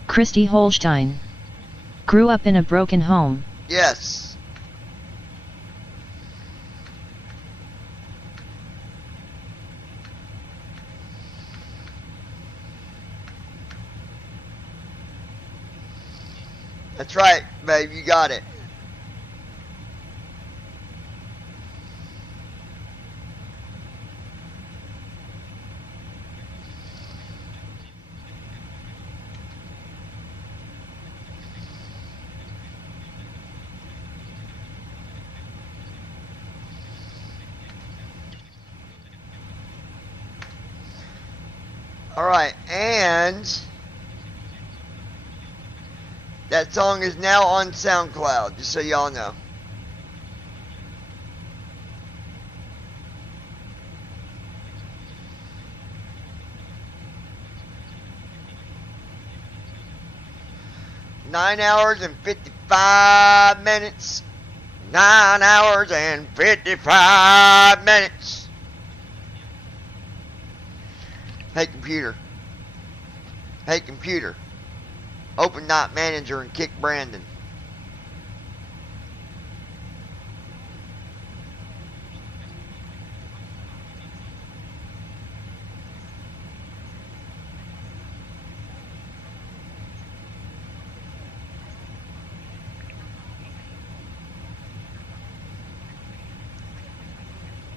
Christy Holstein. Grew up in a broken home. Yes. That's right, babe. You got it. Alright, and that song is now on SoundCloud, just so y'all know. Nine hours and 55 minutes. 9 hours and 55 minutes. Hey computer. Hey computer. Open Night Manager and kick Brandon.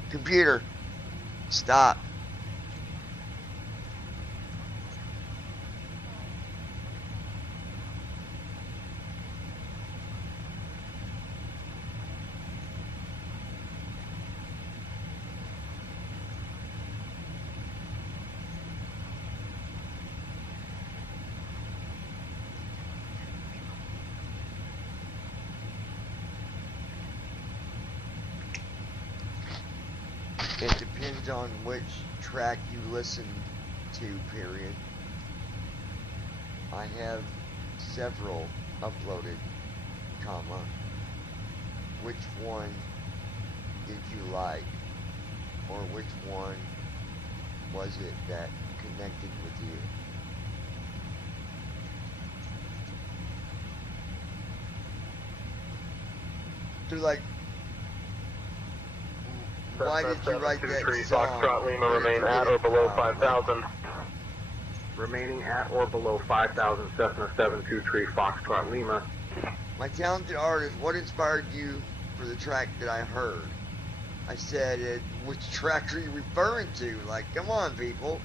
Computer, stop. It depends on which track you listen to, period. I have several uploaded, comma. Which one did you like? Or which one was it that connected with you? So like, why did you write that song? Foxtrot Lima remain at or below 5,000. Remaining at or below 5,000, Cessna 723 Foxtrot Lima. My talented artist, what inspired you for the track that I heard? I said, which track are you referring to? Like, come on, people.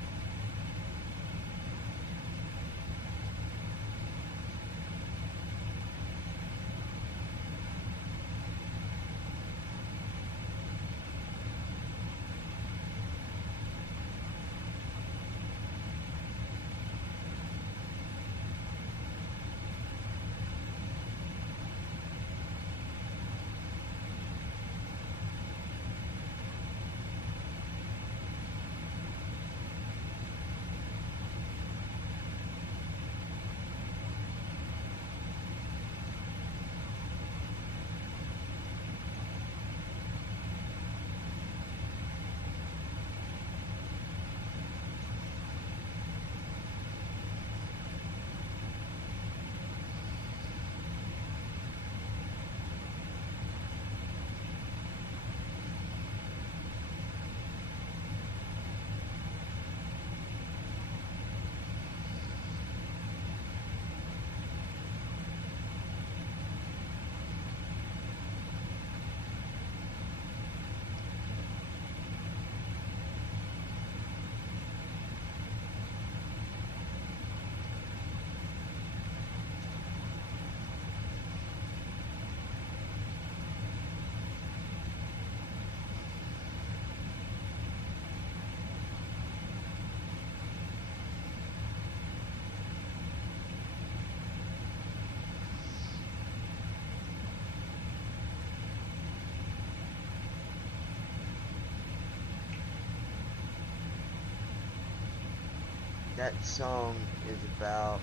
that song is about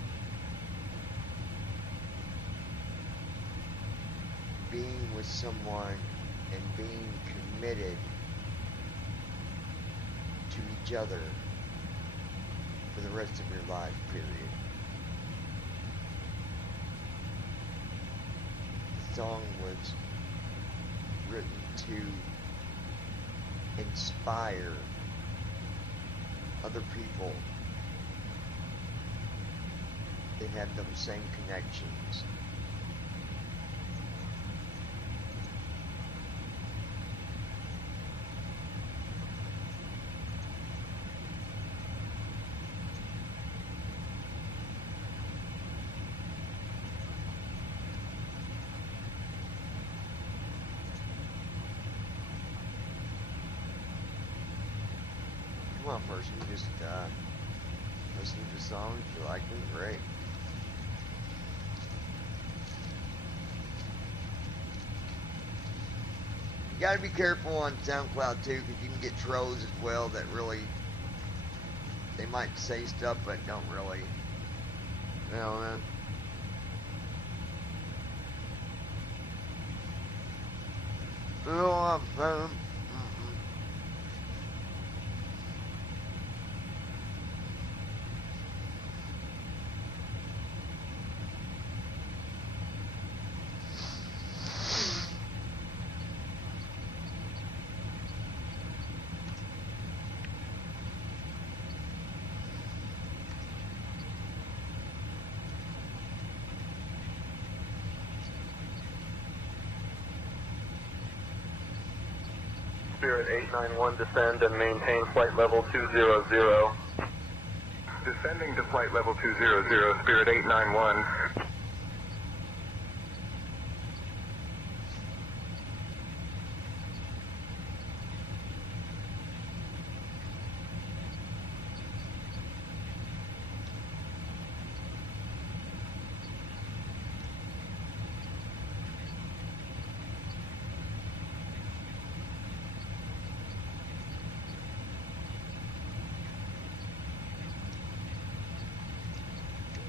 being with someone and being committed to each other for the rest of your life, period. The song was written to inspire other people that have those same connections. Come on, person, just listen to the song. If you like them, great. You gotta be careful on SoundCloud too, because you can get trolls as well that really, they might say stuff but don't really, you know, Spirit 891, descend and maintain flight level 200. Descending to flight level 200, Spirit 891.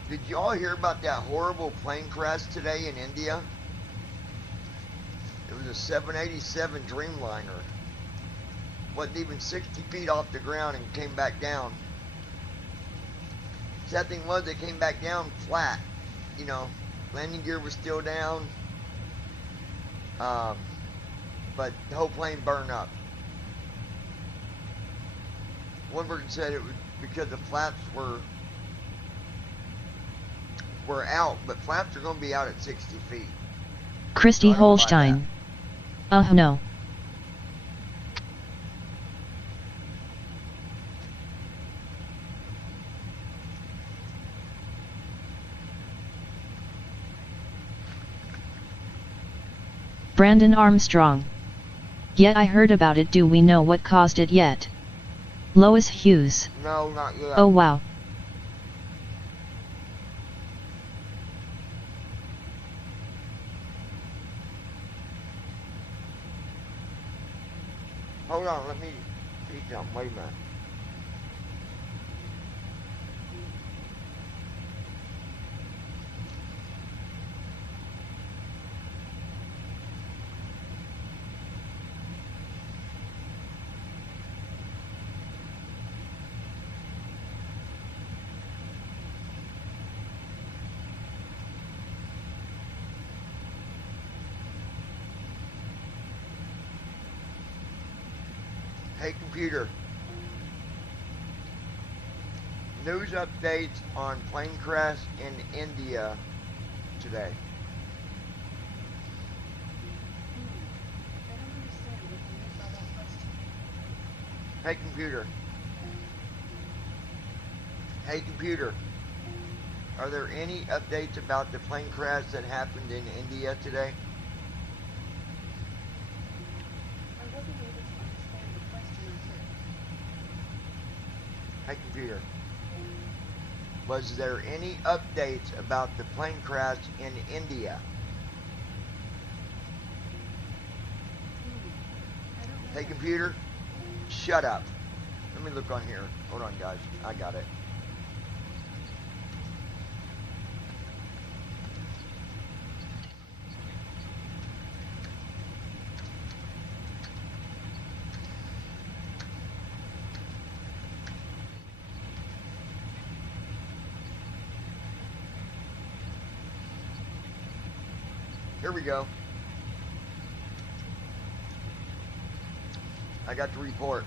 Did y'all hear about that horrible plane crash today in India? It was a 787 Dreamliner. Wasn't even 60 feet off the ground and came back down. Sad thing was, it came back down flat. You know, landing gear was still down. But the whole plane burned up. One person said it was because the flaps were out, but flaps are going to be out at 60 feet. Christy Holstein. No. Brandon Armstrong. Yeah, I heard about it. Do we know what caused it yet? Lois Hughes. No, not yet. Oh wow. Hold on, let me see something. Wait a minute. Hey computer, news updates on plane crash in India today. Hey computer. Hey computer, are there any updates about the plane crash that happened in India today? Hey computer, was there any updates about the plane crash in India? Hey computer, shut up. Let me look on here. Hold on guys, I got it. Here we go. I got the report.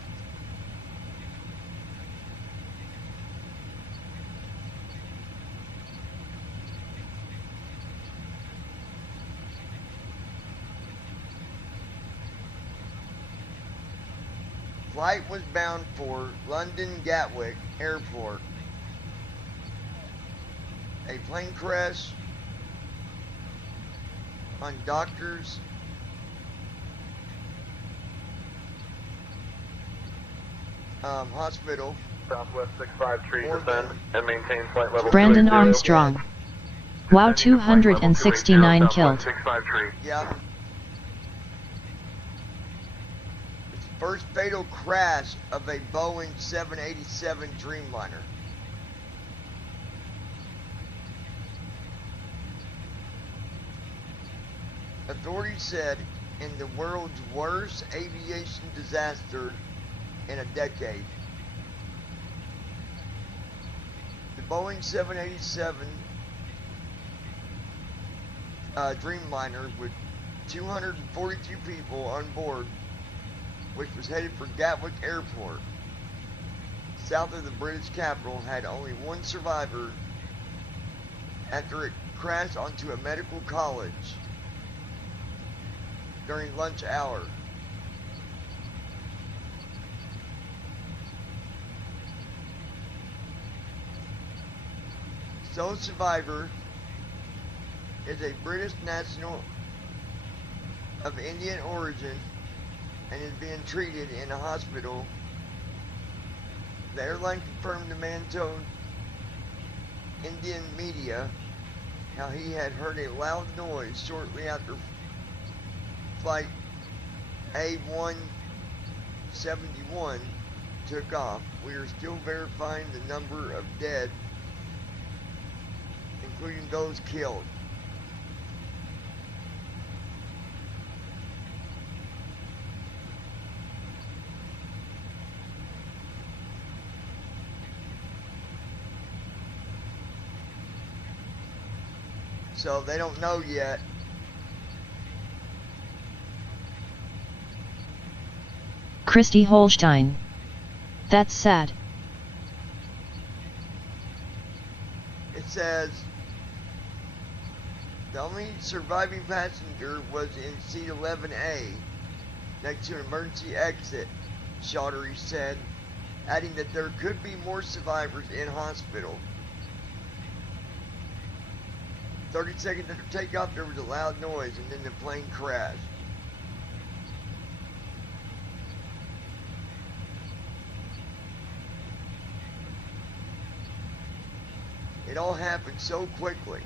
Flight was bound for London Gatwick Airport. A plane crash on Doctors Hospital. Southwest 653, descend and maintain flight level Brandon 30. Armstrong. Wow, 269 killed. 653. Yeah. It's the first fatal crash of a Boeing 787 Dreamliner. Authorities said in the world's worst aviation disaster in a decade. The Boeing 787 Dreamliner with 242 people on board, which was headed for Gatwick Airport, south of the British capital, had only one survivor after it crashed onto a medical college during lunch hour. Sole survivor is a British national of Indian origin and is being treated in a hospital. The airline confirmed the man told Indian media how he had heard a loud noise shortly after flight A171 took off. We are still verifying the number of dead, including those killed. So they don't know yet. Christy Holstein. That's sad. It says the only surviving passenger was in seat 11A next to an emergency exit, Chaudhary said, adding that there could be more survivors in hospital. 30 seconds after takeoff, there was a loud noise and then the plane crashed. It all happened so quickly.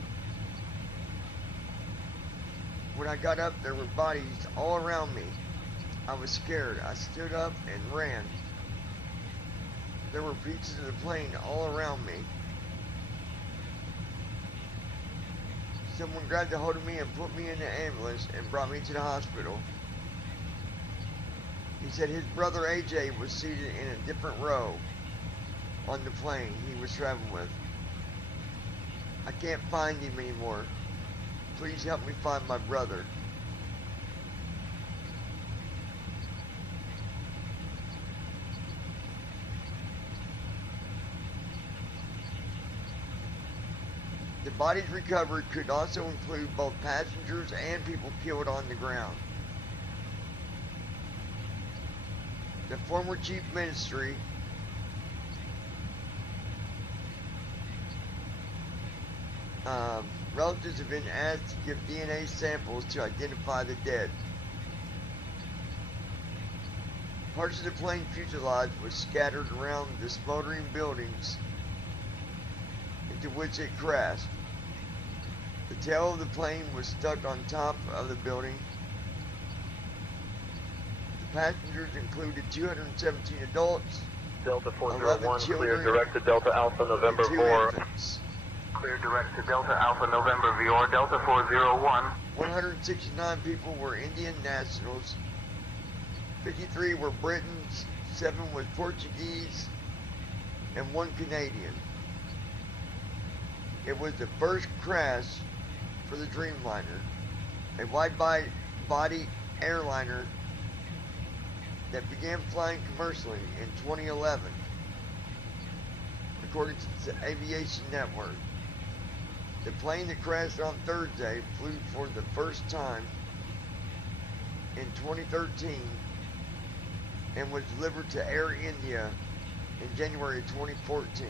When I got up, there were bodies all around me. I was scared. I stood up and ran. There were pieces of the plane all around me. Someone grabbed a hold of me and put me in the ambulance and brought me to the hospital. He said his brother AJ was seated in a different row on the plane he was traveling with. I can't find him anymore. Please help me find my brother. The bodies recovered could also include both passengers and people killed on the ground. The former chief ministry relatives have been asked to give DNA samples to identify the dead. Parts of the plane fuselage was scattered around the smoldering buildings into which it crashed. The tail of the plane was stuck on top of the building. The passengers included 217 adults, Delta 11 401, children, clear direct to Delta Alpha November and 2 4. infants. Clear direct to Delta Alpha November Vior, Delta 401. 169 people were Indian nationals, 53 were Britons, 7 were Portuguese, and 1 Canadian. It was the first crash for the Dreamliner a wide-body airliner that began flying commercially in 2011, according to the Aviation Network. The plane that crashed on Thursday flew for the first time in 2013 and was delivered to Air India in January 2014.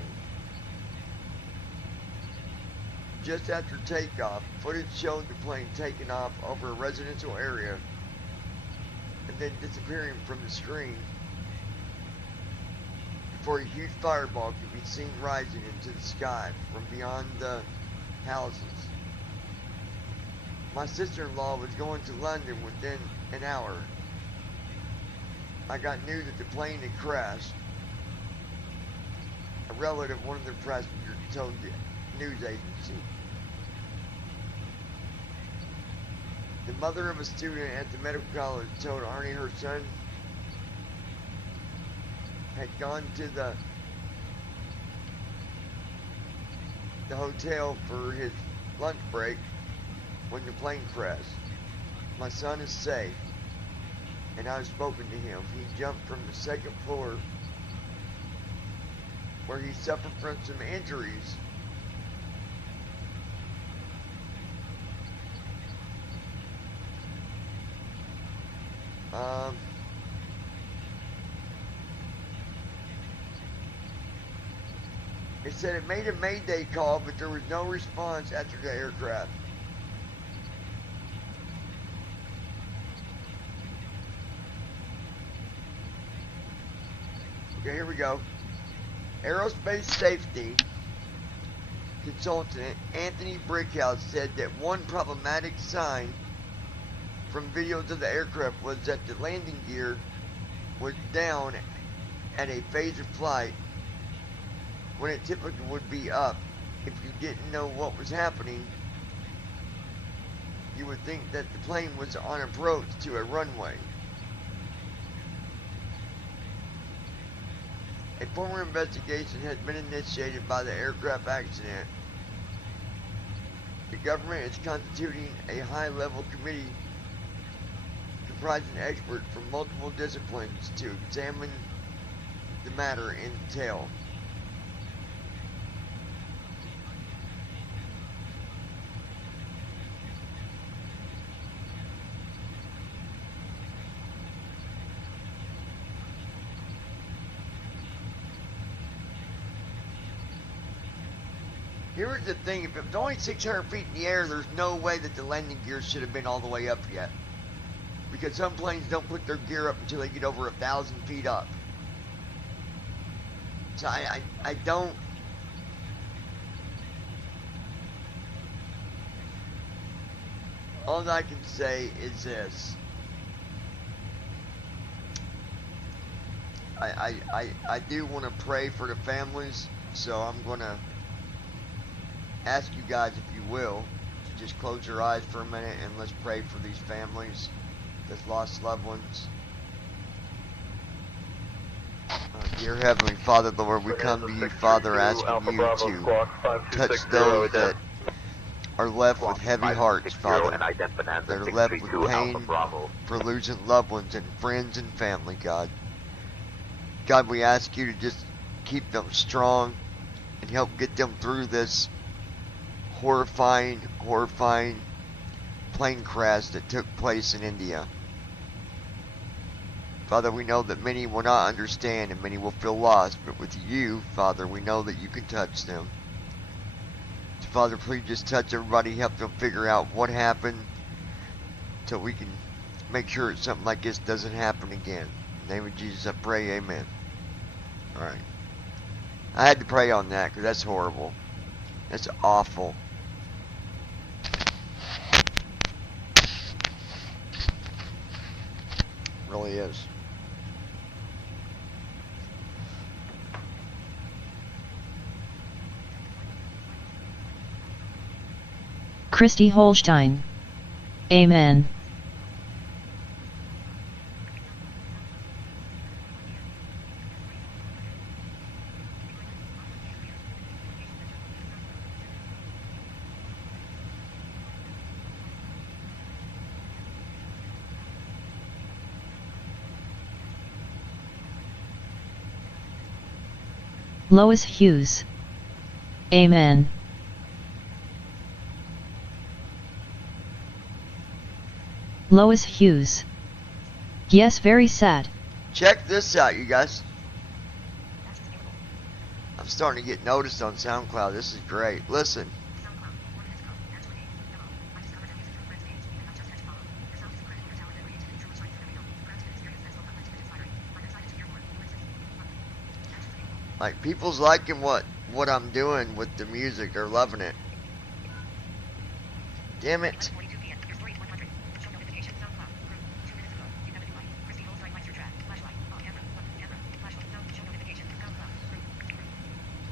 Just after takeoff, footage showed the plane taking off over a residential area and then disappearing from the screen before a huge fireball could be seen rising into the sky from beyond the houses. My sister-in-law was going to London within an hour. I got news that the plane had crashed. A relative of one of the passengers told the news agency. The mother of a student at the medical college told Arnie her son had gone to the hotel for his lunch break when the plane crashed. My son is safe, and I've spoken to him. He jumped from the second floor where he suffered from some injuries. It said it made a mayday call, but there was no response after the aircraft. Okay, here we go. Aerospace safety consultant Anthony Brickhouse said that one problematic sign from videos of the aircraft was that the landing gear was down at a phase of flight when it typically would be up. If you didn't know what was happening, you would think that the plane was on approach to a runway. A formal investigation has been initiated by the aircraft accident. The government is constituting a high-level committee comprising experts from multiple disciplines to examine the matter in detail. Here's the thing, if it's only 600 feet in the air, there's no way that the landing gear should have been all the way up yet. Because some planes don't put their gear up until they get over 1,000 feet up. So I don't... All I can say is this. I do want to pray for the families, so I'm going to ask you guys, if you will, to just close your eyes for a minute and let's pray for these families that's lost loved ones. Dear Heavenly Father, Lord, we come to you, Father, asking you to touch those that are left with heavy hearts, Father. They're left with pain for losing loved ones and friends and family, God. God, we ask you to just keep them strong and help get them through this horrifying plane crash that took place in India. Father, we know that many will not understand and many will feel lost, but with you, Father, we know that you can touch them. So, Father, please just touch everybody, help them figure out what happened so we can make sure that something like this doesn't happen again. In the name of Jesus, I pray, amen. Alright. I had to pray on that because that's horrible. That's awful. Really is. Christy Holstein. Amen. Lois Hughes. Amen. Lois Hughes. Yes, very sad. Check this out, you guys. I'm starting to get noticed on SoundCloud. This is great. Listen. Like, people's liking what I'm doing with the music. They're loving it. Damn it.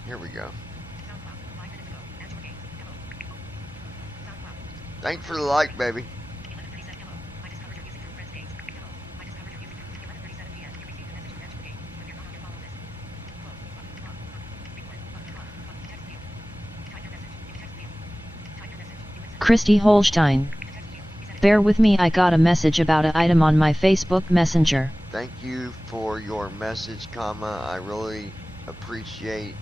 Here we go. Thanks for the like, baby. Christy Holstein. Bear with me, I got a message about an item on my Facebook Messenger. Thank you for your message, comma. I really appreciate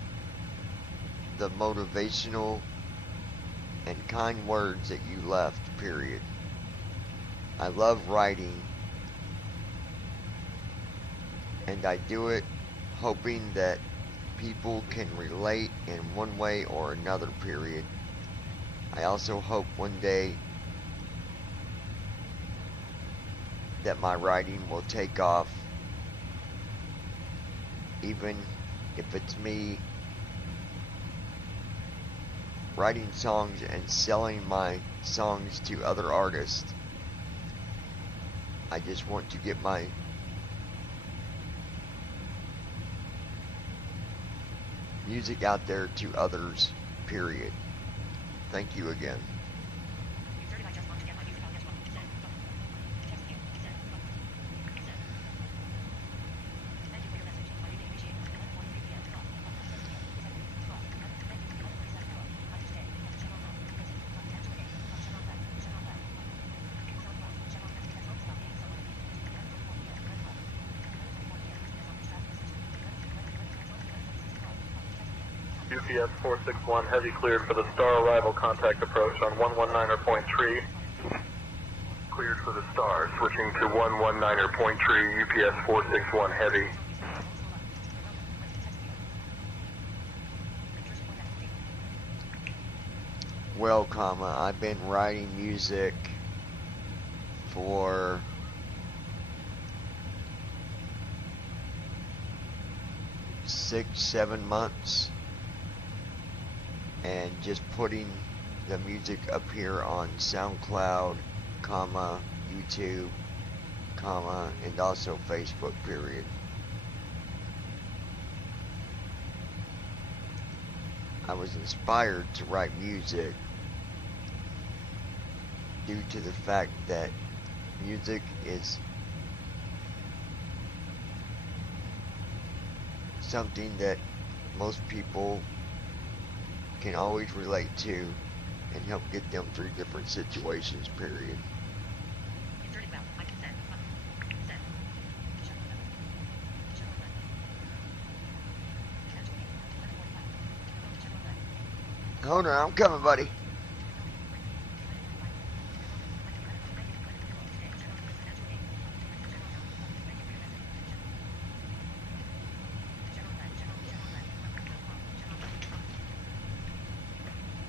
the motivational and kind words that you left, period. I love writing, and I do it hoping that people can relate in one way or another, period. I also hope one day that my writing will take off, even if it's me writing songs and selling my songs to other artists. I just want to get my music out there to others, period. Thank you again. UPS 461 heavy cleared for the star arrival contact approach on 119.3. Cleared for the star, switching to 119.3, UPS 461 heavy. Well, comma, I've been writing music for six, 7 months, and just putting the music up here on SoundCloud, comma, YouTube, comma, and also Facebook, period. I was inspired to write music due to the fact that music is something that most people can always relate to and help get them through different situations, period. Hold on, I'm coming, buddy.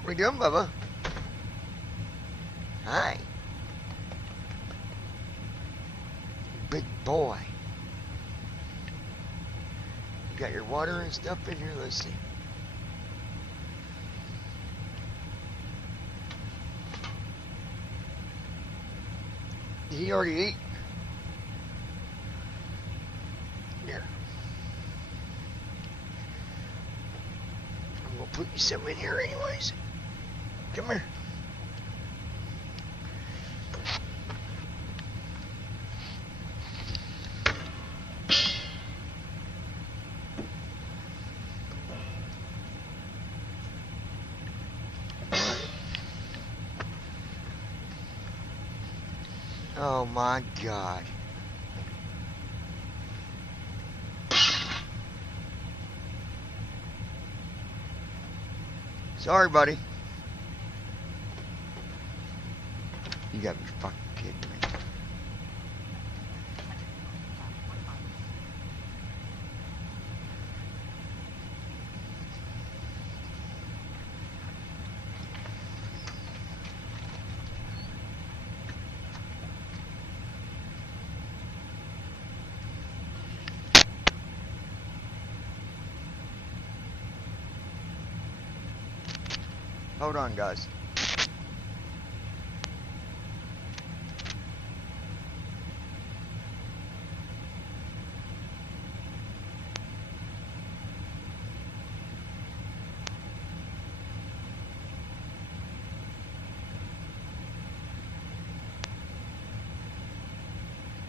What are you doing, Bubba? Hi. Big boy. You got your water and stuff in here? Let's see. Did he already eat? Here. I'm gonna put you some in here anyways. Come here. Oh my God. Sorry, buddy. You gotta be fucking kidding me. Hold on, guys.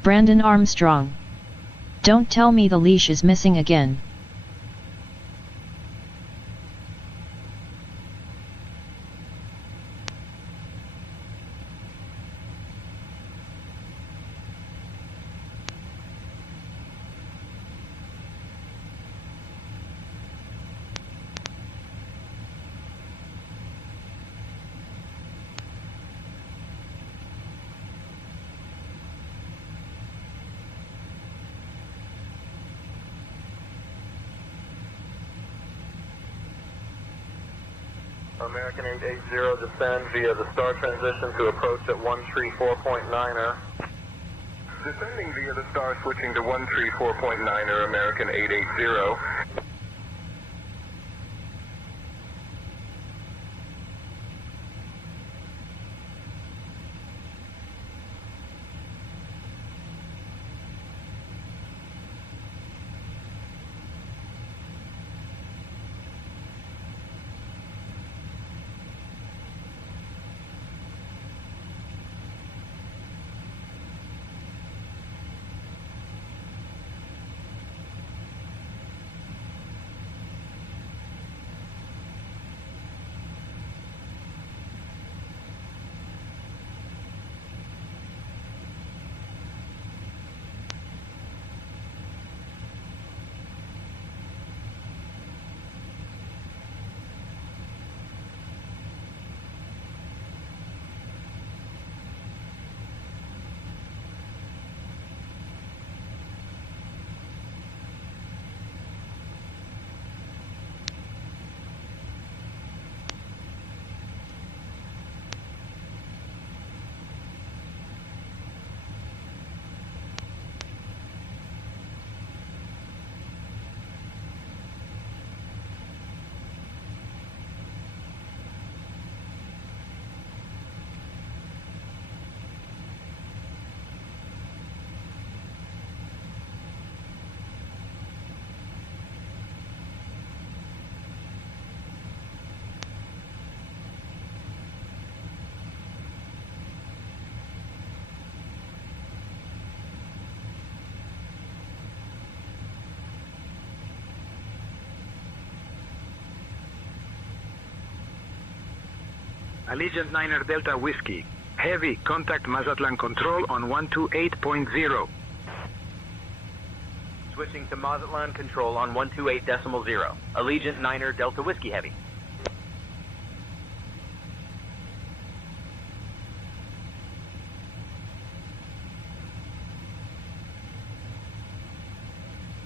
Brandon Armstrong. Don't tell me the leash is missing again. American 880 descend via the star transition to approach at 134.9er. Descending via the star, switching to 134.9er, American 880. Allegiant 9er Delta Whiskey. Heavy, contact Mazatlan Control on 128.0. Switching to Mazatlan Control on 128.0. Allegiant 9er Delta Whiskey Heavy.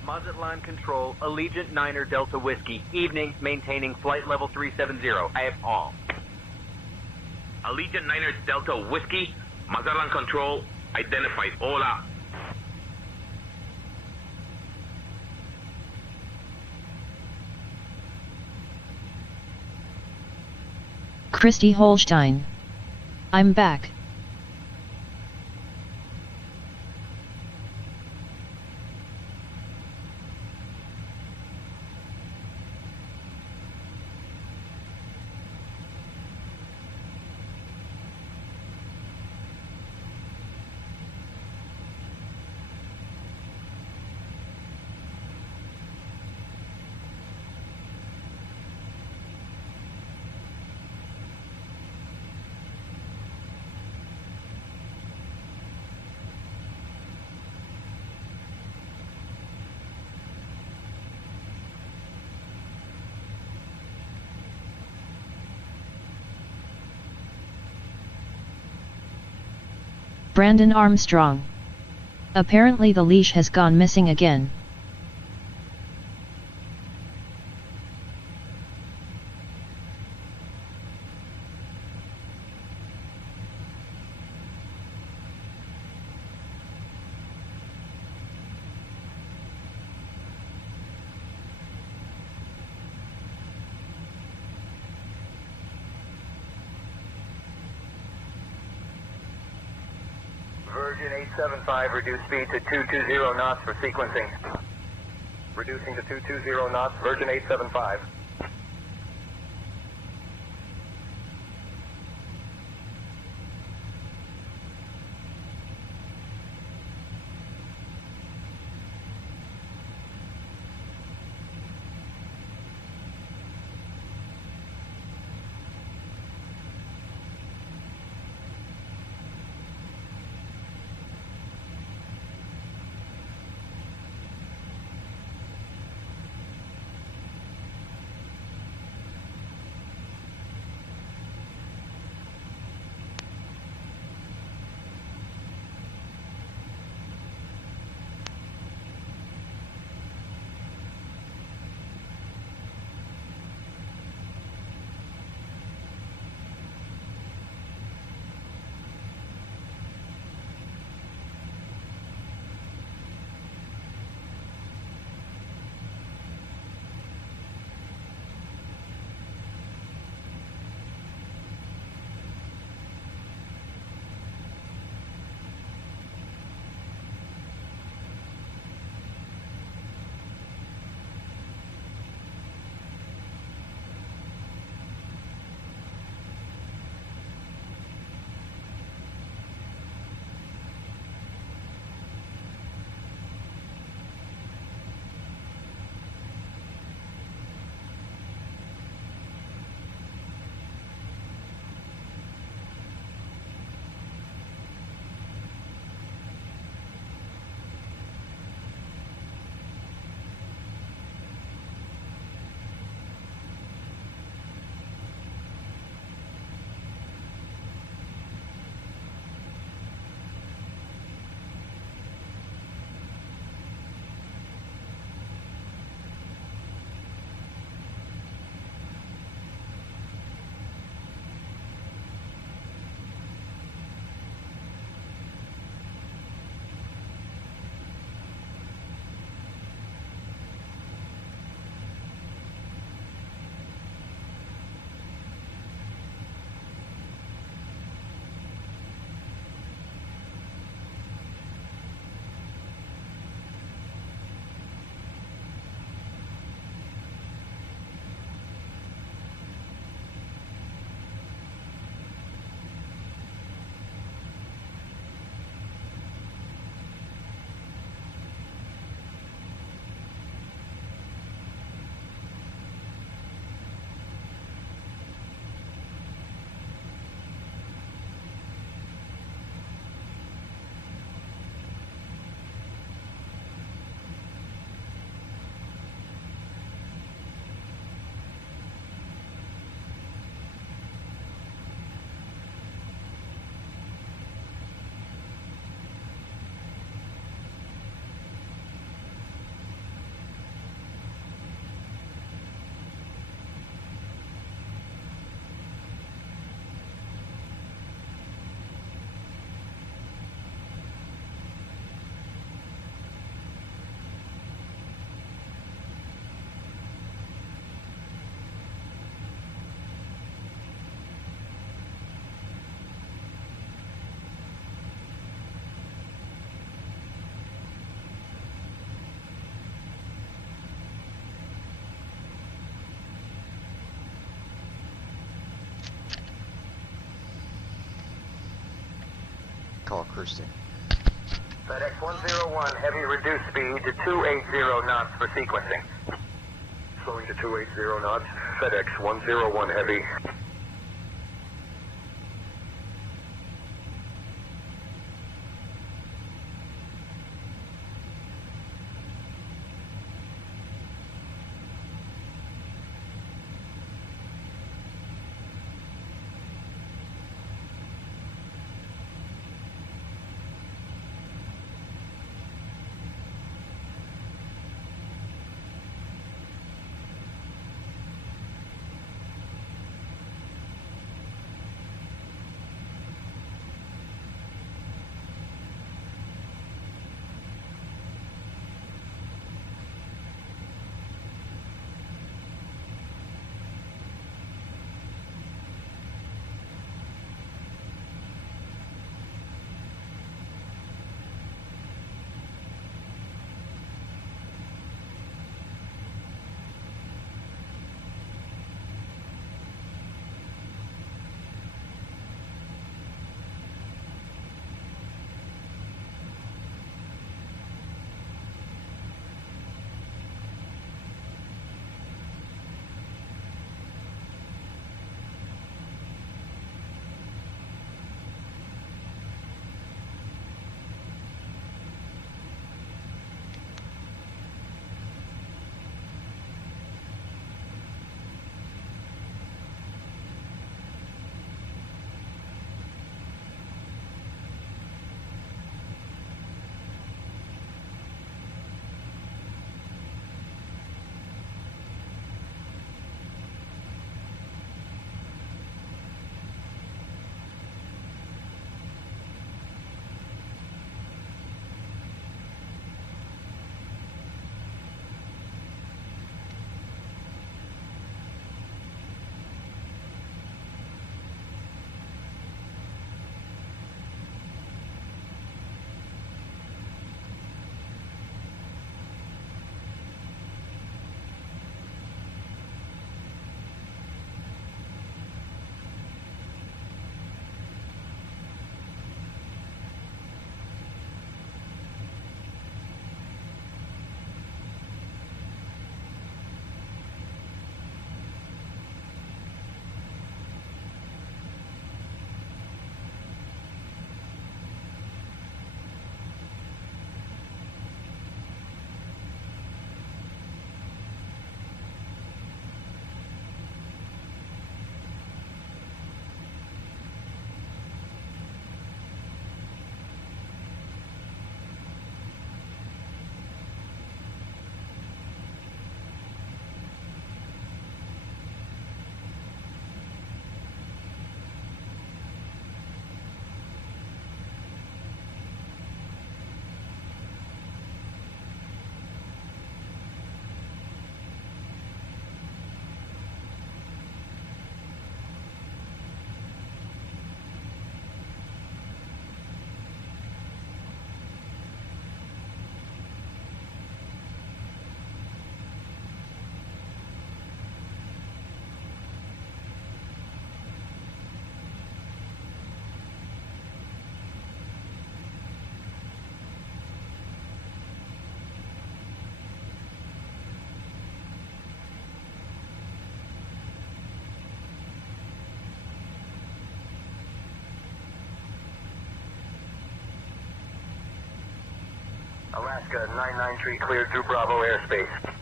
Mazatlan Control, Allegiant 9er Delta Whiskey. Evening, maintaining flight level 370. I have all. Allegiant 9er Delta Whiskey. Mazatlan Control, identified. Hola. Christy Holstein. I'm back. Brandon Armstrong. Apparently the leash has gone missing again. Virgin 875, reduce speed to 220 knots for sequencing. Reducing to 220 knots, Virgin 875. Call Kirsten. FedEx 101, heavy reduced speed to 280 knots for sequencing. Slowing to 280 knots, FedEx 101 heavy. Alaska 993 cleared through Bravo airspace.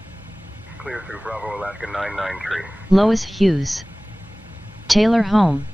Clear through Bravo, Alaska 993. Lois Hughes. Taylor Home.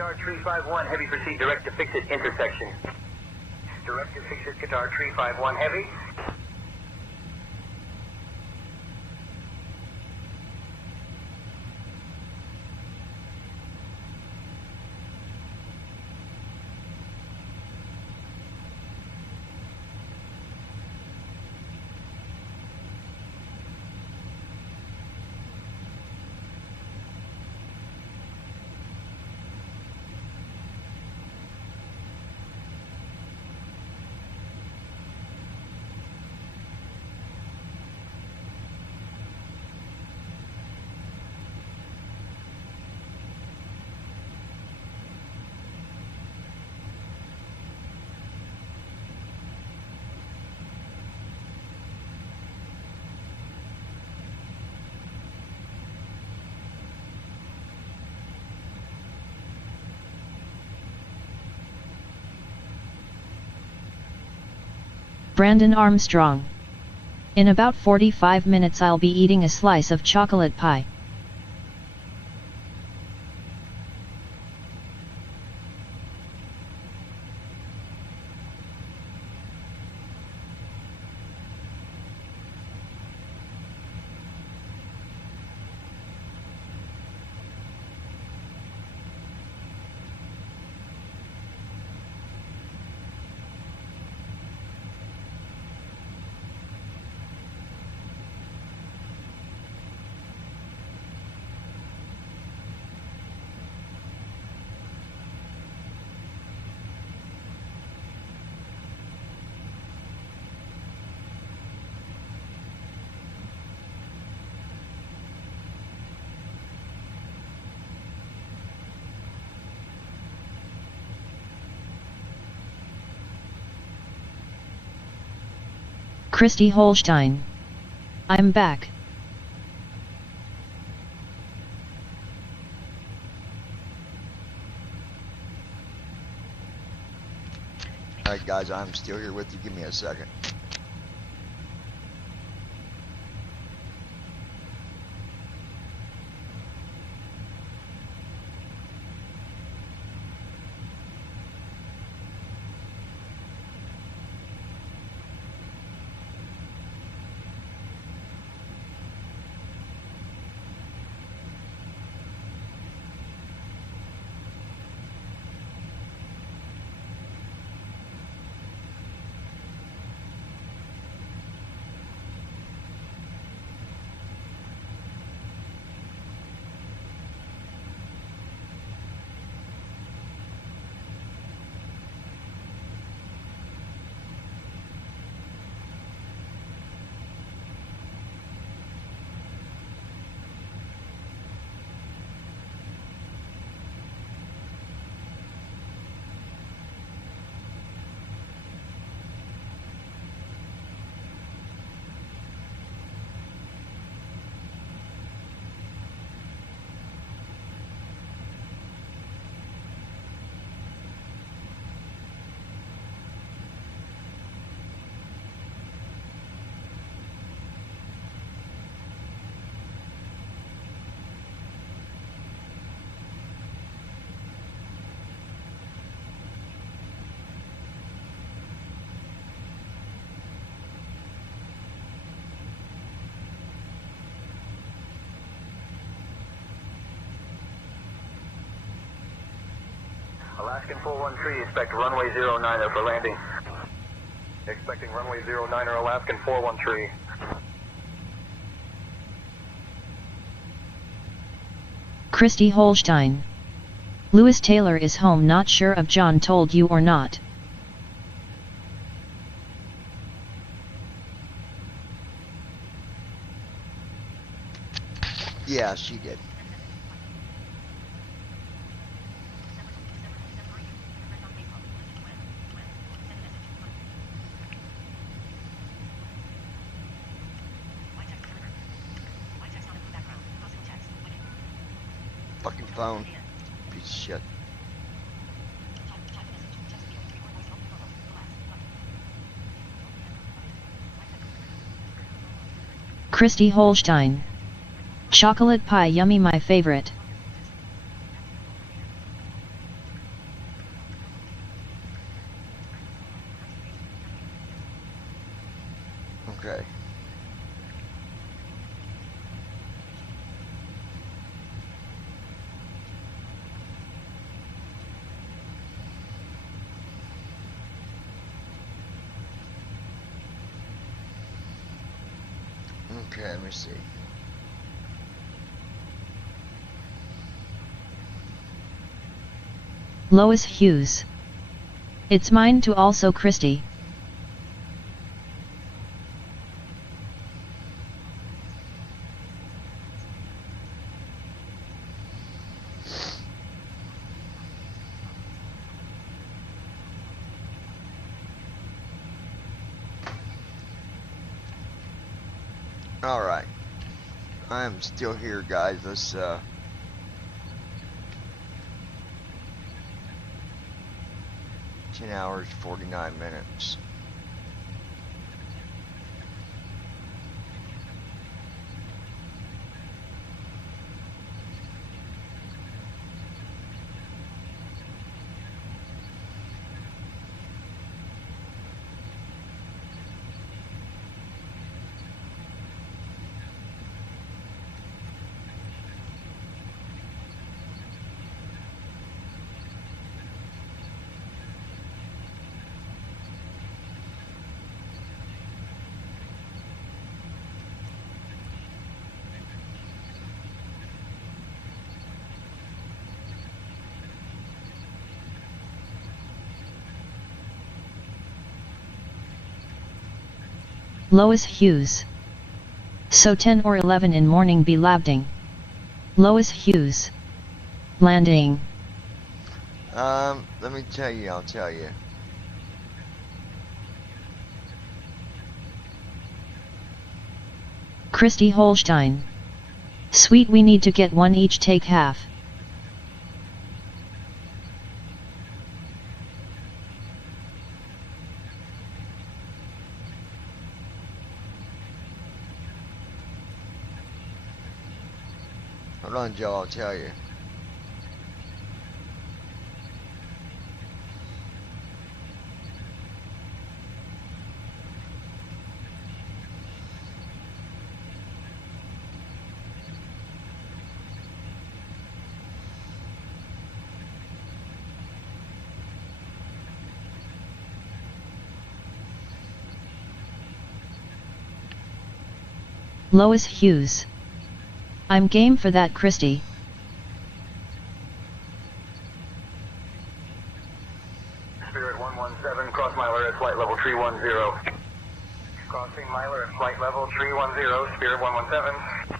Qatar 351 Heavy, proceed direct to fix it intersection. Direct to fix it, Qatar 351 Heavy. Brandon Armstrong. In about 45 minutes I'll be eating a slice of chocolate pie. Christy Holstein. I'm back. Alright guys, I'm still here with you. Give me a second. Alaskan 413, expect runway 09er for landing. Expecting runway 09er, Alaskan 413. Christy Holstein. Lewis Taylor is home. Not sure if John told you or not. Yeah, she did. Fucking phone. Piece of shit. Christy Holstein. Chocolate pie yummy, my favorite. Okay. Okay, let me see. Lois Hughes. It's mine too, also Christy. Alright. I'm still here, guys. Let's, 10 hours, 49 minutes. Lois Hughes. So 10 or 11 in morning be labding. Lois Hughes. Landing. Let me tell you, I'll tell you. Christy Holstein. Sweet, we need to get one each, take half. Hold on, Joe, I'll tell you. Lois Hughes. I'm game for that, Christy. Spirit 117, cross Myler at flight level 310. Crossing Myler at flight level 310, Spirit 117.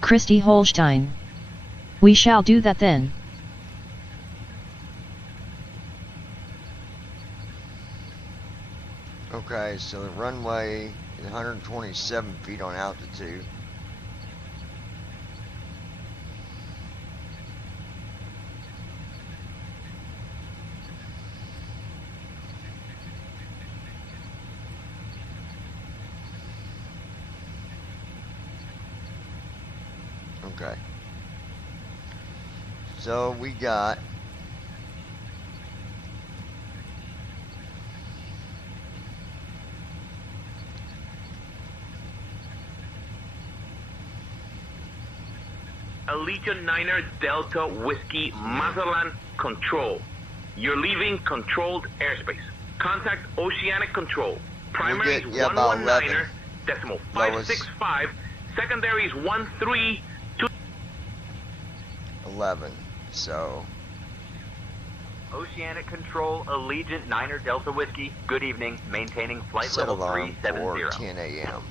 Christy Holstein. We shall do that then. Okay, so the runway is 127 feet on altitude. Okay. So we got Allegiant 9er Delta Whiskey Mazatlan Control. You're leaving controlled airspace. Contact Oceanic Control. Primary is 119er, decimal 565. Secondary is 132. 11. So Oceanic Control, Allegiant 9er Delta Whiskey. Good evening. Maintaining flight set level alarm for 370. 10 a.m.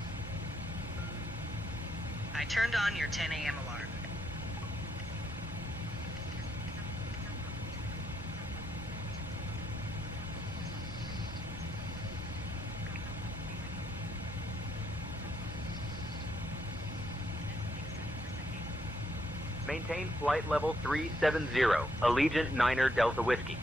I turned on your 10 a.m. alarm. Maintain flight level 370. Allegiant 9er Delta Whiskey.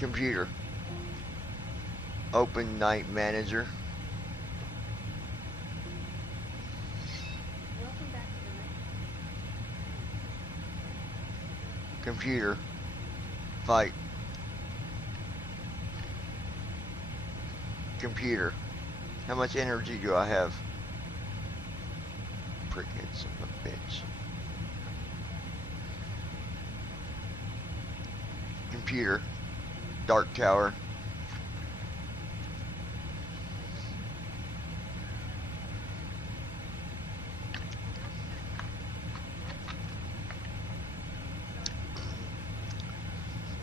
Computer. Open Night Manager. Welcome back to the night. Computer. Fight. Computer. How much energy do I have? Frickin' son of a bitch. Computer. Dark Tower.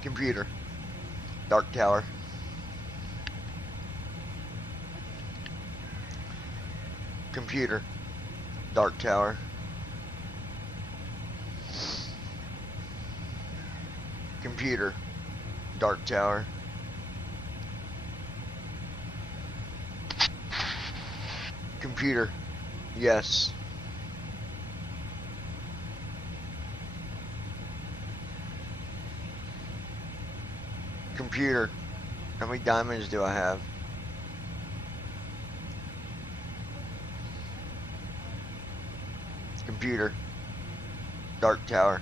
Computer. Dark Tower. Computer. Dark Tower. Computer. Dark Tower. Computer. Yes. Computer. How many diamonds do I have? Computer. Dark Tower.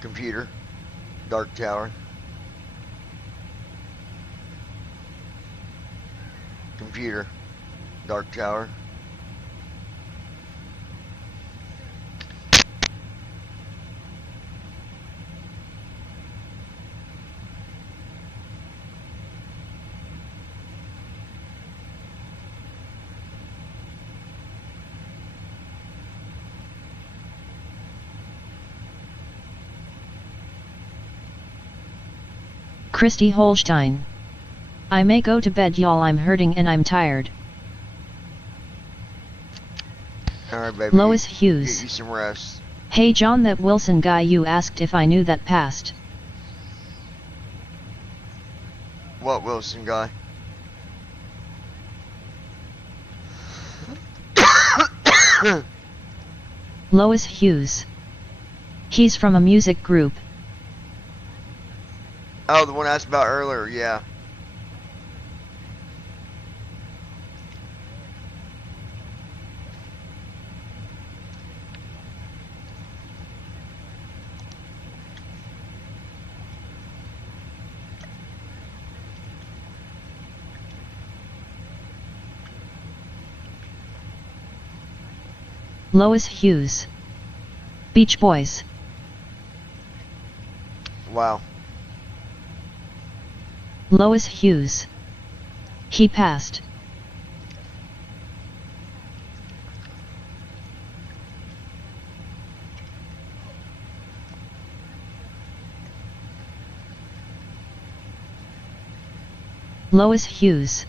Computer. Dark Tower. Computer. Dark Tower. Christy Holstein. I may go to bed, y'all. I'm hurting and I'm tired. Alright, baby. Lois Hughes. Get you some rest. Hey John, that Wilson guy you asked if I knew that passed. What Wilson guy? Lois Hughes. He's from a music group. Oh, the one I asked about earlier, yeah. Lois Hughes. Beach Boys. Wow. Lois Hughes. He passed. Lois Hughes.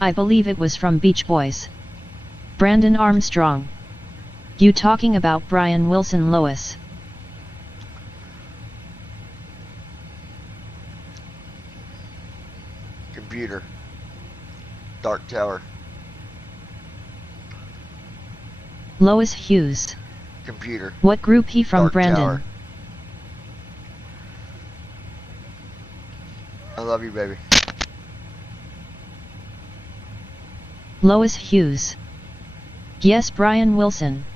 I believe it was from Beach Boys. Brandon Armstrong. You talking about Brian Wilson? Lois. Computer. Dark Tower. Lois Hughes. Computer. What group he from? Dark Brandon. Tower. I love you, baby. Lois Hughes. Yes, Brian Wilson.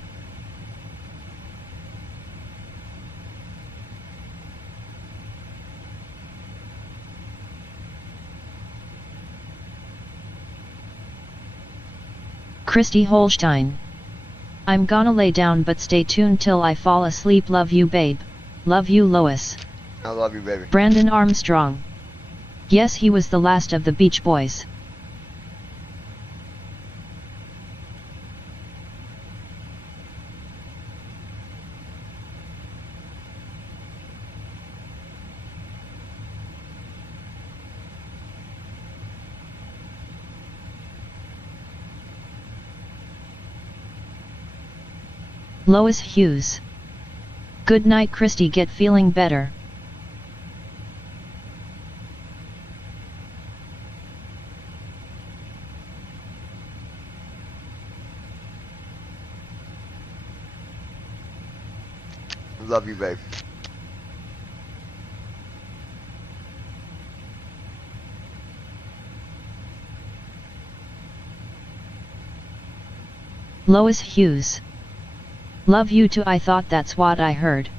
Christy Holstein. I'm gonna lay down, but stay tuned till I fall asleep. Love you, babe. Love you, Lois. I love you, baby. Brandon Armstrong. Yes, he was the last of the Beach Boys. Lois Hughes. Good night, Christy. Get feeling better. Love you, babe. Lois Hughes. Love you too. I thought that's what I heard.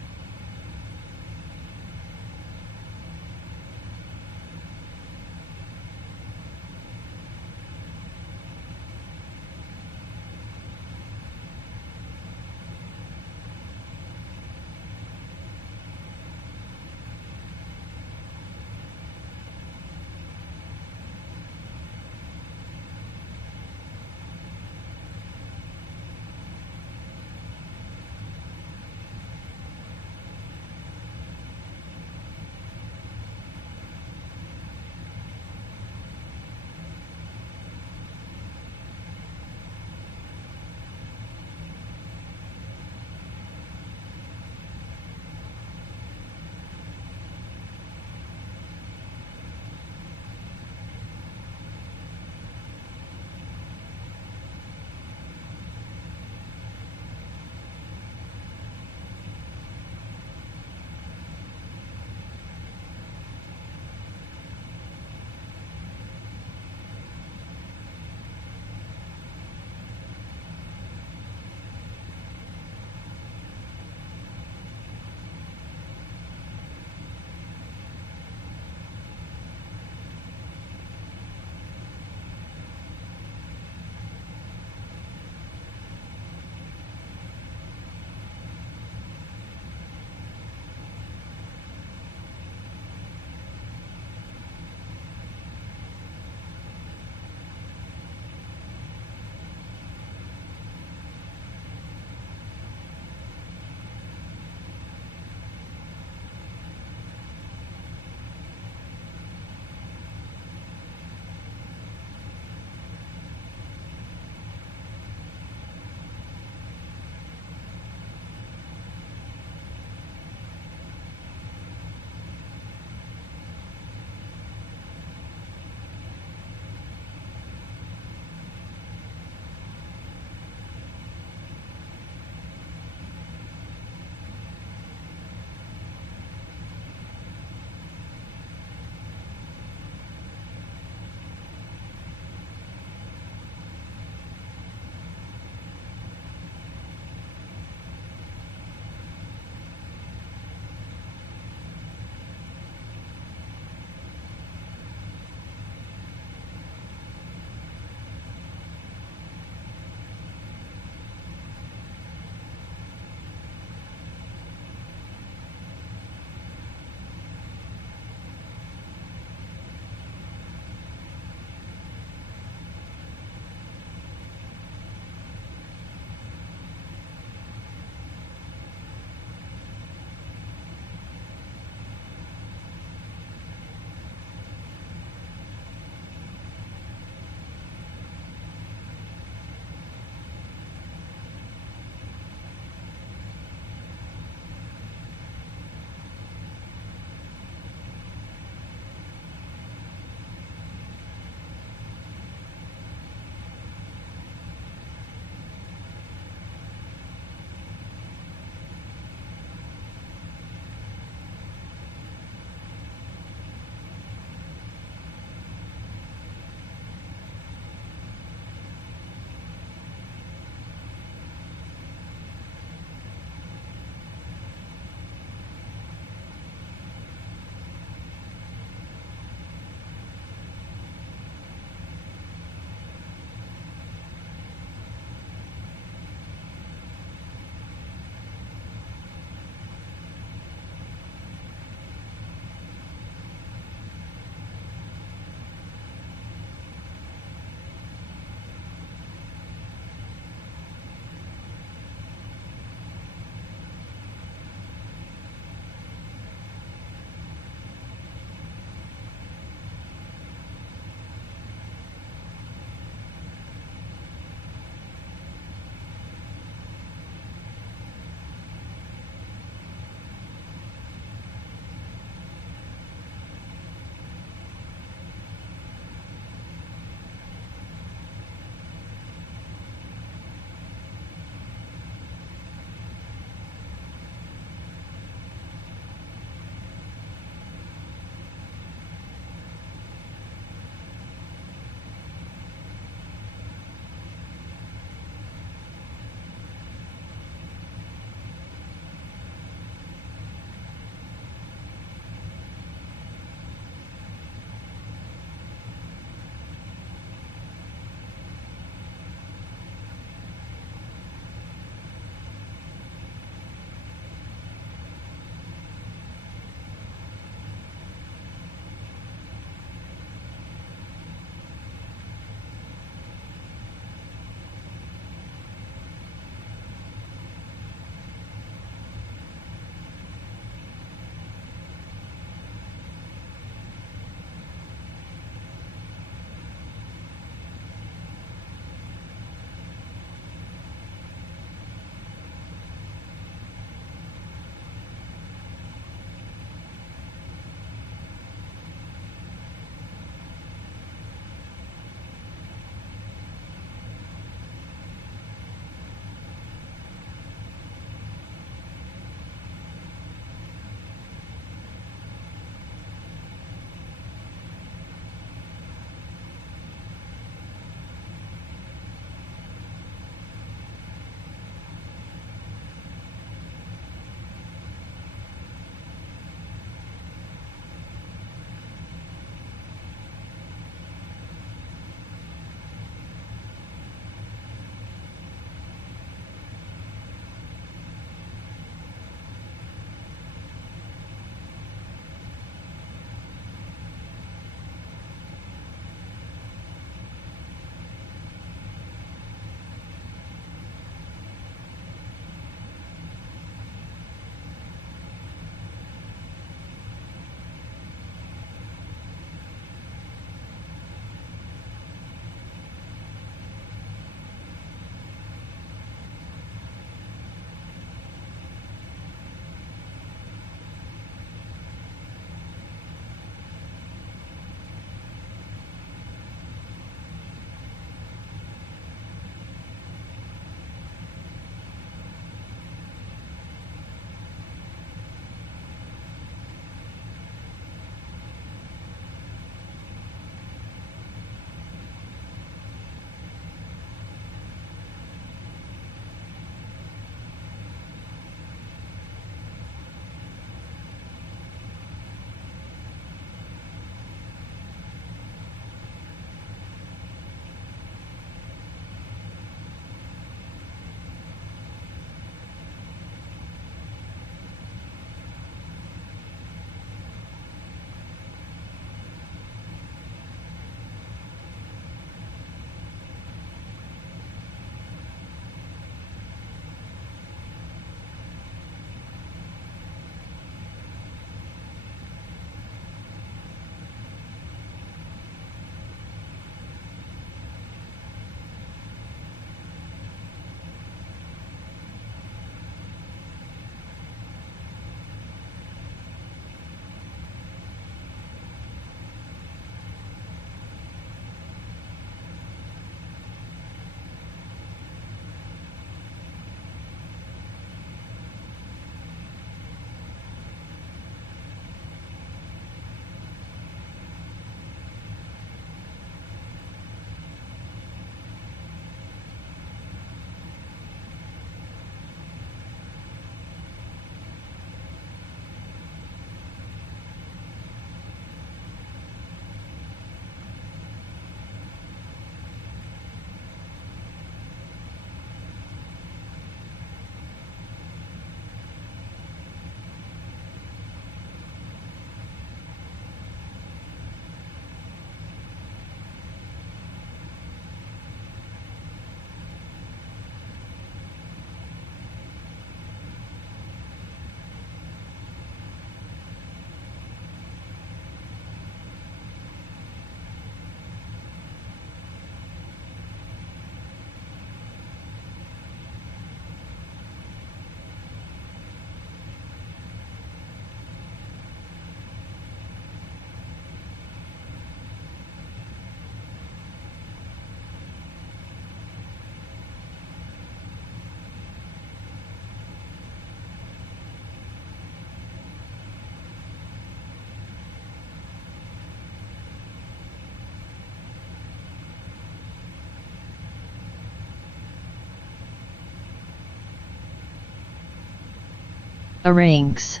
Arranks.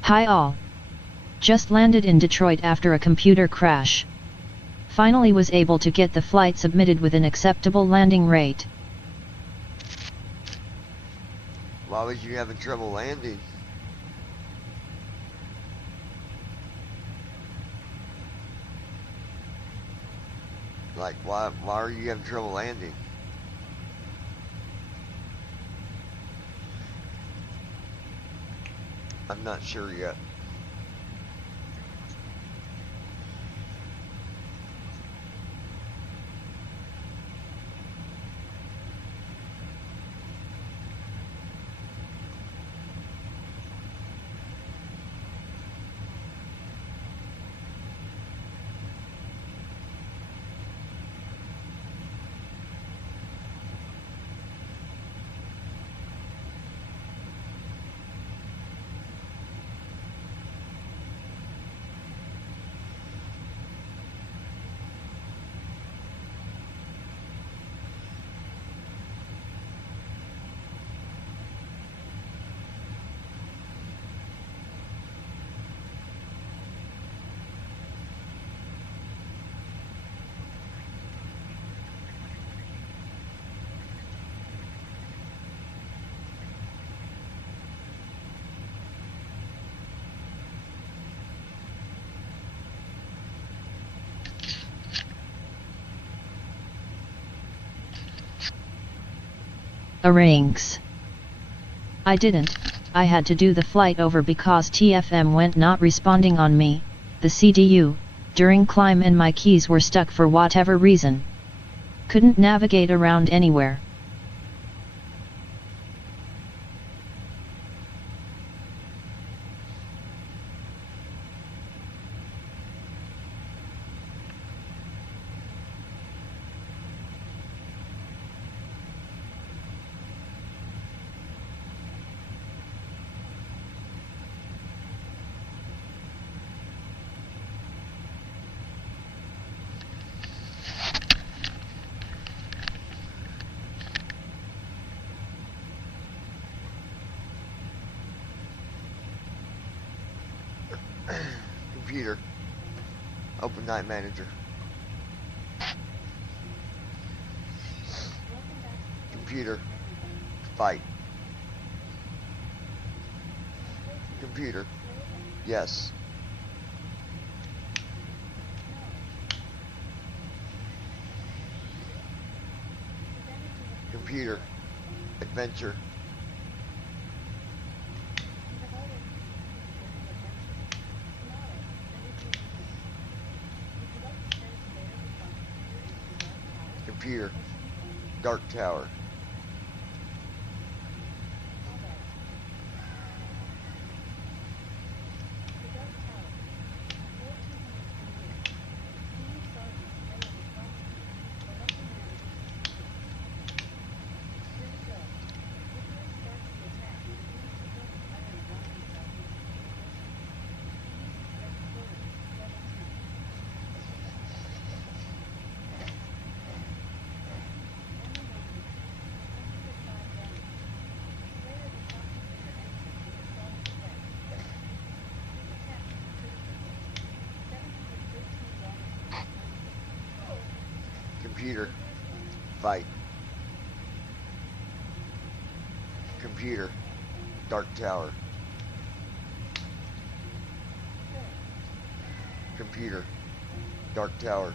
Hi all. Just landed in Detroit after a computer crash. Finally was able to get the flight submitted with an acceptable landing rate. Why was you having trouble landing? Like, why are you having trouble landing? I'm not sure yet. Arranks. I didn't. I had to do the flight over because TFM went not responding on me, the CDU, during climb and my keys were stuck for whatever reason. Couldn't navigate around anywhere. Computer. Open Night Manager. Computer. Fight. Computer. Yes. Computer. Adventure. Computer. Dark Tower. Computer. Fight. Computer. Dark Tower. Computer. Dark Tower.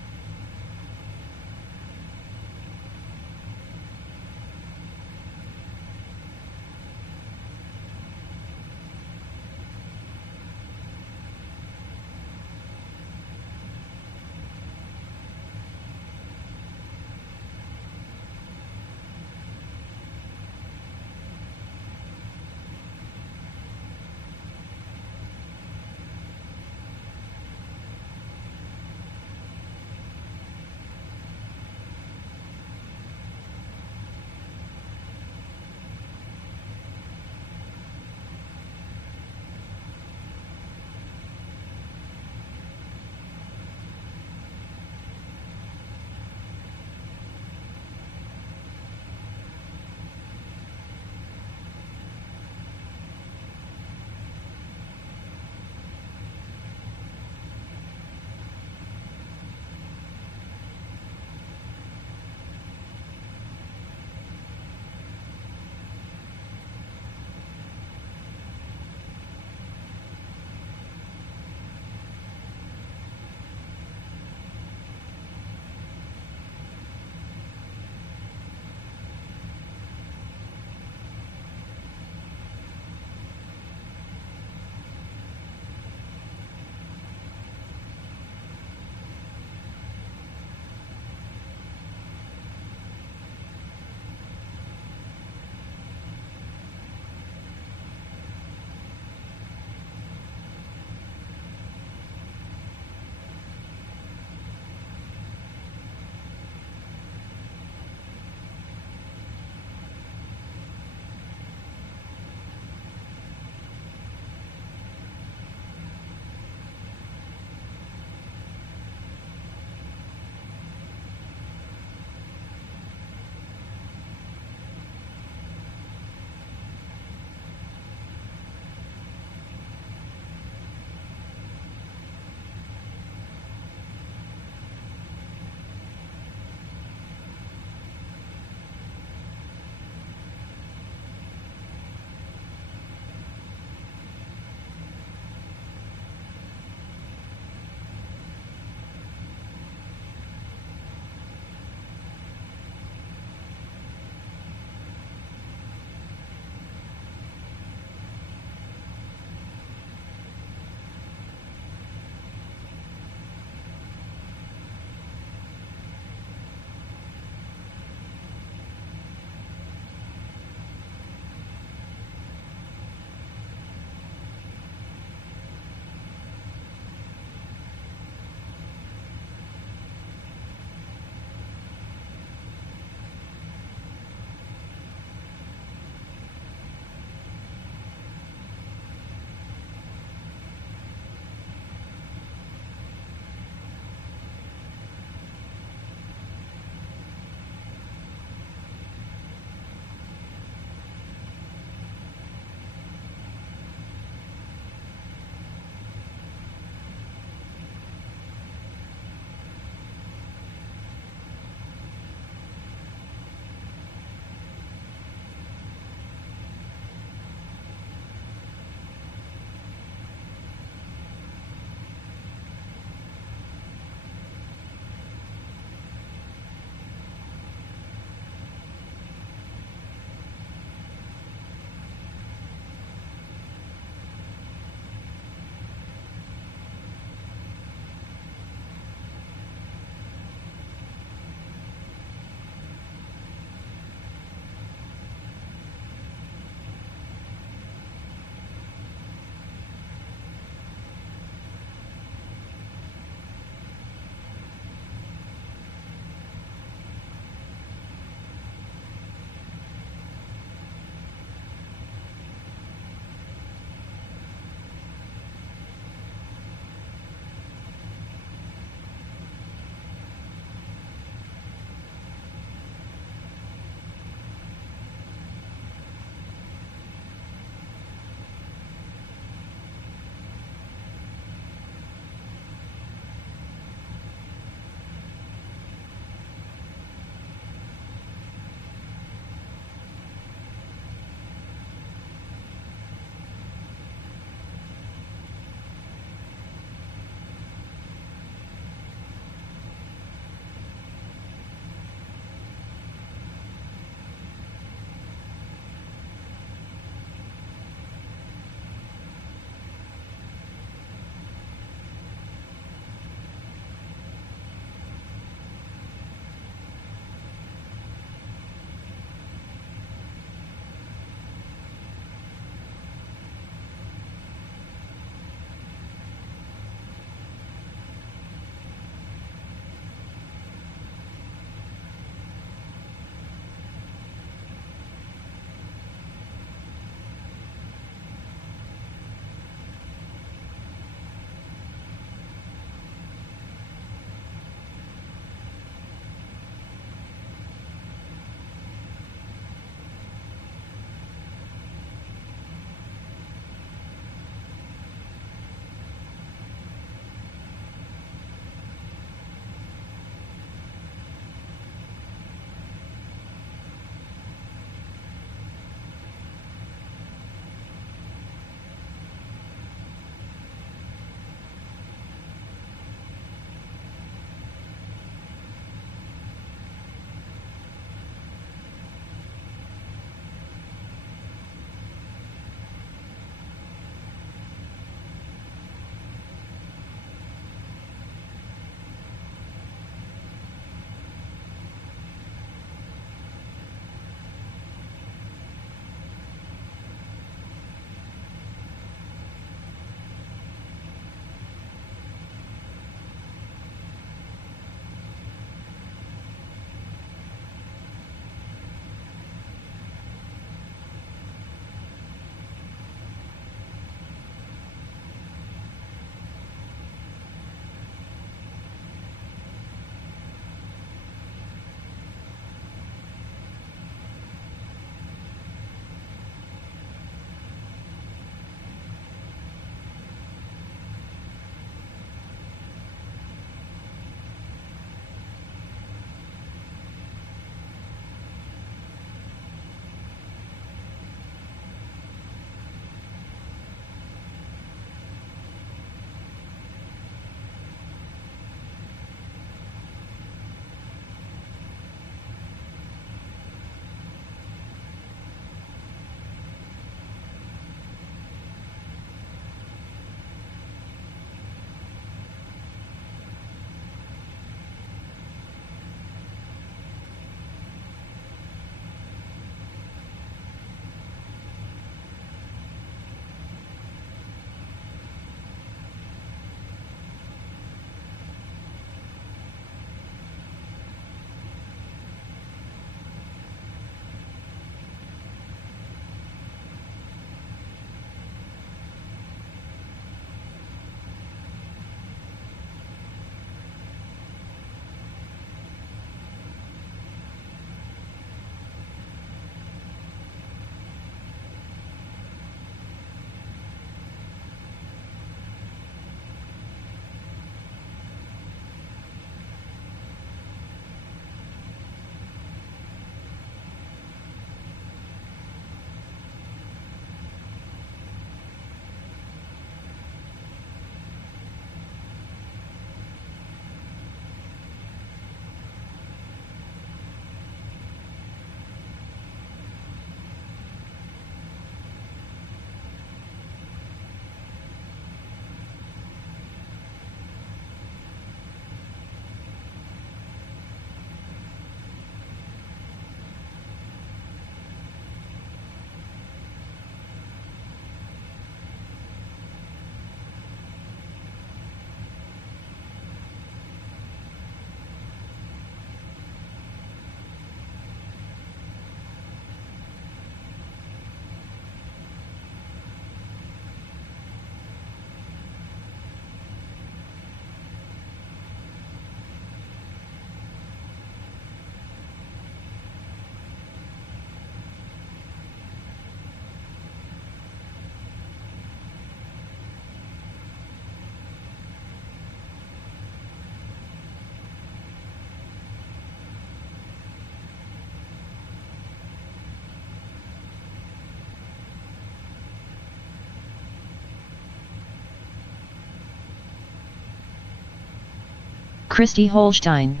Christy Holstein.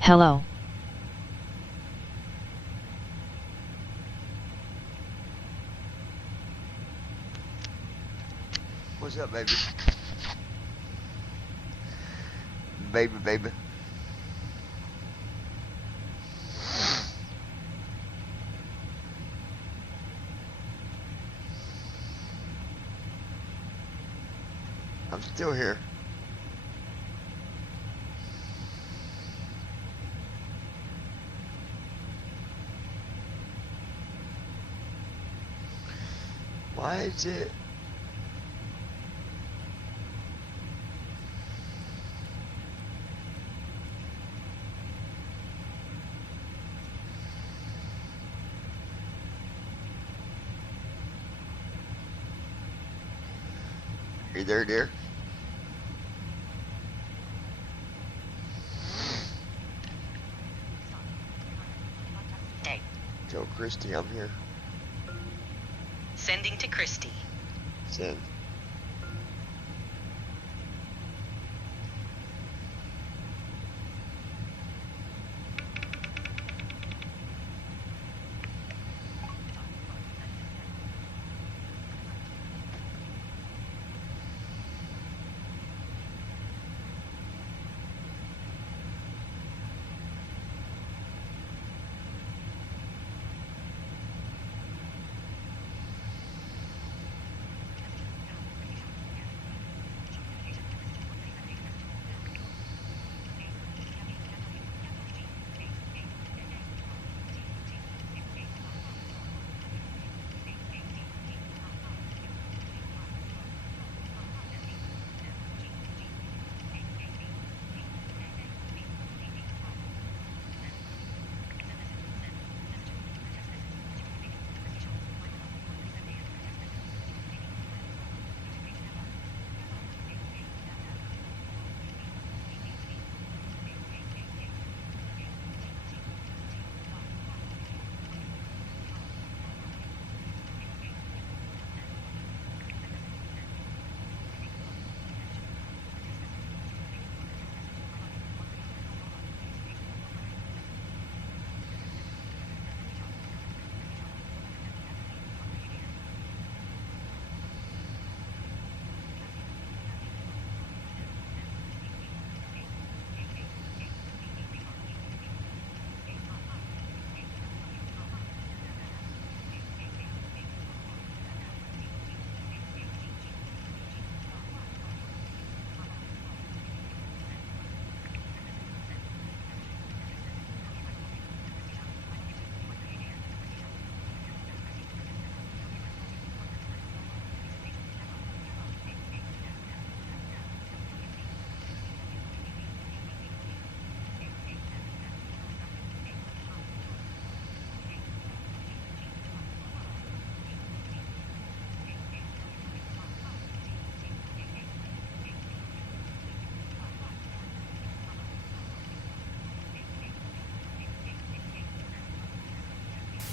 Hello. What's up, baby? Baby. I'm still here. Why is it? Are you there, dear? Tell Christy I'm here. Sending to Christy. Send.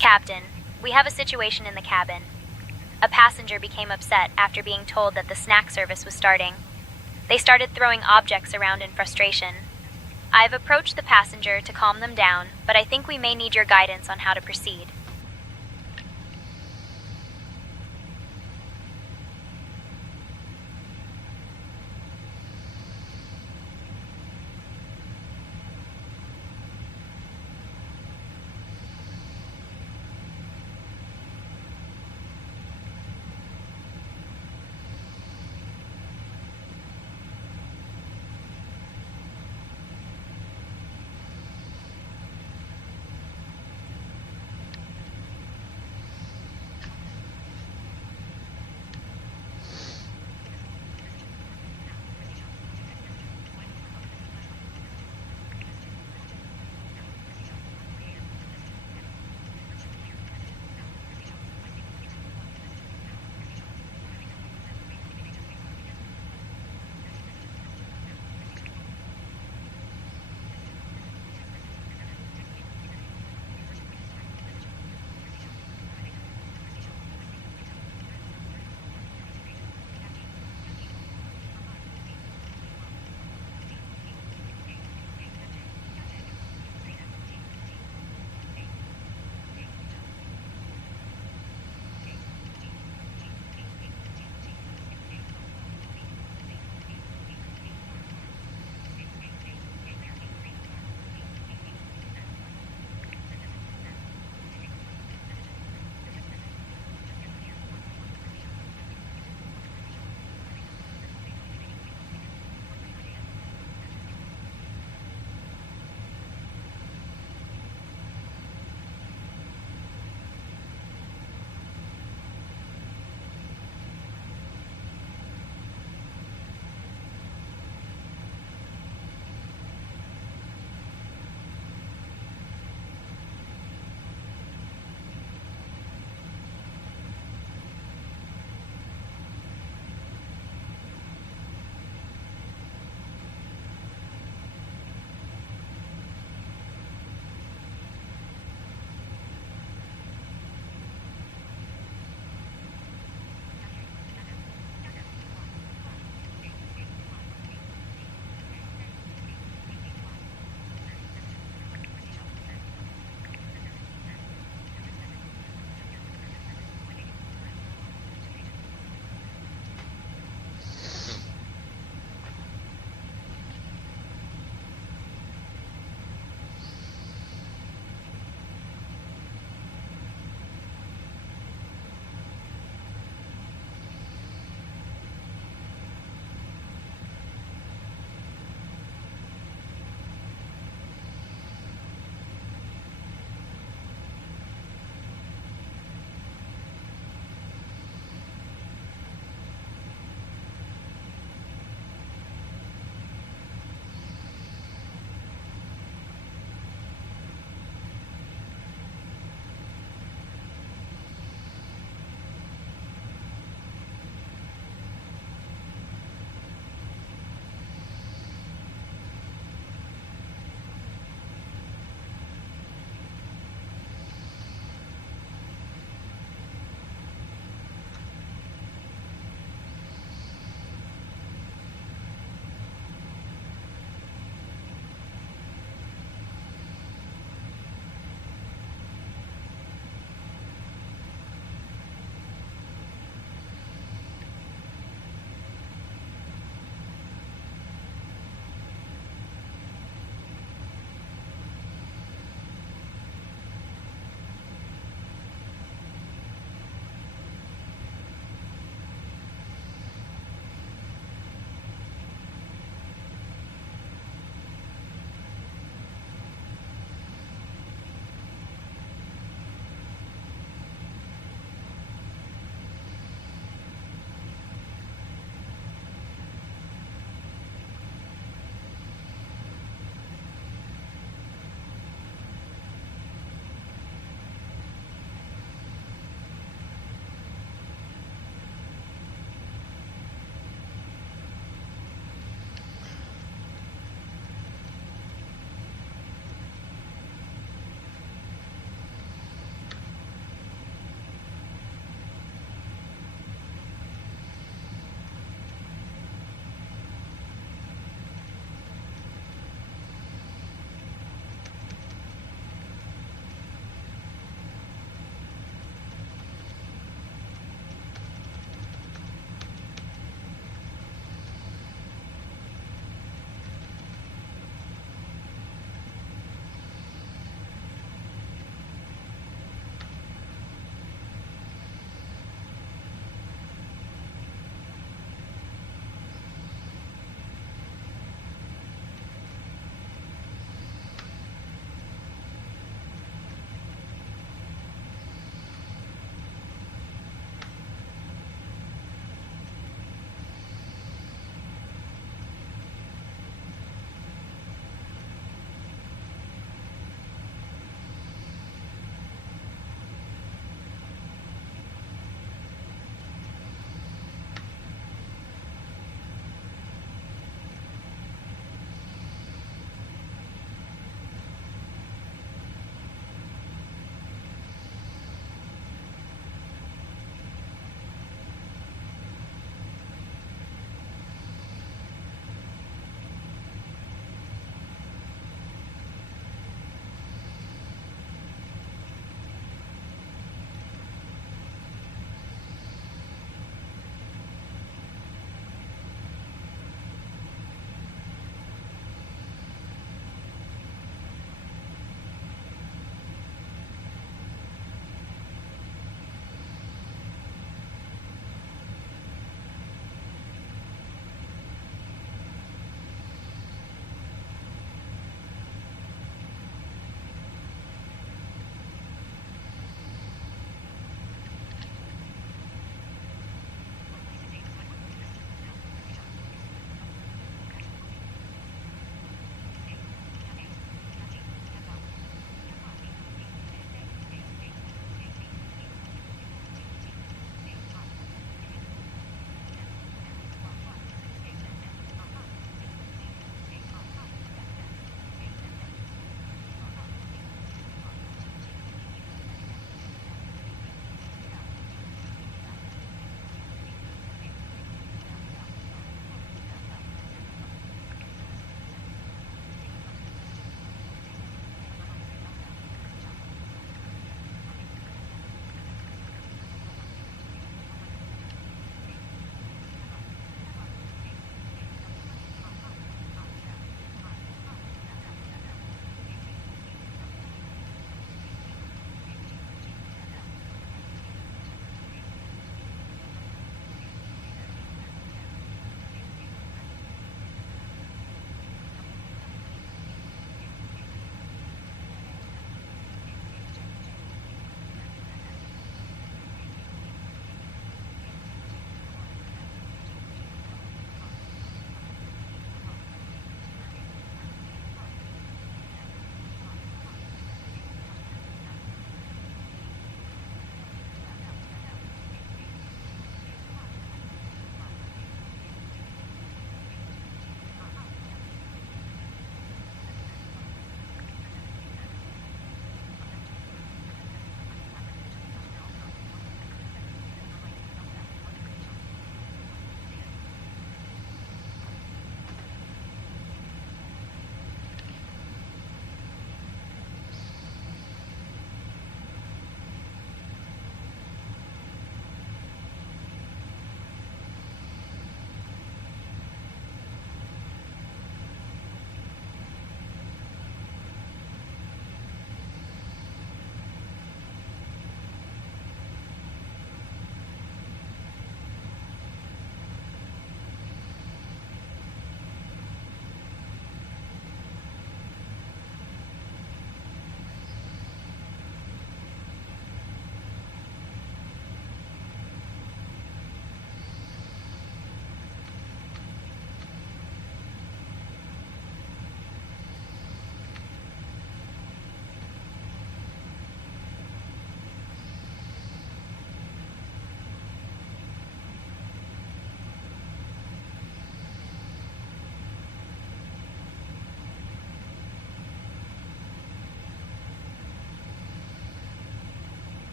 Captain, we have a situation in the cabin. A passenger became upset after being told that the snack service was starting. They started throwing objects around in frustration. I've approached the passenger to calm them down, but I think we may need your guidance on how to proceed.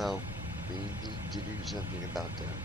well, we need to do something about that.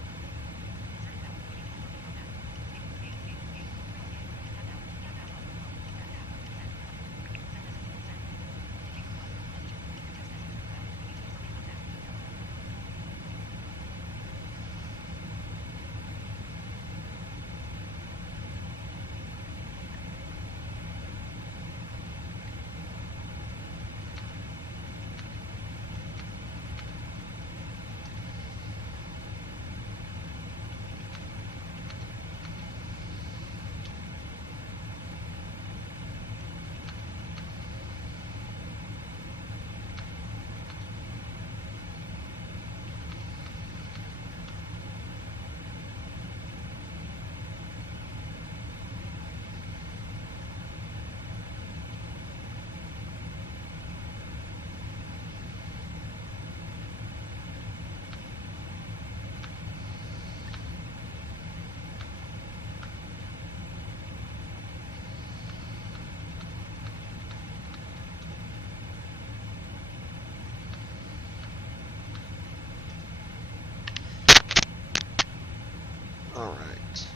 All right.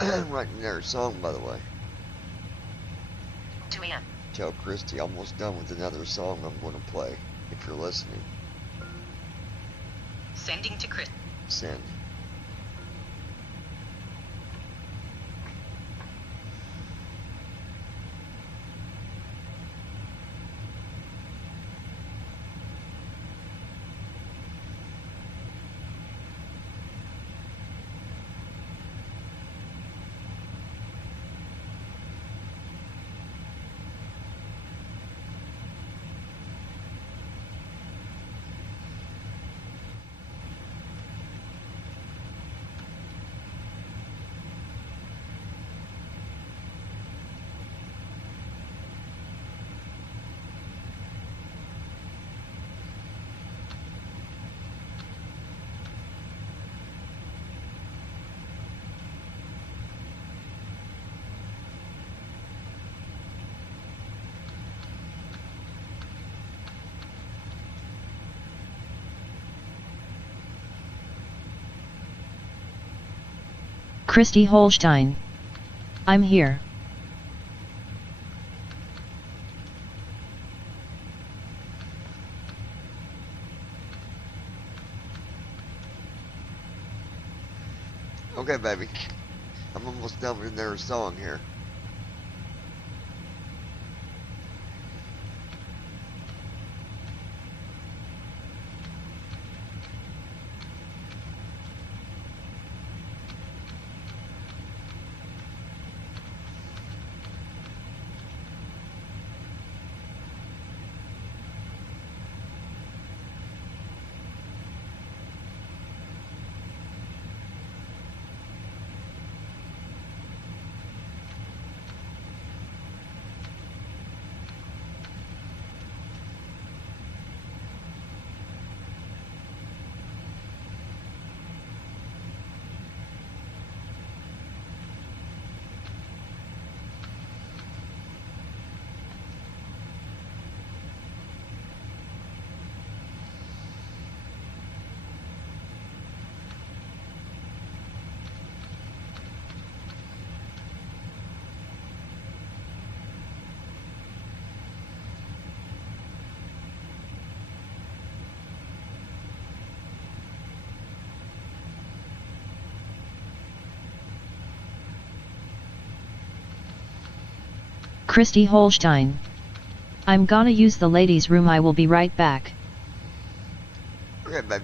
I'm writing their song, by the way. 2 a.m. Tell Christy almost done with another song I'm going to play. If you're listening, Sending to Chris. send. Christy Holstein. I'm here. Okay, baby. I'm almost done with their song here. Christy Holstein. I'm gonna use the ladies' room. I will be right back. Okay, babe.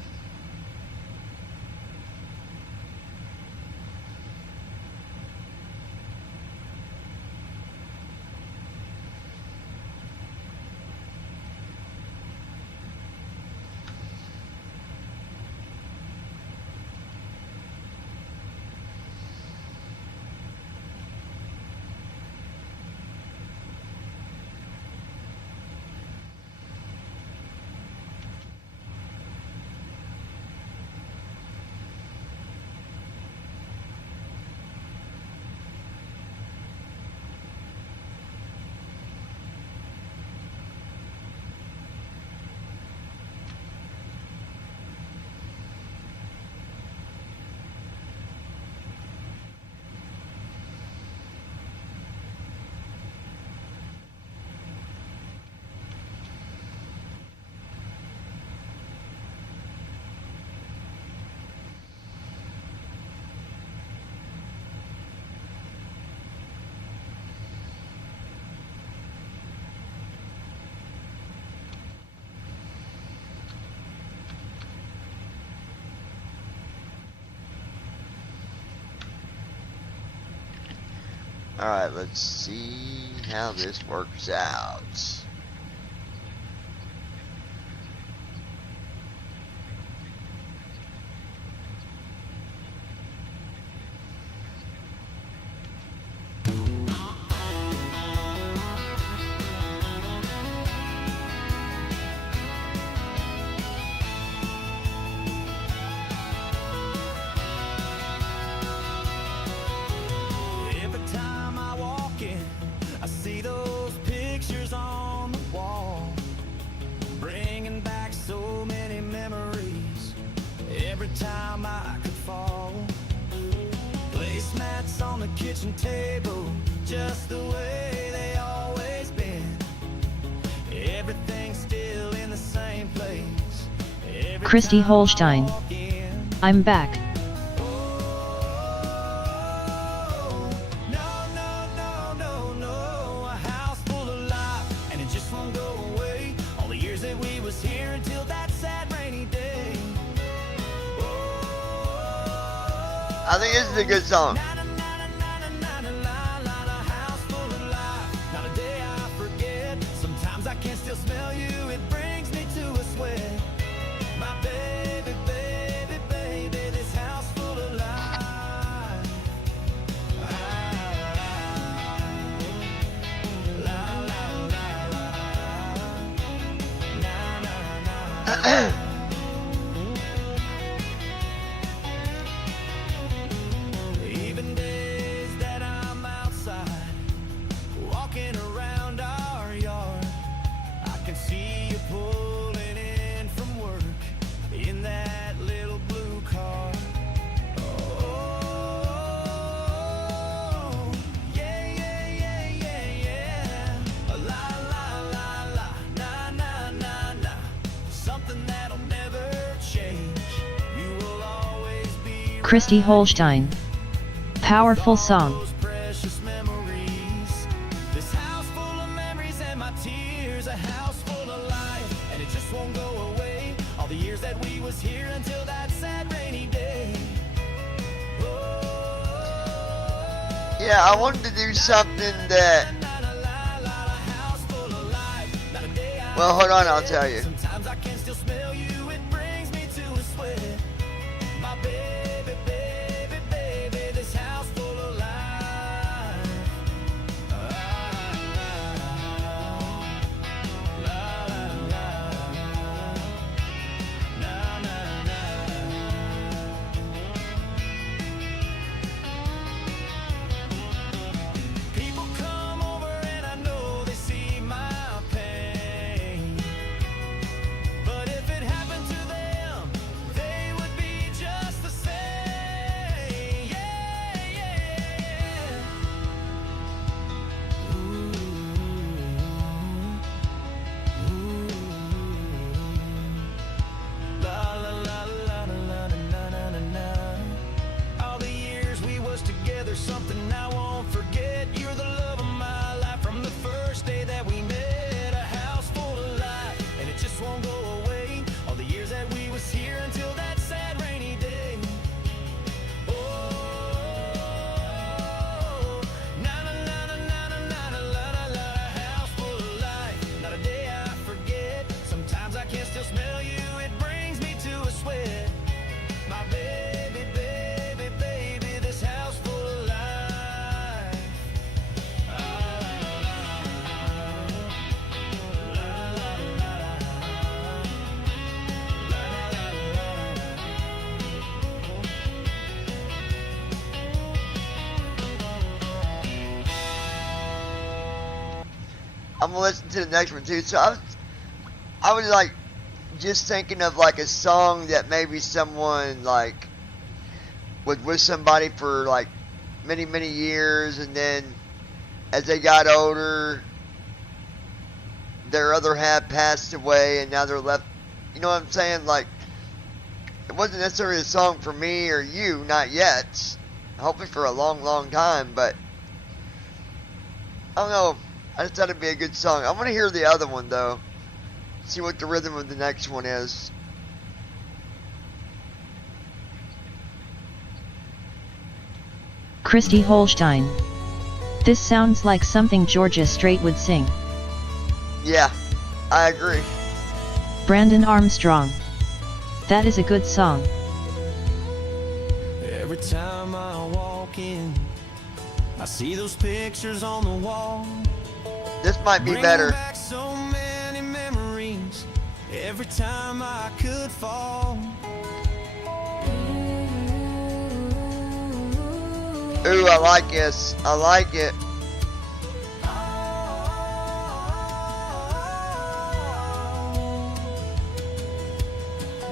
Alright, let's see how this works out. Time I could fall, placemats on the kitchen table, just the way they always been. Everything's still in the same place. Christy Holstein. I'm back. I think this is a good song. Sometimes I can still smell you, it brings me to a sweat. My baby, baby, baby, this house full of life. Even days that I'm outside, walking around our yard, I can see you pulling in from work in that little blue car. Oh, yeah, yeah, yeah, yeah, yeah. La, la, la, la, na, na, na, na. Something that'll never change. You will always be Christy Holstein. Powerful song. precious memories. This house full of memories and my tears, a house full of life, and it just won't go away. All the years that we was here until that sad rainy day. Yeah, I wanted to do something that. Well, hold on, I'll tell you. Sometimes I can still smell you, it brings me to a sweat. My baby, baby, baby, this house full of life. People come over and I know they see my pain. But if it happened to them, they would be just the same. Yeah, yeah. La la la la la la la la la. All the years we was together, something I won't forget. You're the love of my life from the first day that we met. A house full of life, and it just won't go away. All the years that we was here until that sad rainy day. Oh, na na na na na na na na la la la. A house full of life, not a day I forget. Sometimes I can still smell you, it brings me to a sweat. My baby, baby, baby, this house full of life. I'm gonna listen to the next one too. So I was like, just thinking of like a song that maybe someone like was with somebody for like many, many years, and then as they got older, their other half passed away, and now they're left. You know what I'm saying? Like, it wasn't necessarily a song for me or you, not yet. Hopefully for a long, long time, but I don't know. I just thought it'd be a good song. I want to hear the other one though. See what the rhythm of the next one is. Christy Holstein. This sounds like something Georgia Strait would sing. Yeah, I agree. Brandon Armstrong. That is a good song. Every time I walk in, I see those pictures on the wall. This might be Bringing better. back so many memories. Every time I could fall. Ooh, I like this. I like it.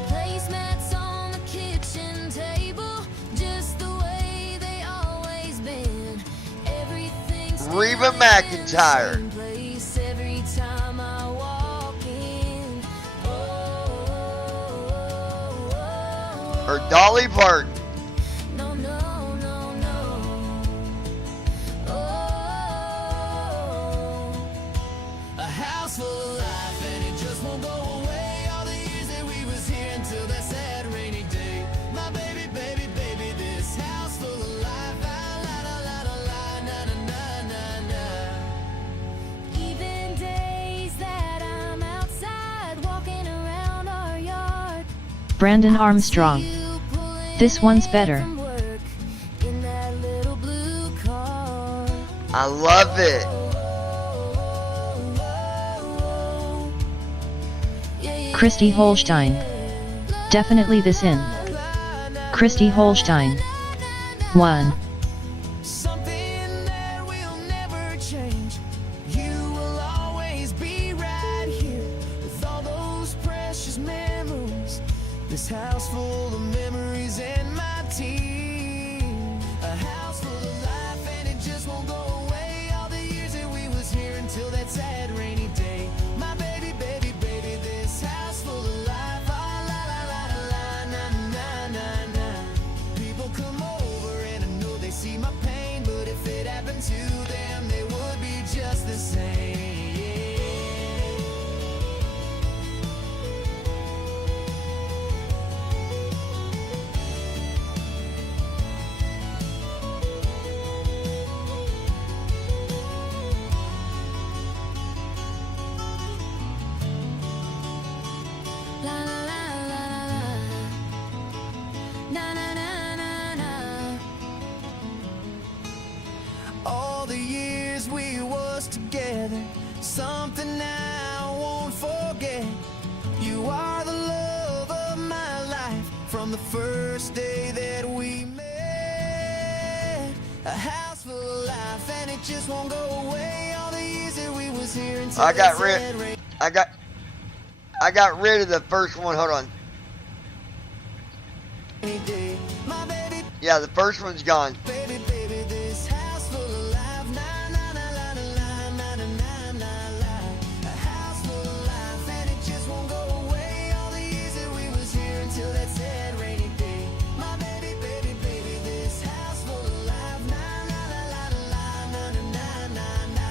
Placemats on the kitchen table, just the way they always been. Reba McEntire. Or Dolly Parton. A house full of life and it just won't go away. All the years that we was here until that sad rainy day. My baby, baby, baby, this house full of life. Ah, la la la la la, na na na na na. Even days that I'm outside walking around our yard. Brandon Armstrong. This one's better. In that little blue car. I love it. Christy Holstein. Definitely this in. Christy Holstein. 1. Something that will never change. You will always be right here with all those precious memories. This house full of memories and my team. A house full of life and it just won't go away. All the years that we was here until that sad rainy day. My baby, baby, baby, this house full of life. Ah, la la la la la, na na na na. People come over and I know they see my pain, but if it happened to them, they would be just the same. La la la la la la. Na na na na na. All the years we was together, something I won't forget. You are the love of my life from the first day that we met. A house full of life and it just won't go away. All the years that we was here until I got that rid. sad rain. I got rid of the first one. Hold on. My baby, Yeah, the first one's gone. baby, baby, this house full of life. Na na na la la la, na na na na la. A house full of life and it just won't go away. All the years that we was here until that sad rainy day. My baby, baby, baby, this house full of life. Na na la la la, na na na na na.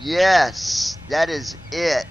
Yes, that is it.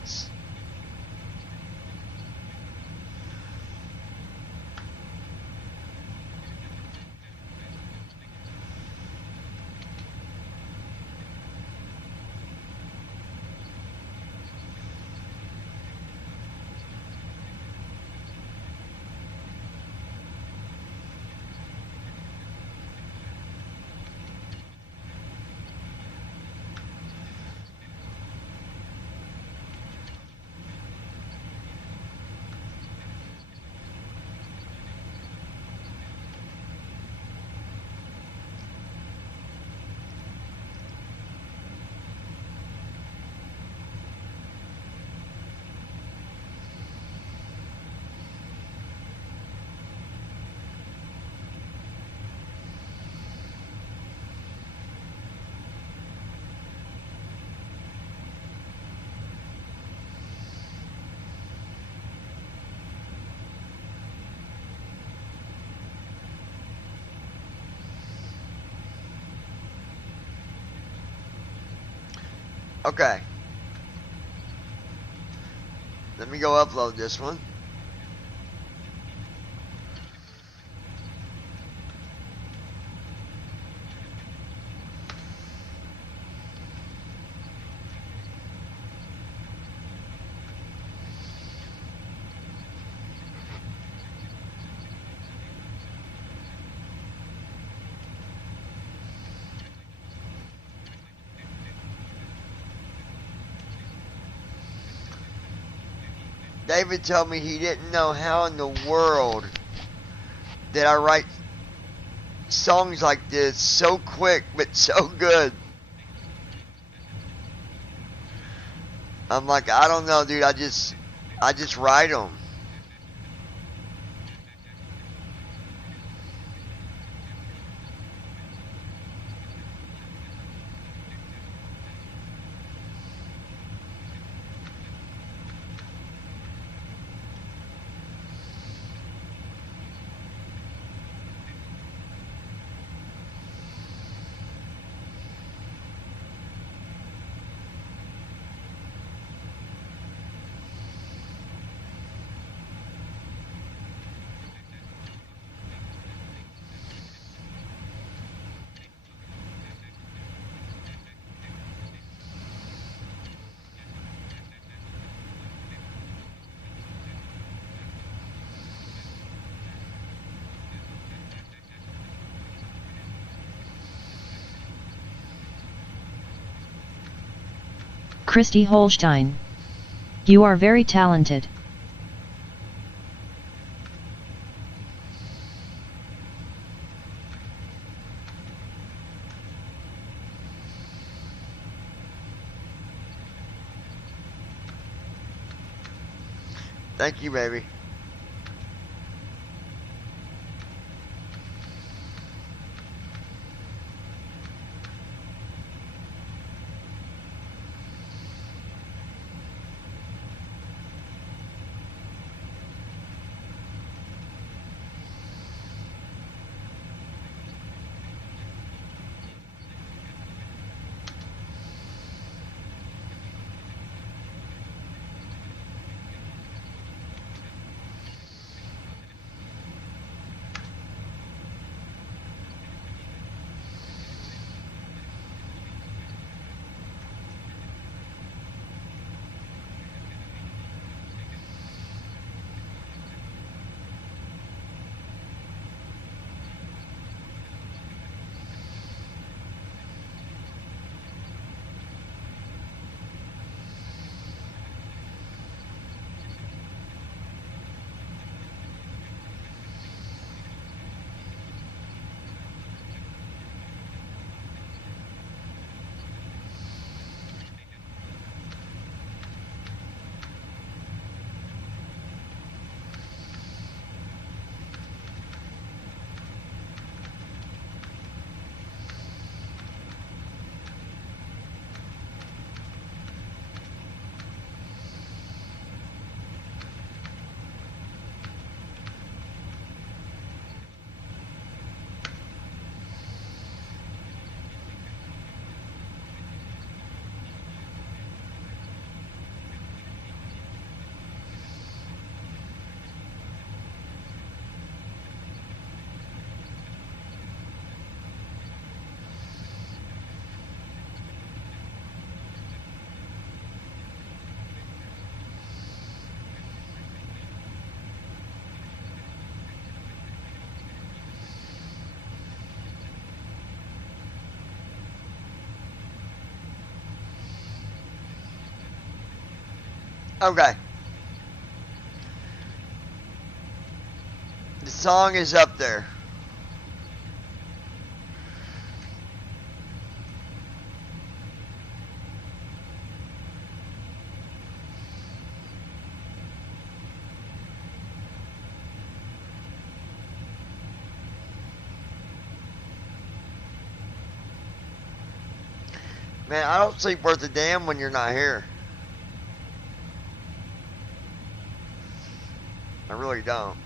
Okay. Let me go upload this one. David told me he didn't know how in the world did I write songs like this so quick but so good. I'm like, I don't know, dude. I just write them. Christy Holstein. You are very talented. Thank you, baby. Okay. The song is up there. Man, I don't sleep worth a damn when you're not here. I really don't.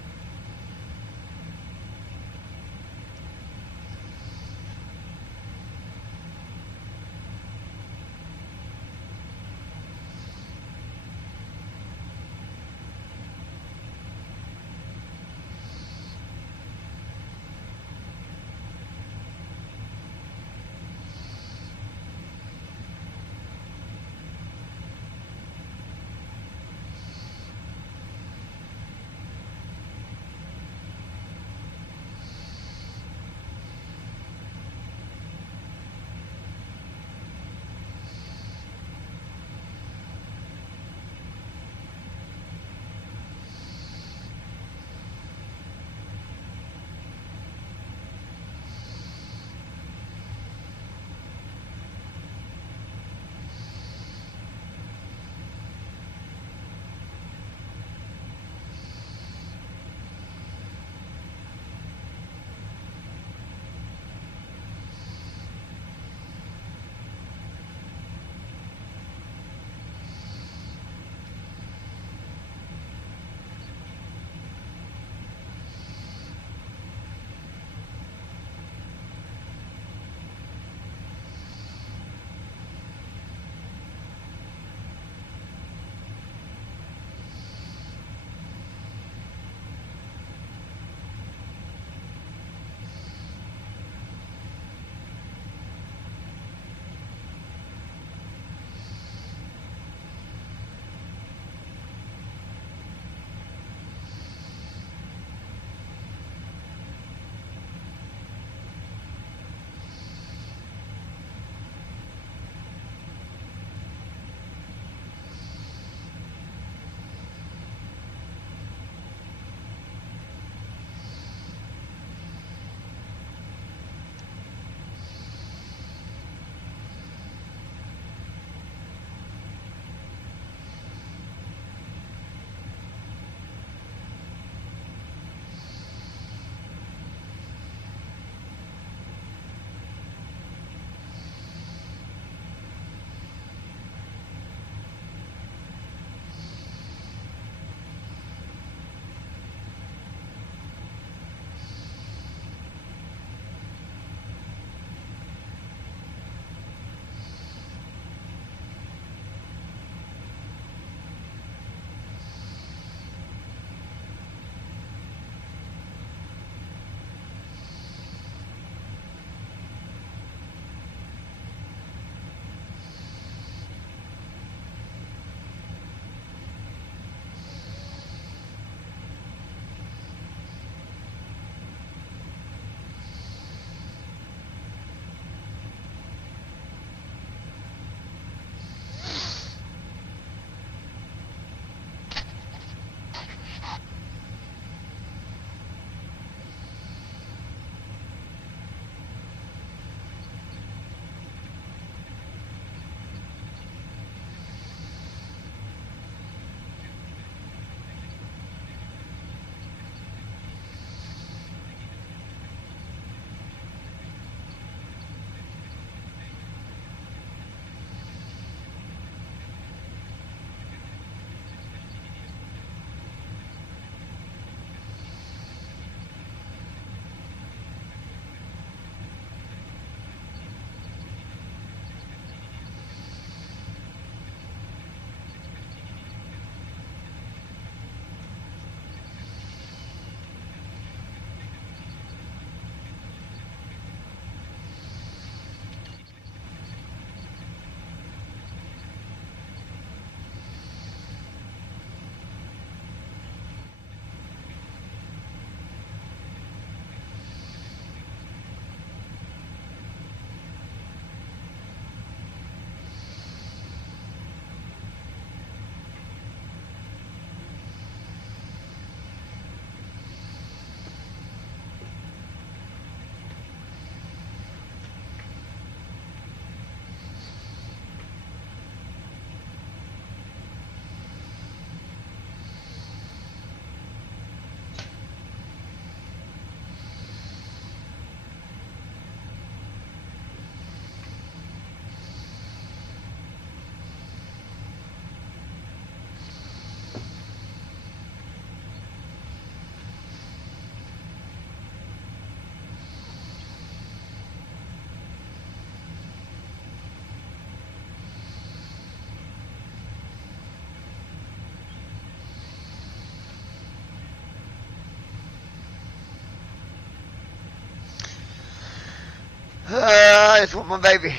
Goliath with my baby.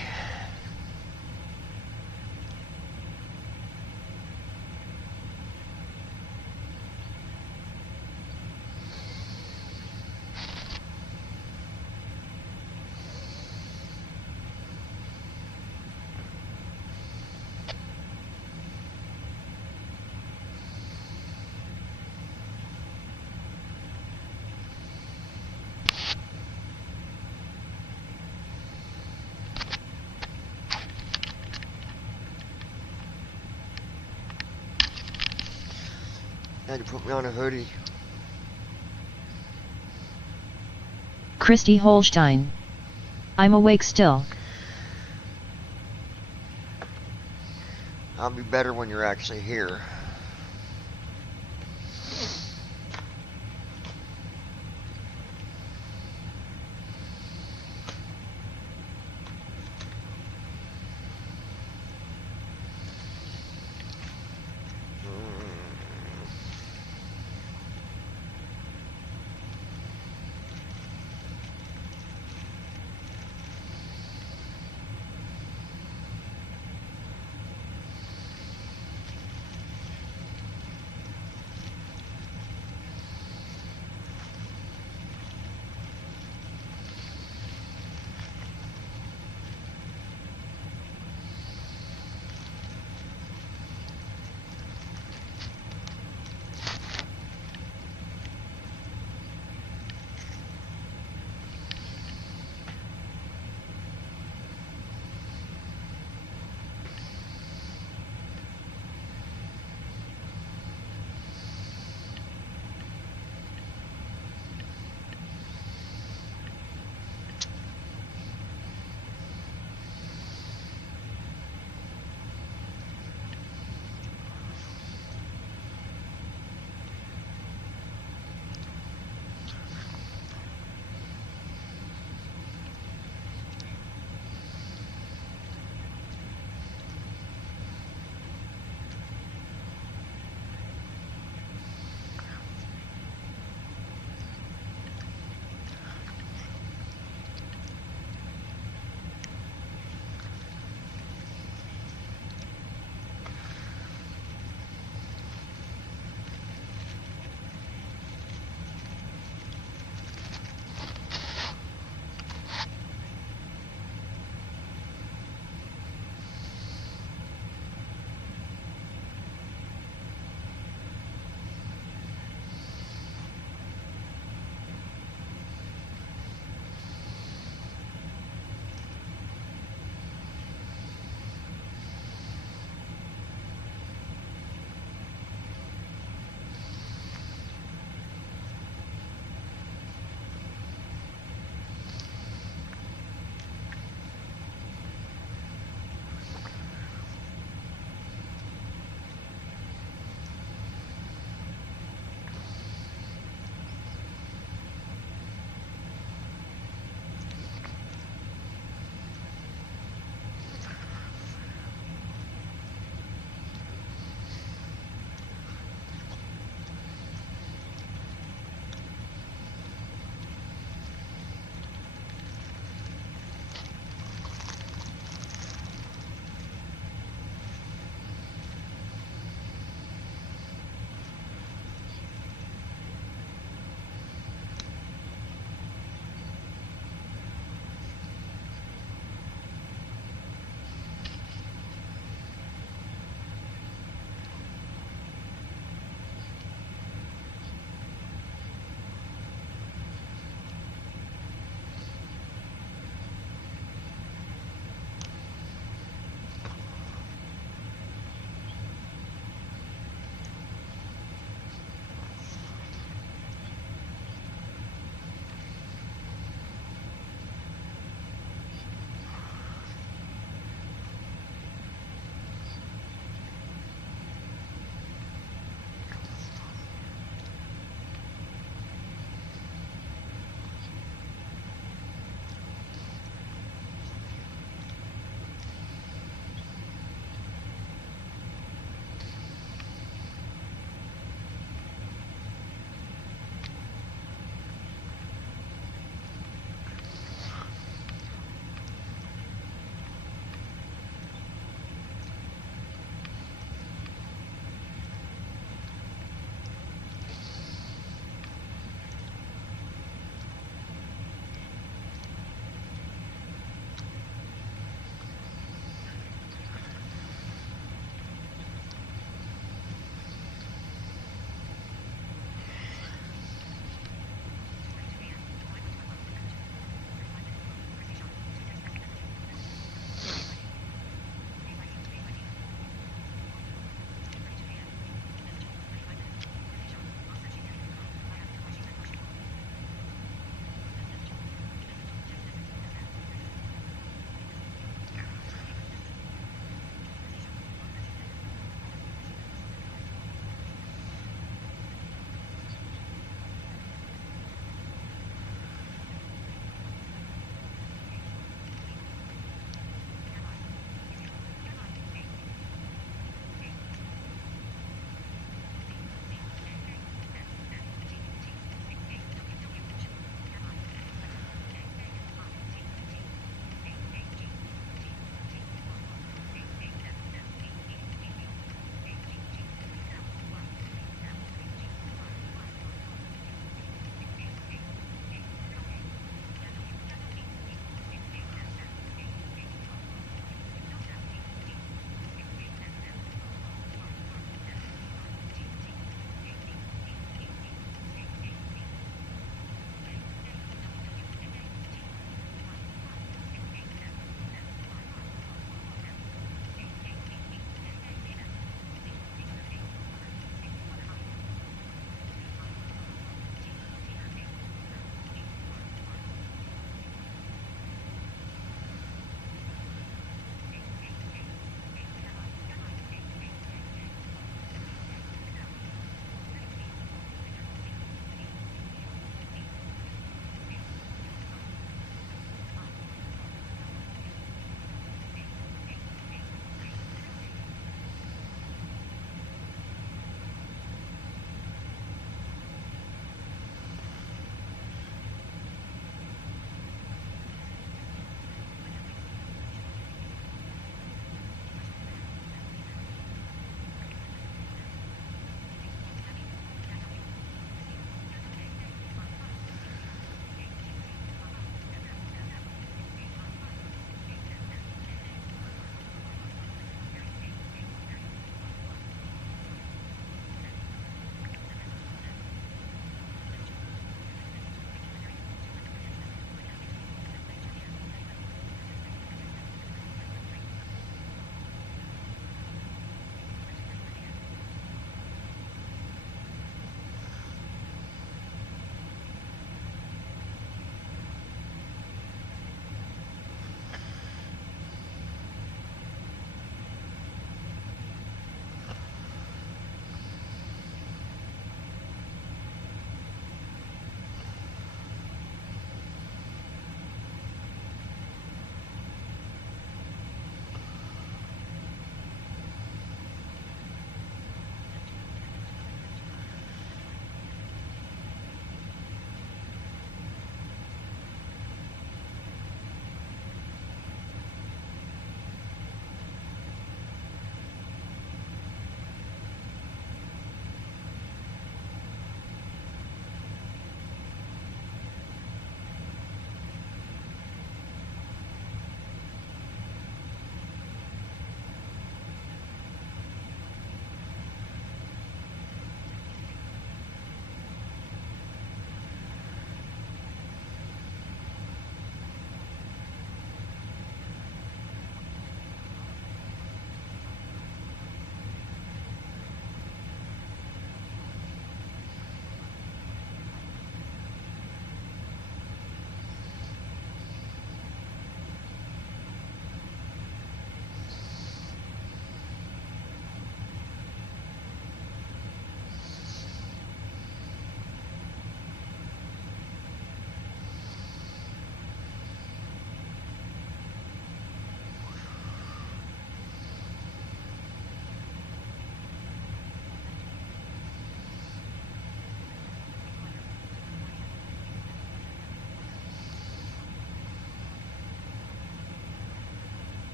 Had to put me on a hoodie. Christy Holstein. I'm awake still. I'll be better when you're actually here.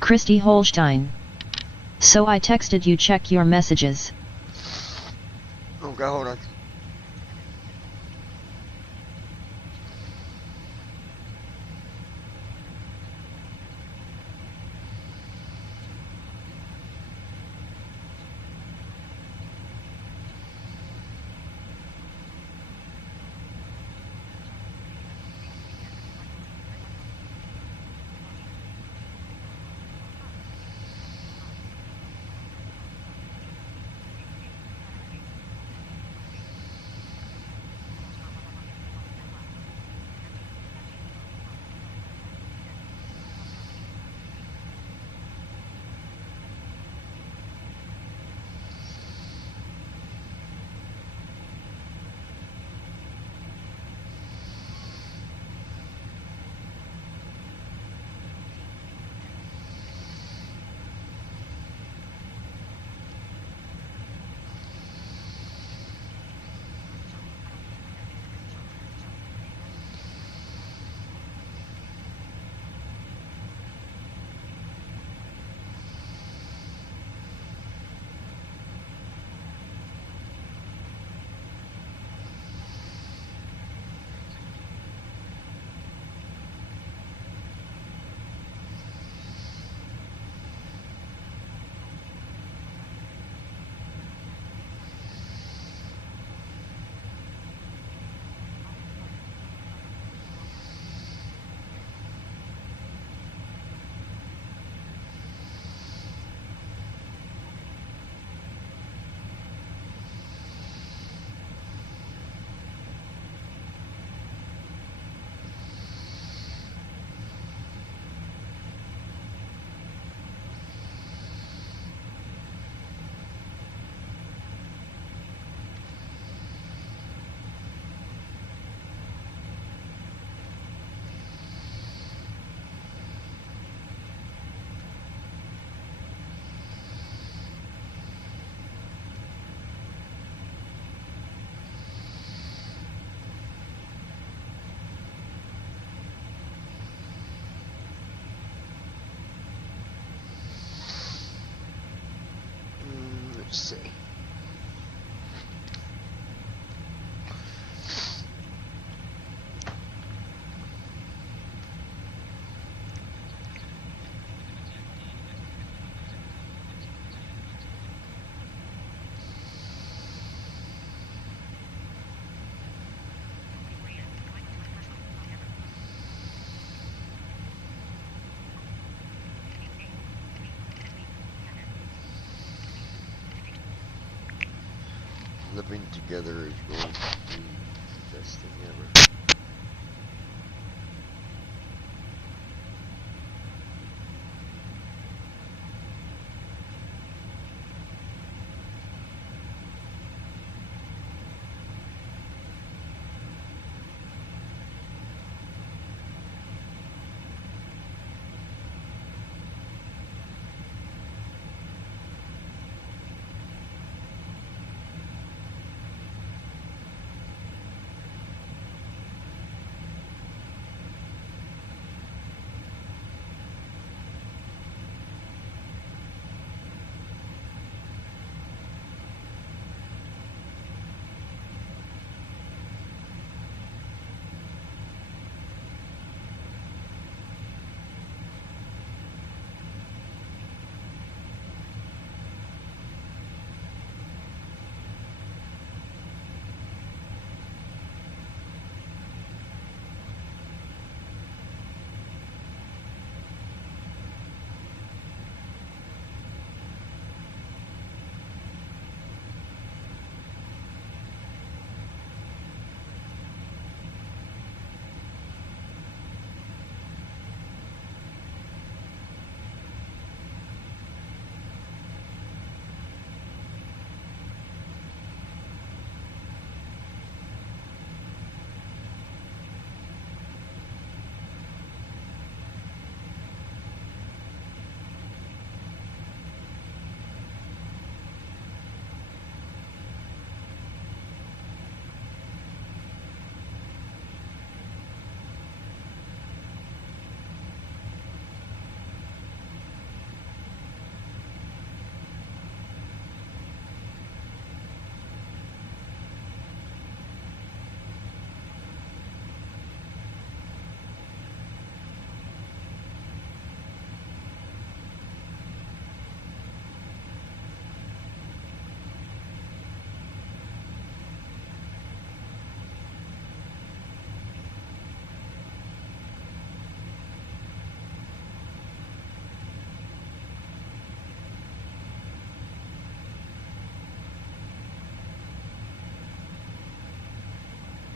Christy Holstein. So I texted you, check your messages. Okay, hold on. Let's see. Living together is going to be the best thing ever.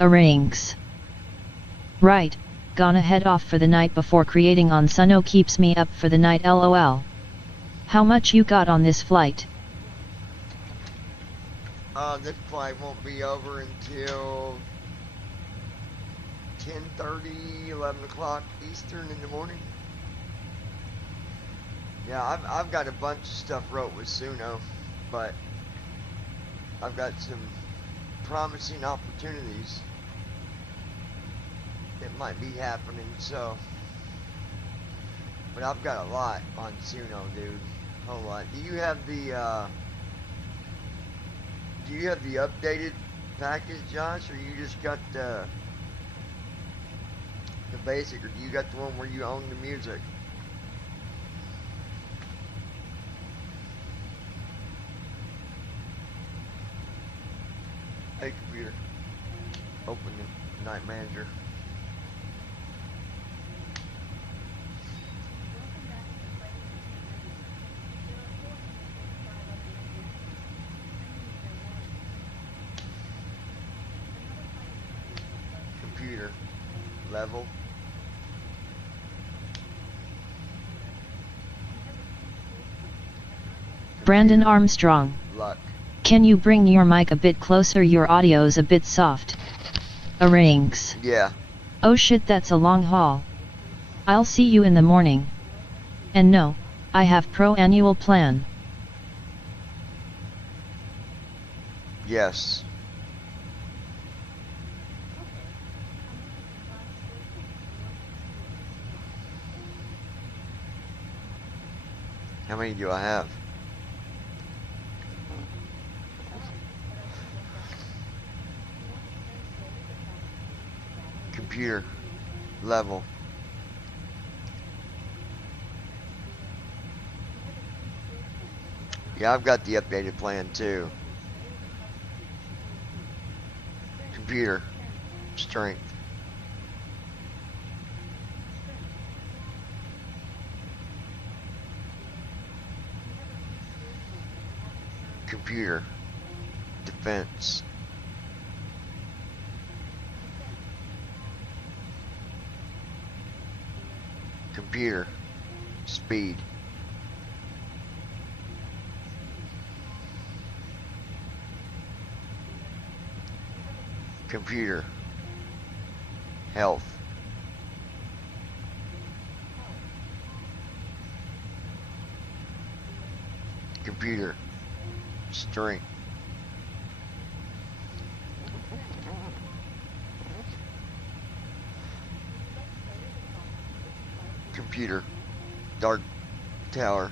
Rings. Right, gonna head off for the night before creating on Suno keeps me up for the night lol. How much you got on this flight? This flight won't be over until 10:30, 11 o'clock Eastern in the morning. Yeah, I've got a bunch of stuff wrote with Suno, but I've got some promising opportunities that might be happening, so. But I've got a lot on Suno, dude. A whole lot. Do you have the updated package, Josh, or you just got the basic, or do you got the one where you own the music? Hey computer, open the Night Manager. Computer, level. Brandon Armstrong. Luck. Can you bring your mic a bit closer? Your audio's a bit soft. Rings. Yeah. Oh shit, that's a long haul. I'll see you in the morning. And no, I have pro annual plan. Yes. How many do I have? Computer level. Yeah, I've got the updated plan too. Computer strength. Computer defense. Computer speed. Computer health. Computer strength. Computer dark tower.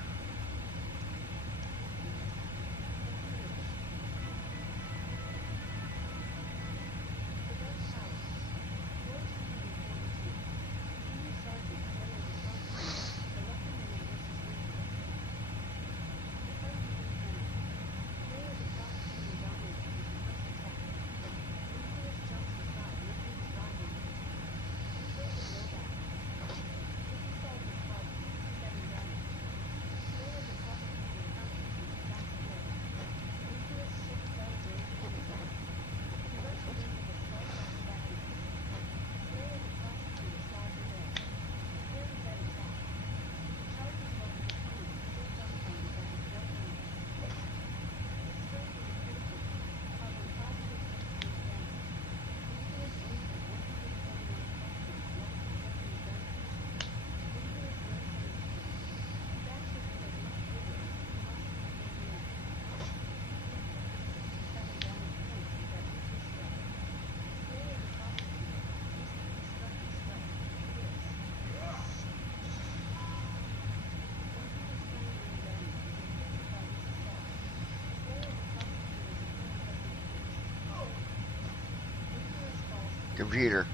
Computer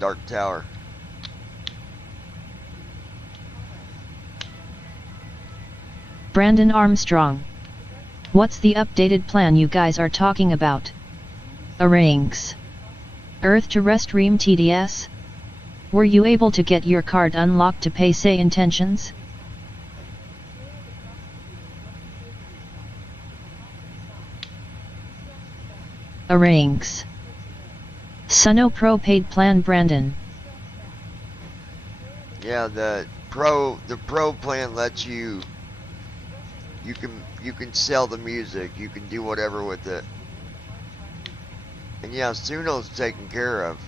dark tower. Brandon Armstrong. What's the updated plan you guys are talking about? Rings. Earth to Restream TDS? Were you able to get your card unlocked to pay say intentions? Rings. Suno Pro paid plan Brandon. Yeah, the pro plan lets you can sell the music, you can do whatever with it. And yeah, Suno's taken care of.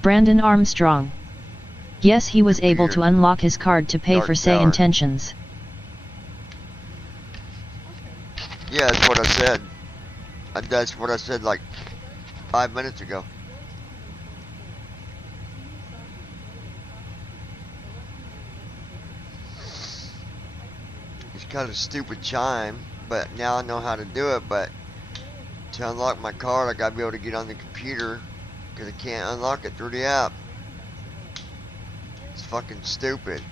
Brandon Armstrong. Yes, he was able to unlock his card to pay Dark for say Tower. intentions. Yeah, that's what I said. That's what I said like 5 minutes ago. It's kind of a stupid chime, but now I know how to do it. But to unlock my card, I gotta be able to get on the computer because I can't unlock it through the app. It's fucking stupid.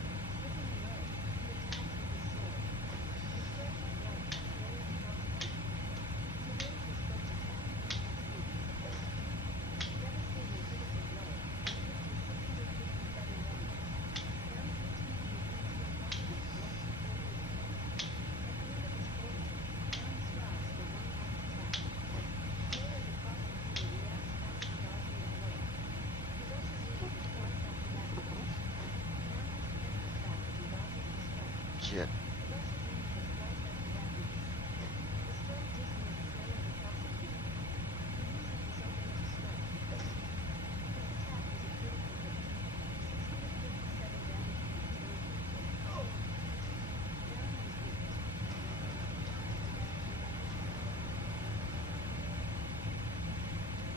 Shit.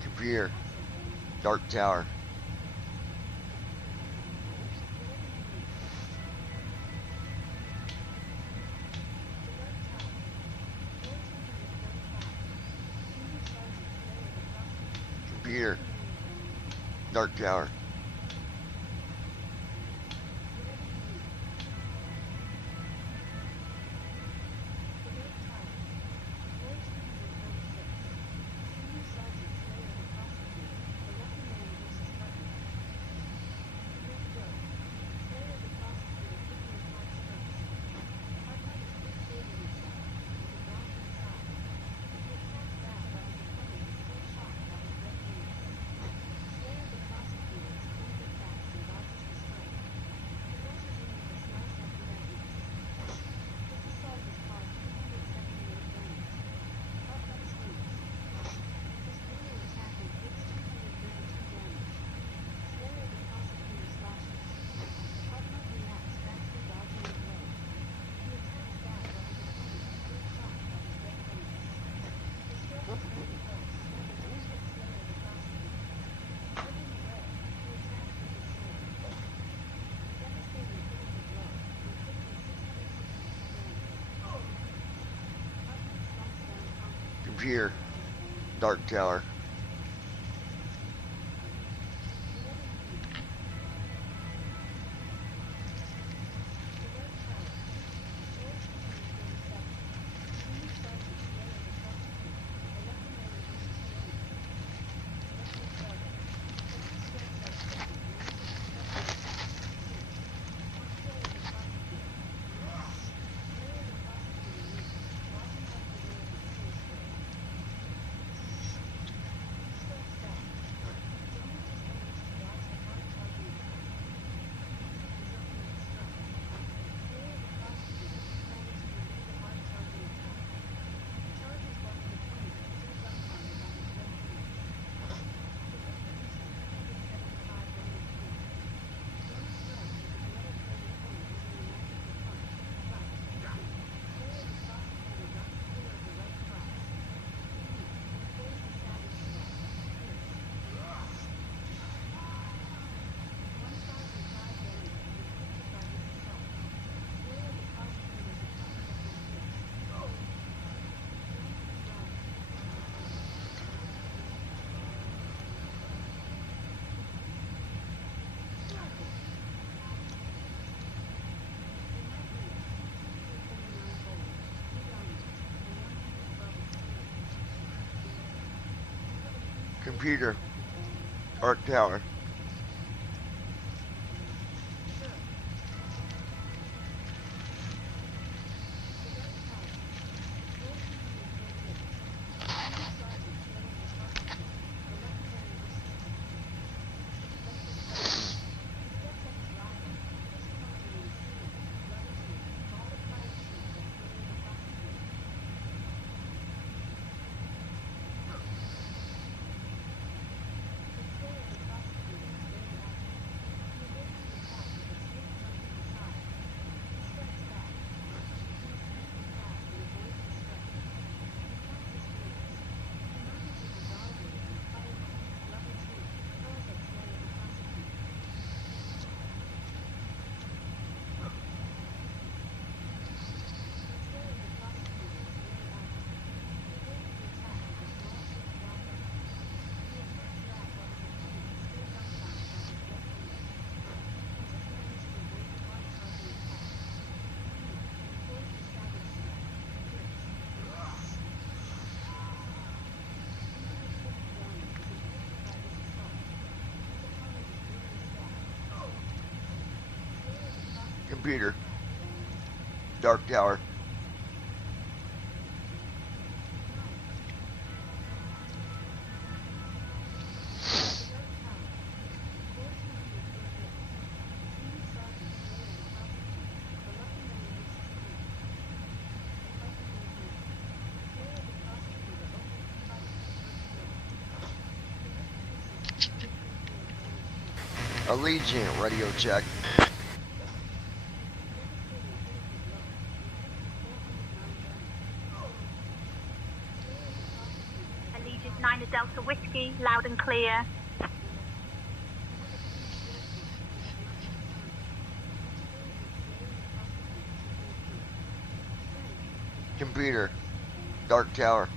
Computer. Dark Tower. Computer. Dark Tower. Computer. Dark Tower. Computer. Arc Tower. Computer. Dark Tower. Allegiant radio check. Allegiant 9 Delta Whiskey, loud and clear. Computer. Dark Tower.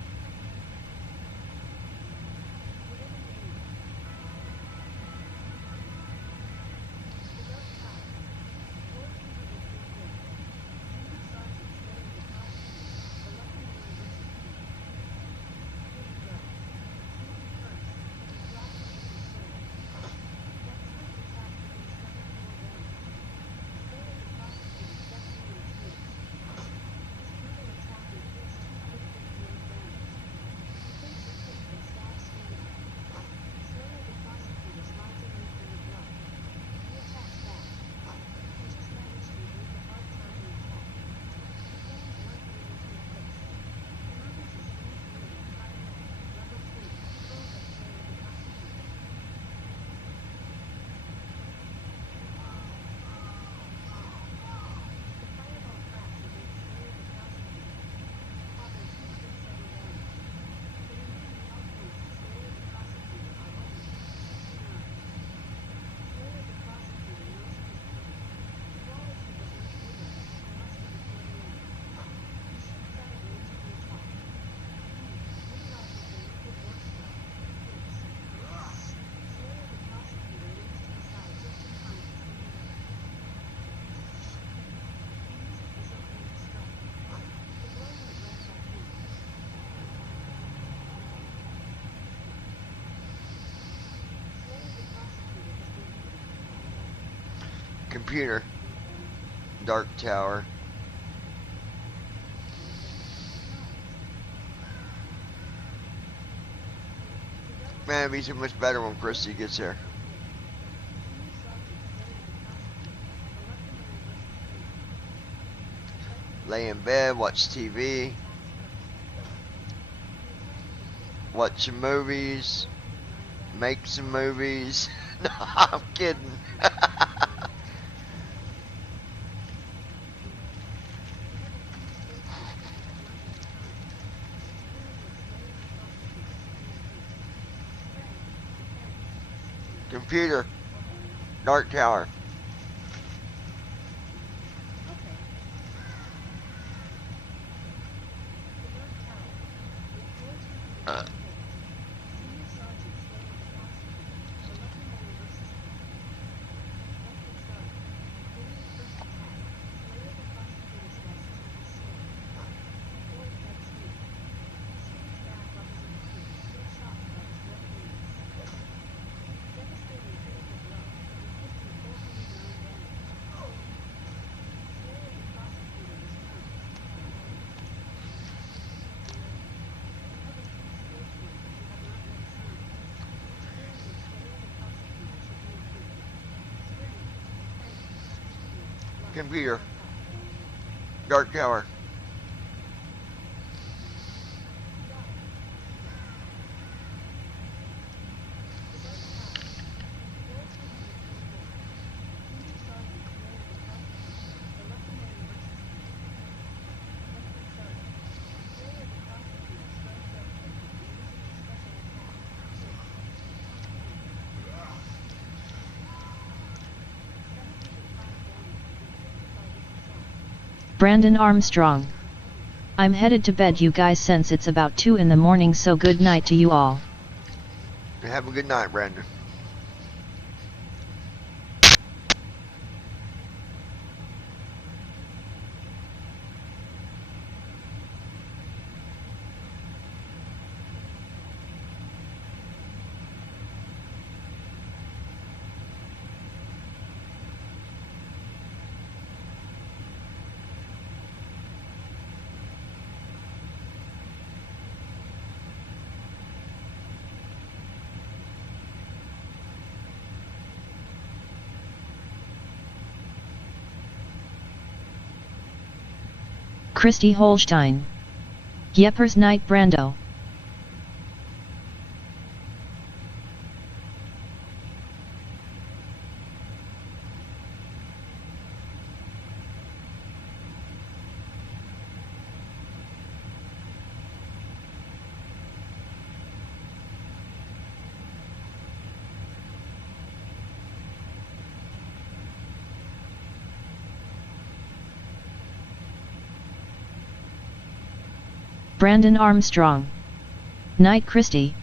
Computer. Dark Tower. Man, it'd be so much better when Christy gets here. Lay in bed, watch TV. Watch some movies. Make some movies. No, I'm kidding. Computer. Dark Tower. Computer. Dark Tower. Brandon Armstrong. I'm headed to bed, you guys, since it's about 2 in the morning, so good night to you all. Have a good night, Brandon. Christy Holstein. Yeppers Night Brando. Brandon Armstrong. Night Christy.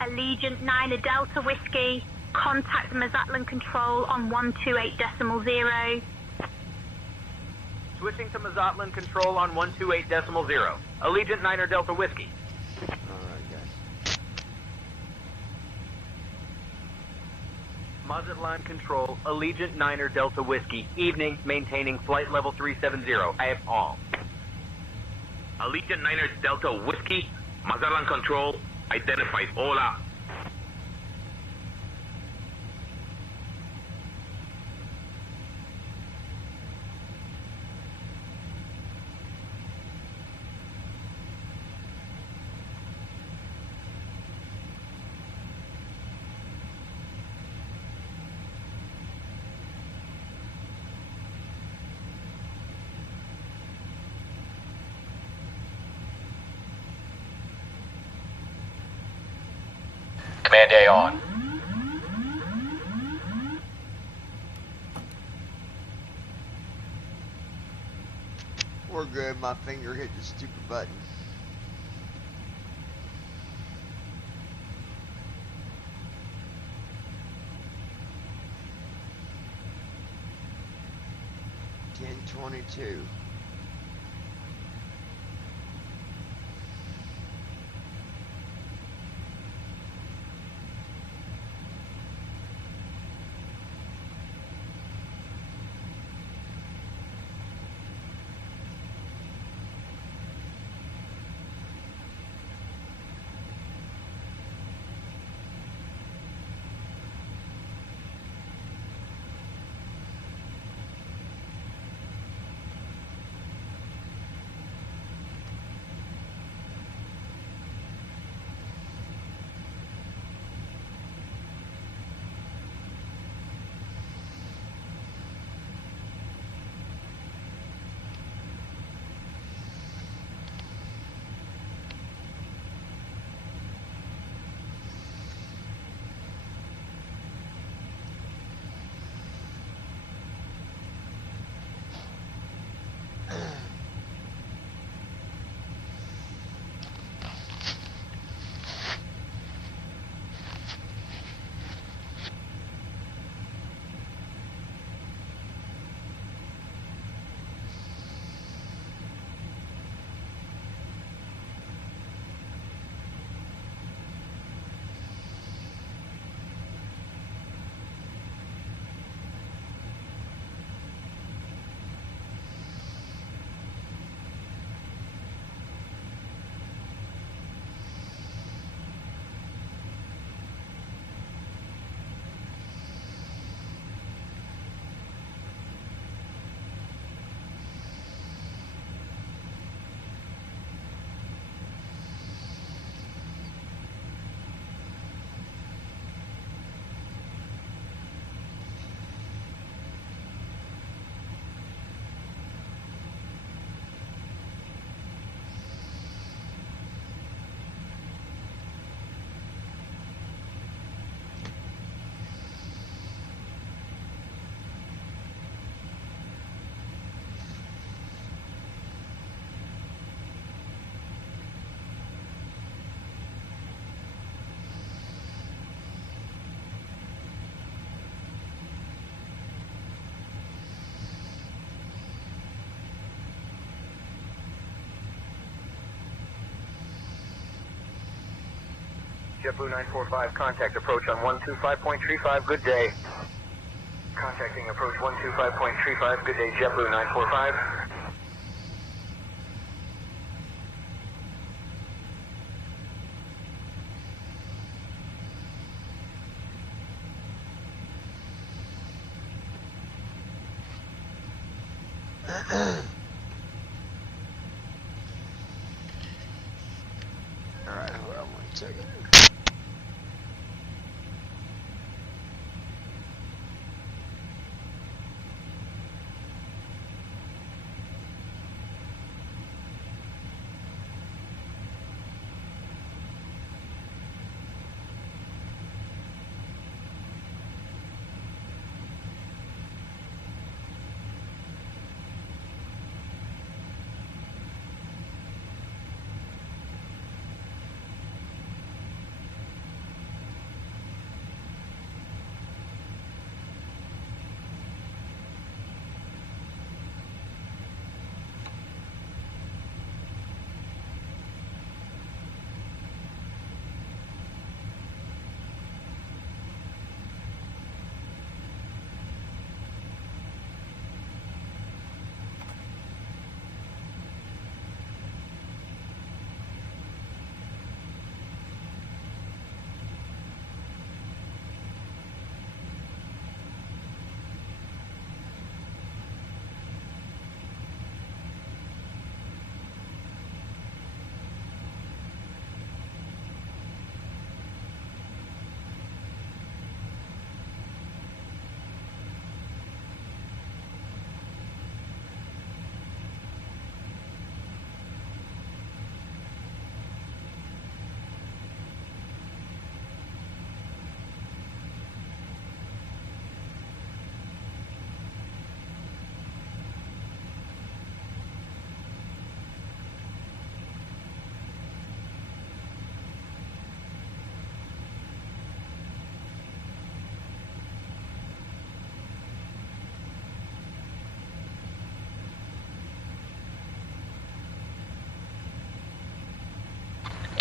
Allegiant 9 Delta Whiskey. Contact Mazatlan Control on 128.0. Switching to Mazatlan Control on 128.0. Allegiant 9 Delta Whiskey. Alright, guys. Mazatlan Control, Allegiant 9 Delta Whiskey. Evening, maintaining flight level 370. I have all. Allegiant 9 Delta Whiskey, Mazatlan Control, identified. Hola. Command A on. We're good. My finger hit the stupid button. $10.22. JetBlue 945, contact approach on 125.35, good day. Contacting approach 125.35, good day, JetBlue 945. Alright, hold on 1 second.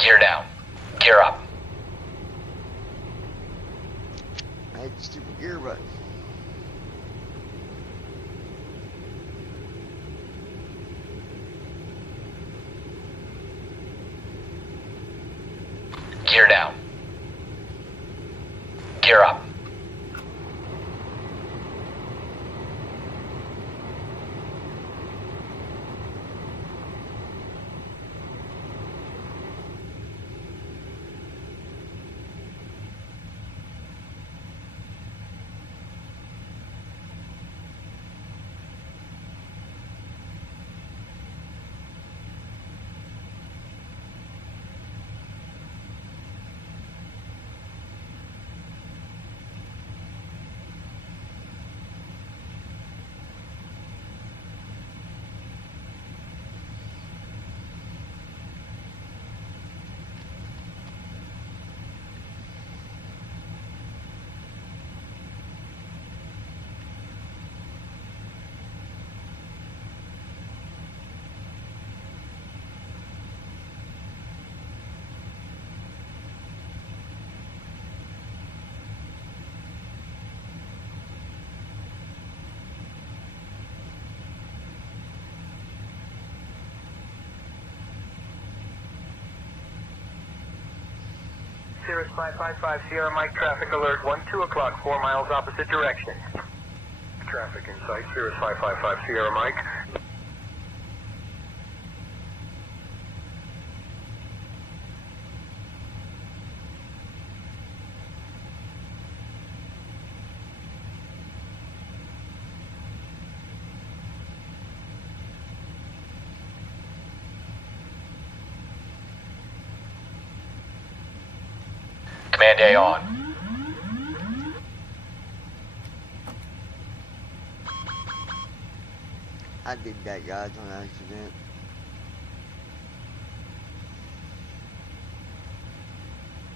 Gear down. Gear up. I hit the stupid gear button. Gear down. Gear up. Cirrus 555 Sierra Mike, traffic alert, 2 o'clock, 4 miles opposite direction. Traffic in sight, Cirrus 555 Sierra Mike. Command A on. I did that, guys, on accident.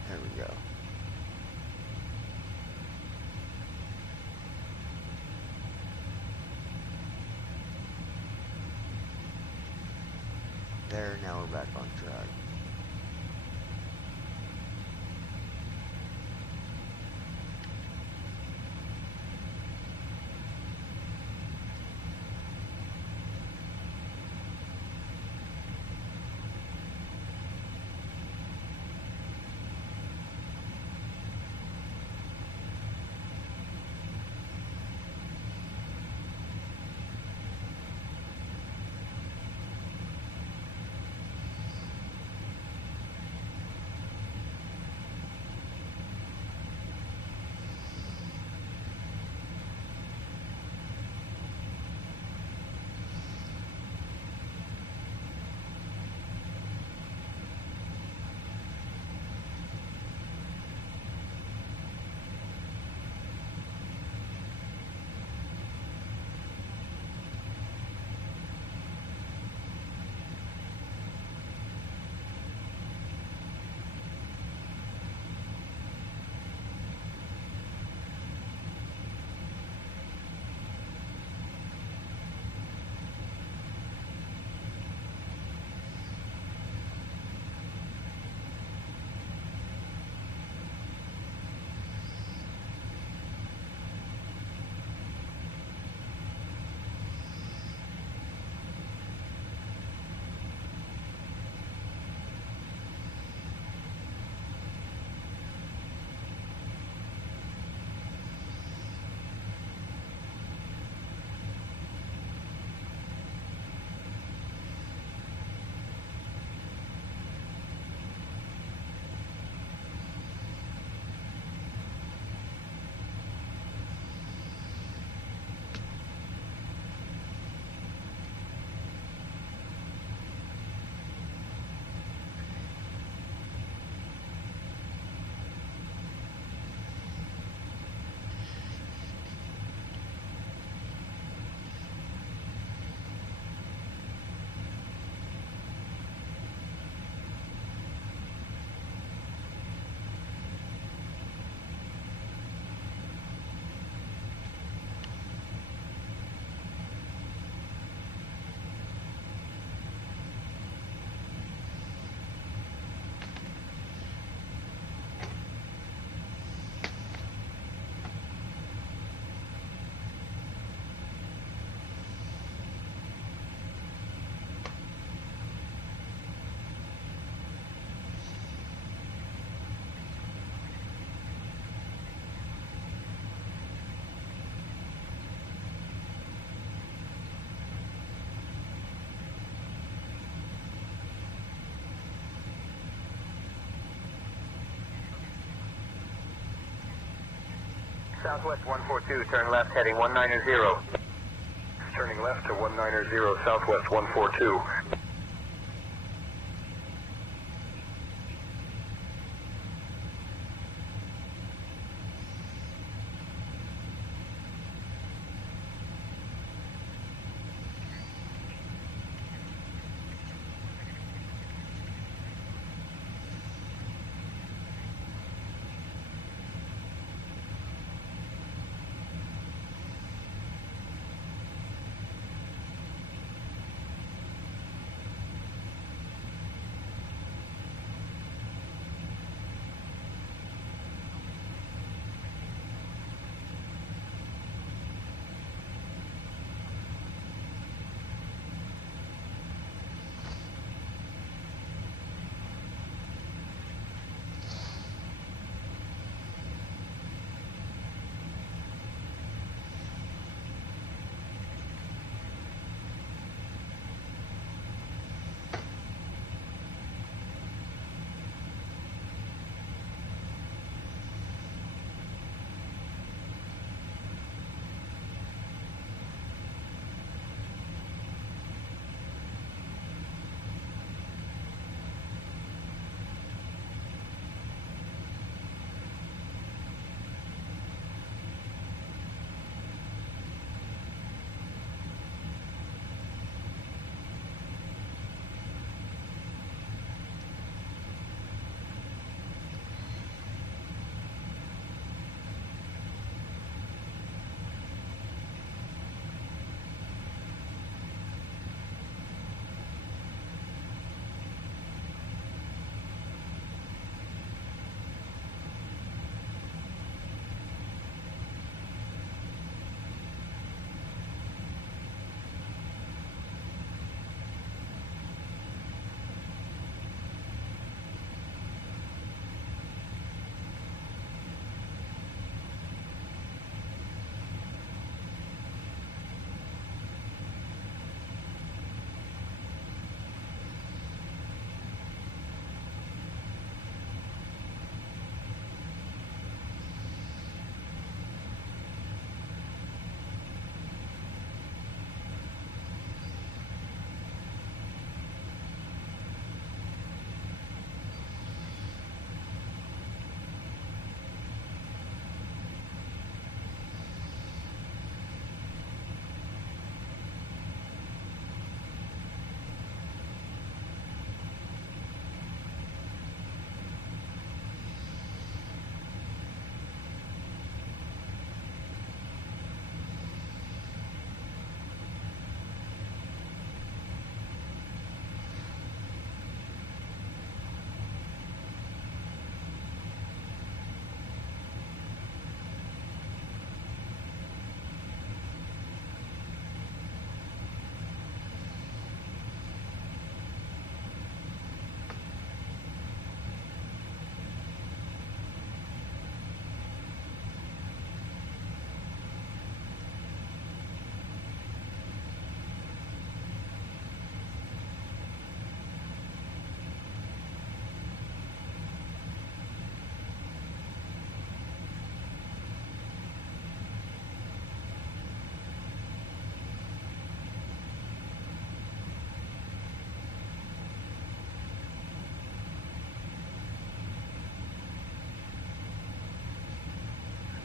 There we go. There, now we're back on track. Southwest 142, turn left heading 190. Turning left to 190, Southwest 142.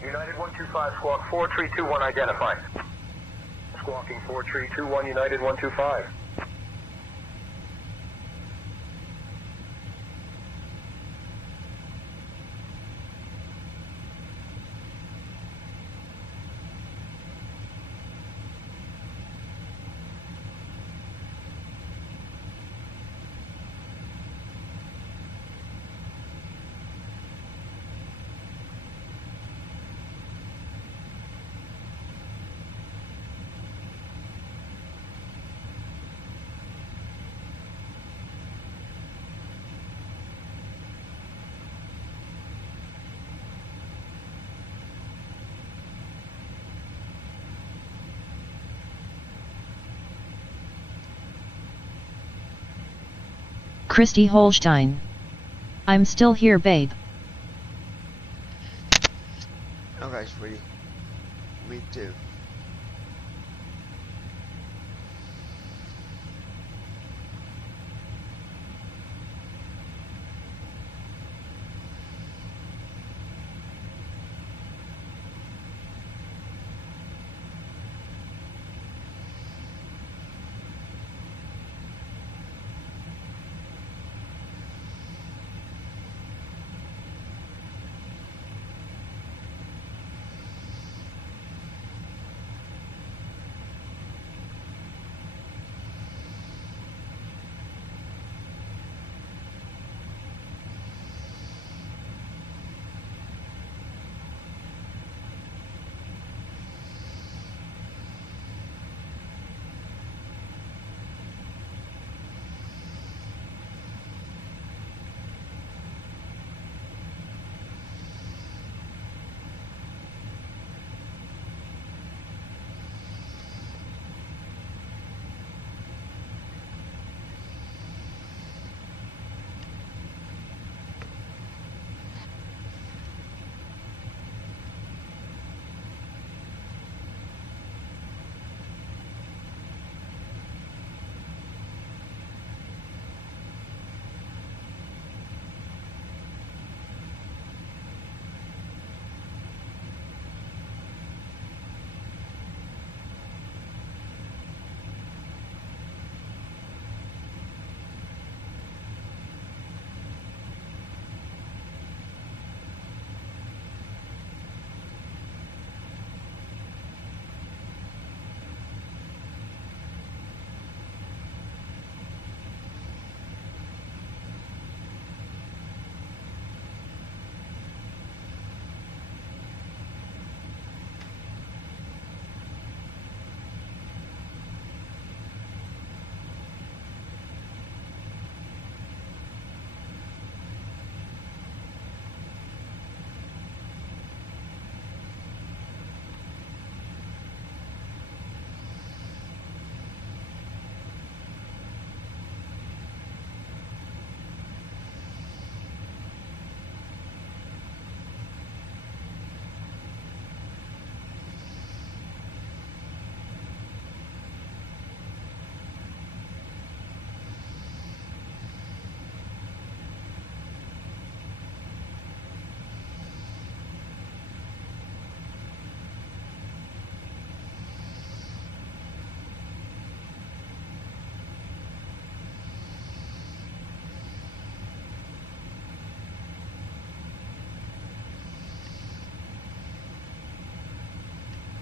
United 125, squawk 4321, identify. Squawking 4321, United 125. Christy Holstein. I'm still here, babe. Okay, sweetie. Me too.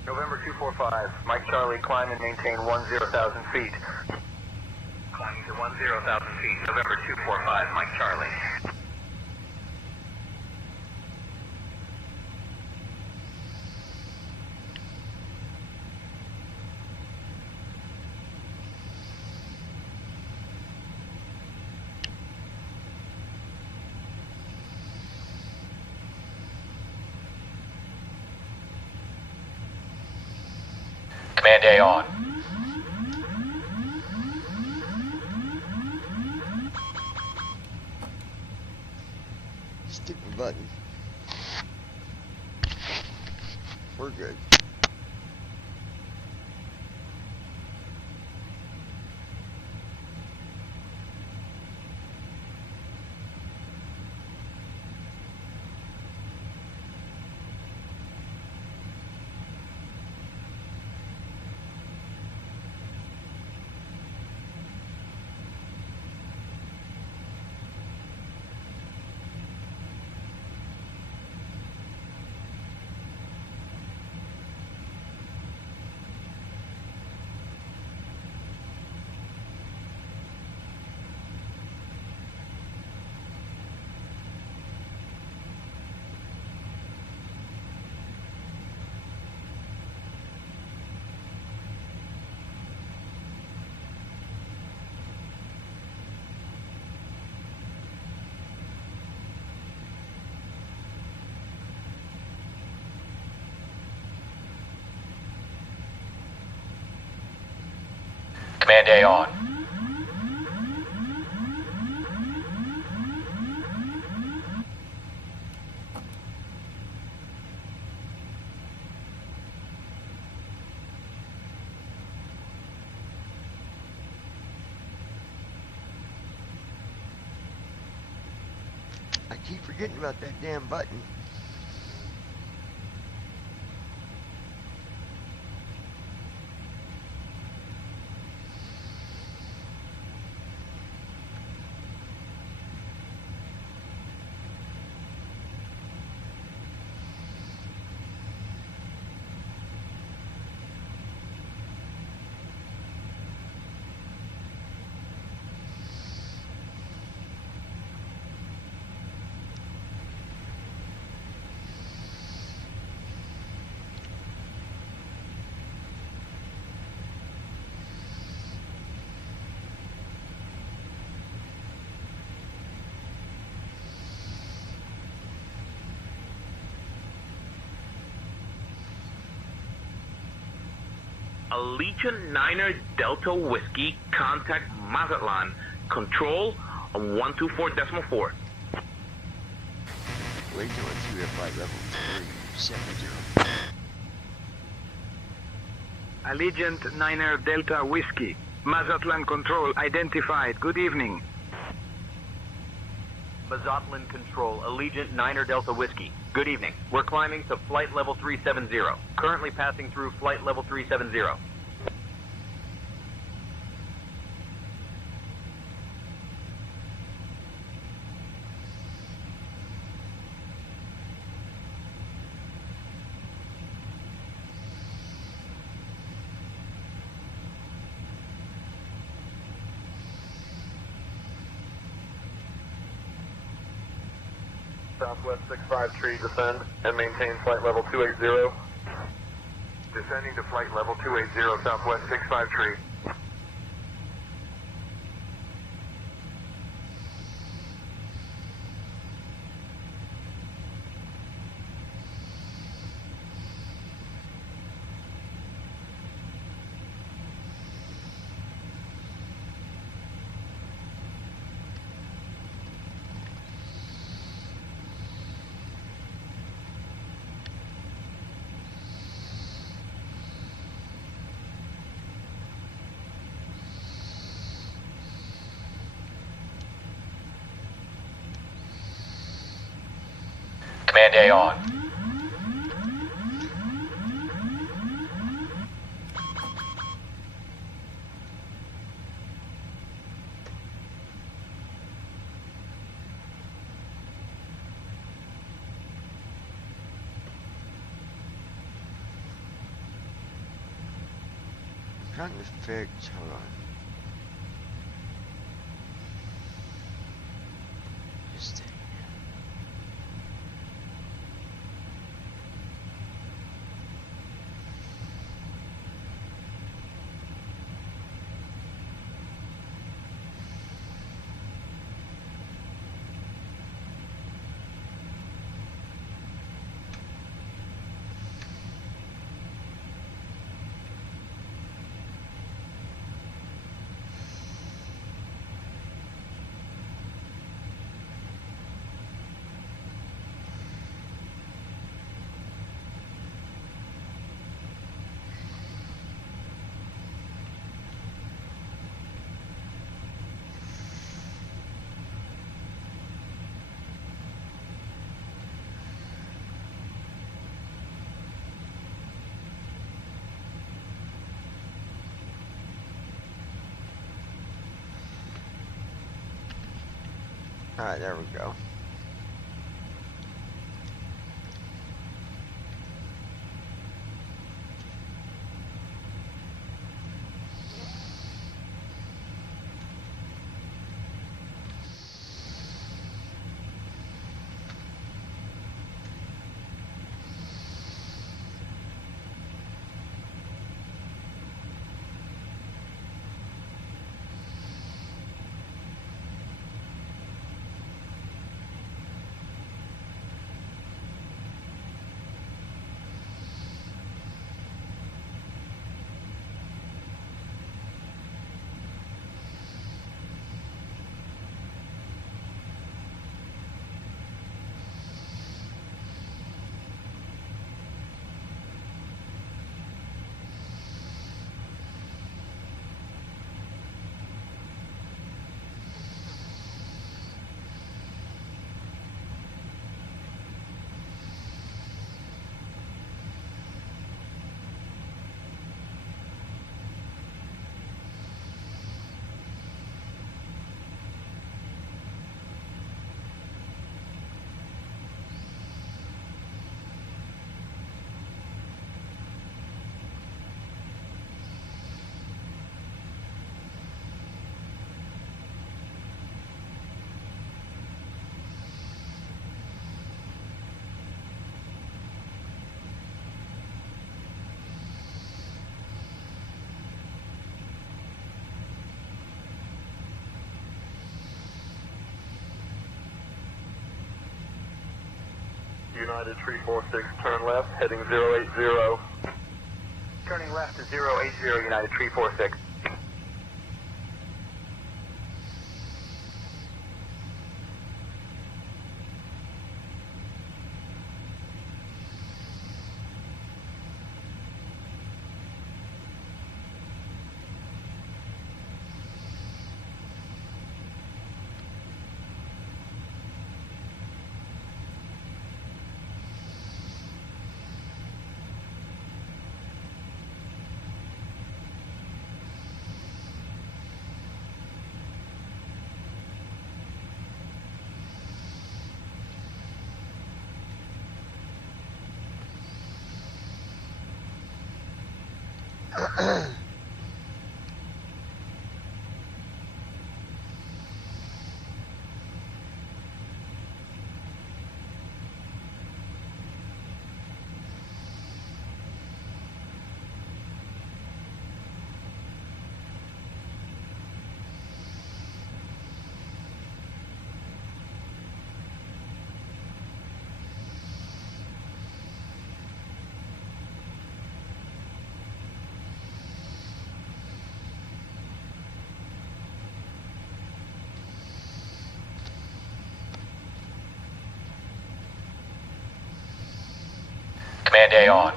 November 245, Mike Charlie, climb and maintain 10,000 feet. Climbing to 10,000 feet, November 245, Mike Charlie. Command A on. Stupid button. We're good. Command A on. Keep forgetting about that damn button. Allegiant Niner Delta Whiskey, contact Mazatlan. Control on 124.4. Wait till it's at flight level 370. Allegiant Niner Delta Whiskey. Mazatlan Control identified. Good evening. Mazatlan Control, Allegiant Niner Delta Whiskey. Good evening. We're climbing to flight level 370. Currently passing through flight level 370. Southwest 65 descend and maintain flight level 280. Descending to flight level 280, Southwest 65 tree. Command A on. Trying to fix, hold on. Just take Alright, there we go. United 346, turn left, heading 080. Turning left to 080 United 346. Command A on.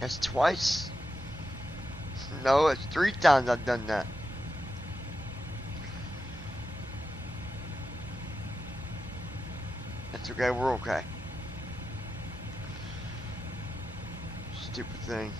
That's twice. No, it's 3 times I've done that. That's okay, we're okay. Stupid thing.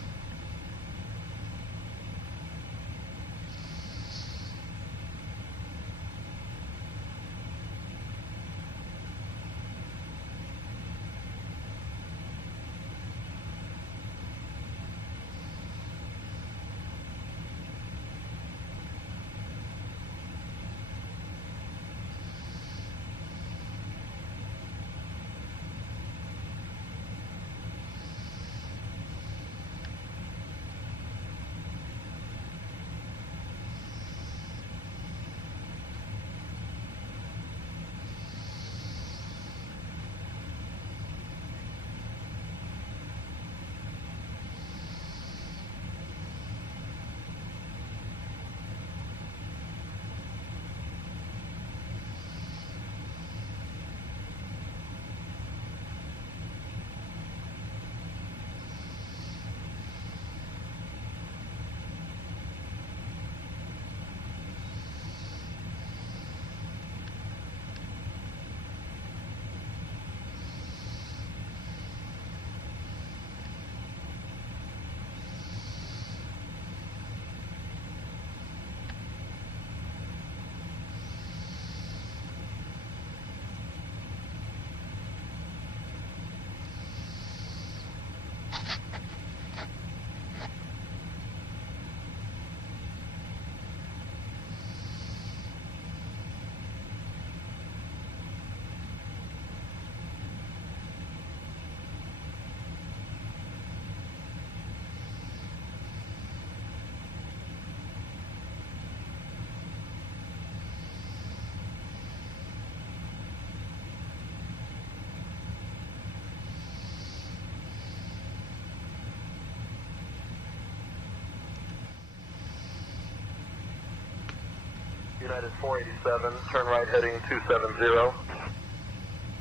United 487, turn right heading 270.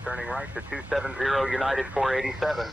Turning right to 270 United 487.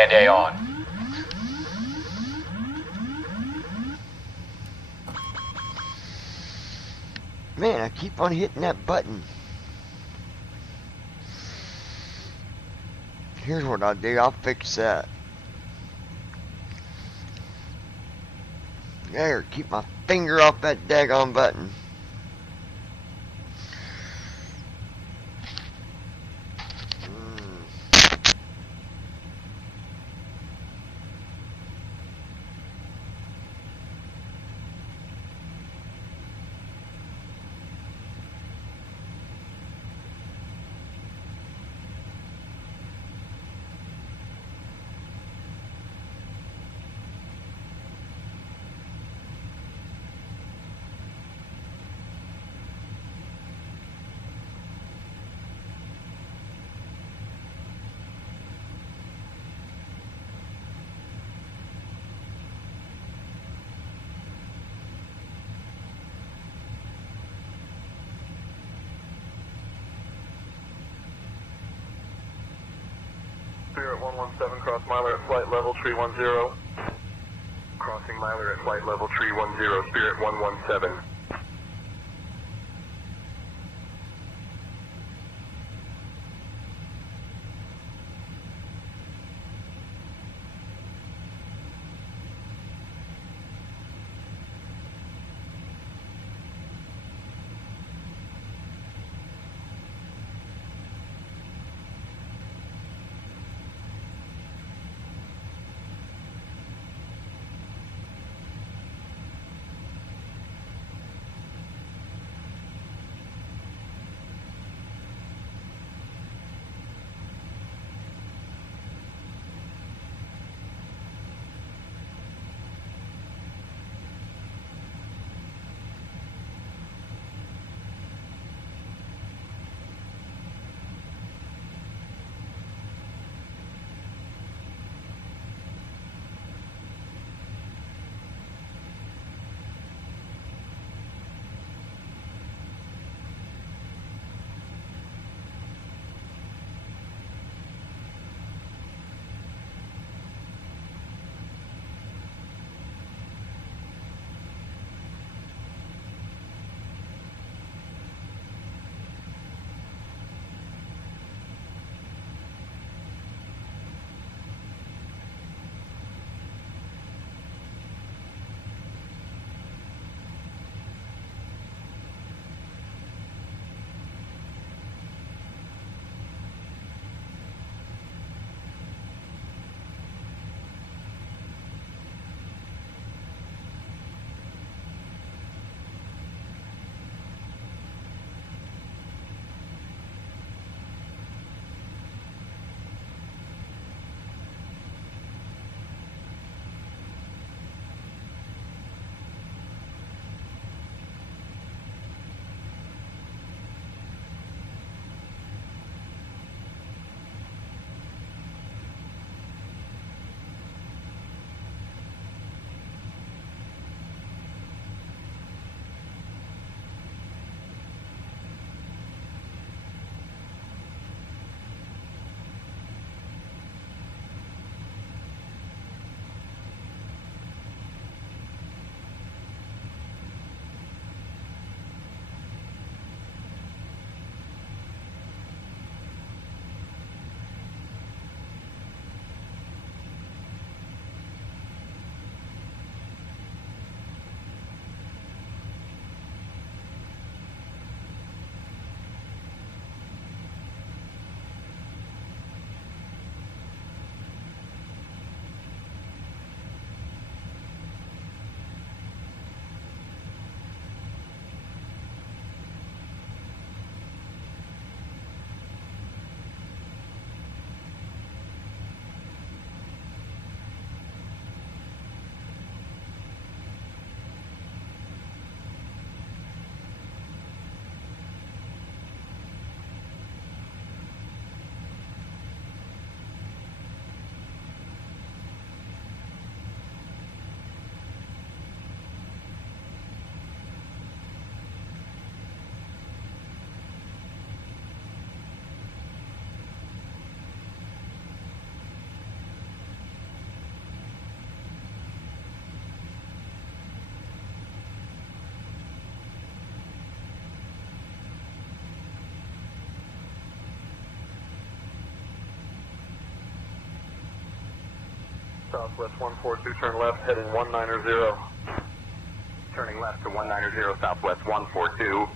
Command A on. Man, I keep on hitting that button. Here's what I'll do. I'll fix that. There, keep my finger off that daggone button. Spirit 117, cross miler at flight level, tree 10. Crossing miler at flight level, tree 10, Spirit 117. Southwest 142, turn left, heading 190. Turning left to 190 Southwest 142.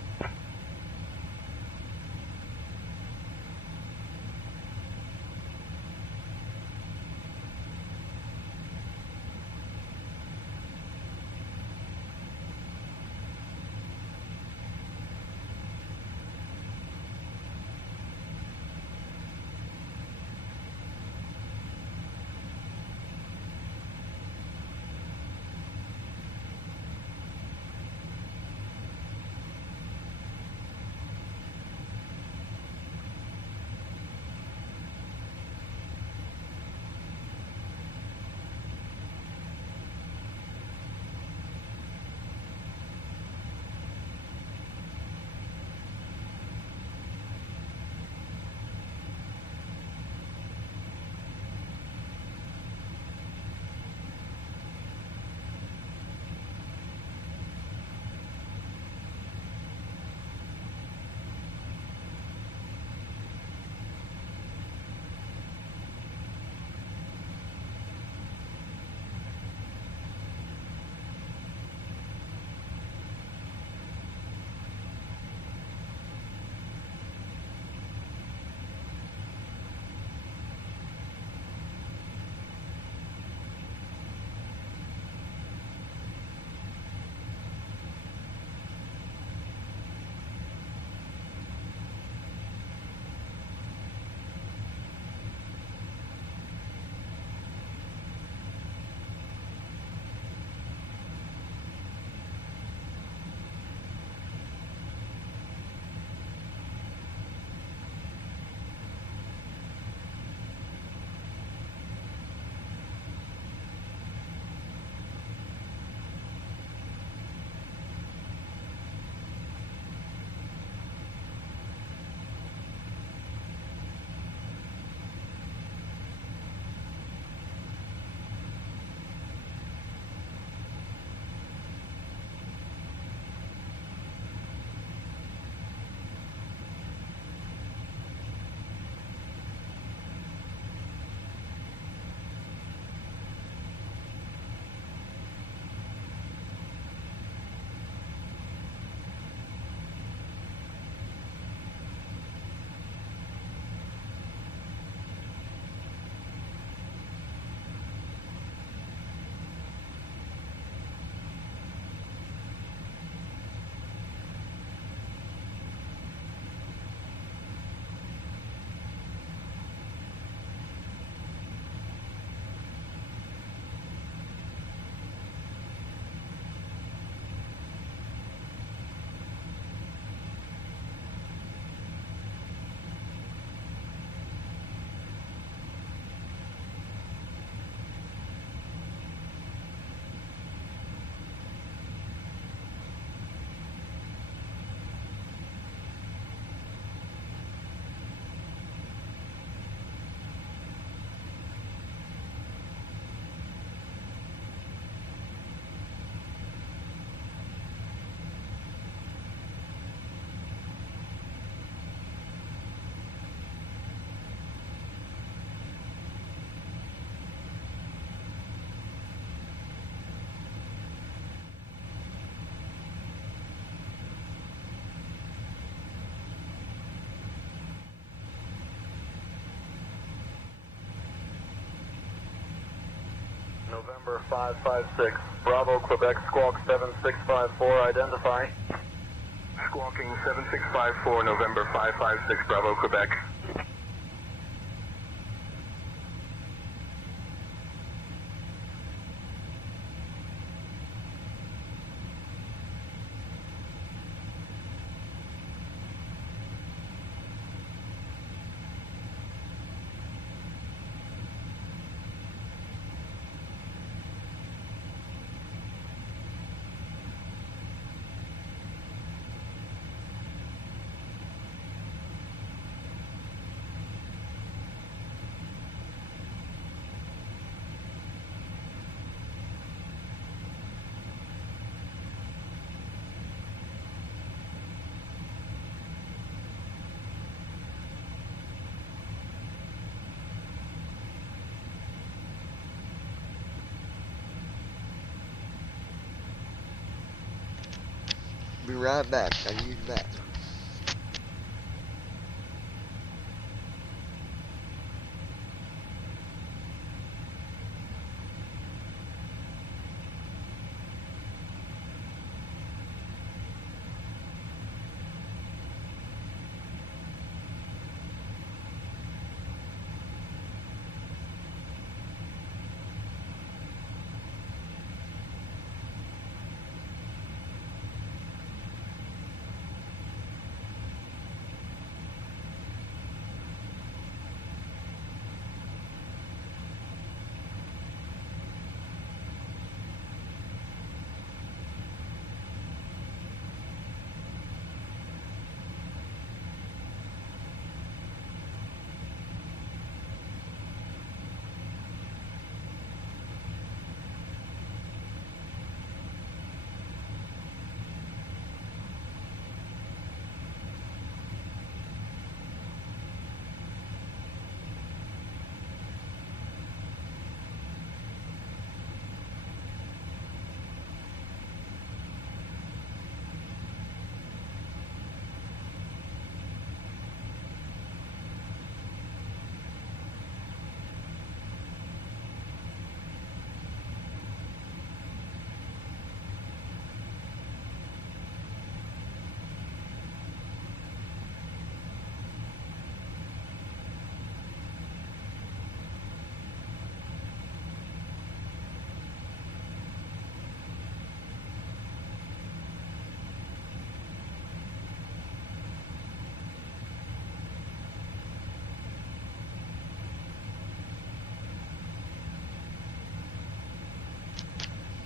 November 556, Bravo, Quebec, Squawk 7654, identify. Squawking 7654, November 556, Bravo, Quebec. right back. Gotta use the bathroom.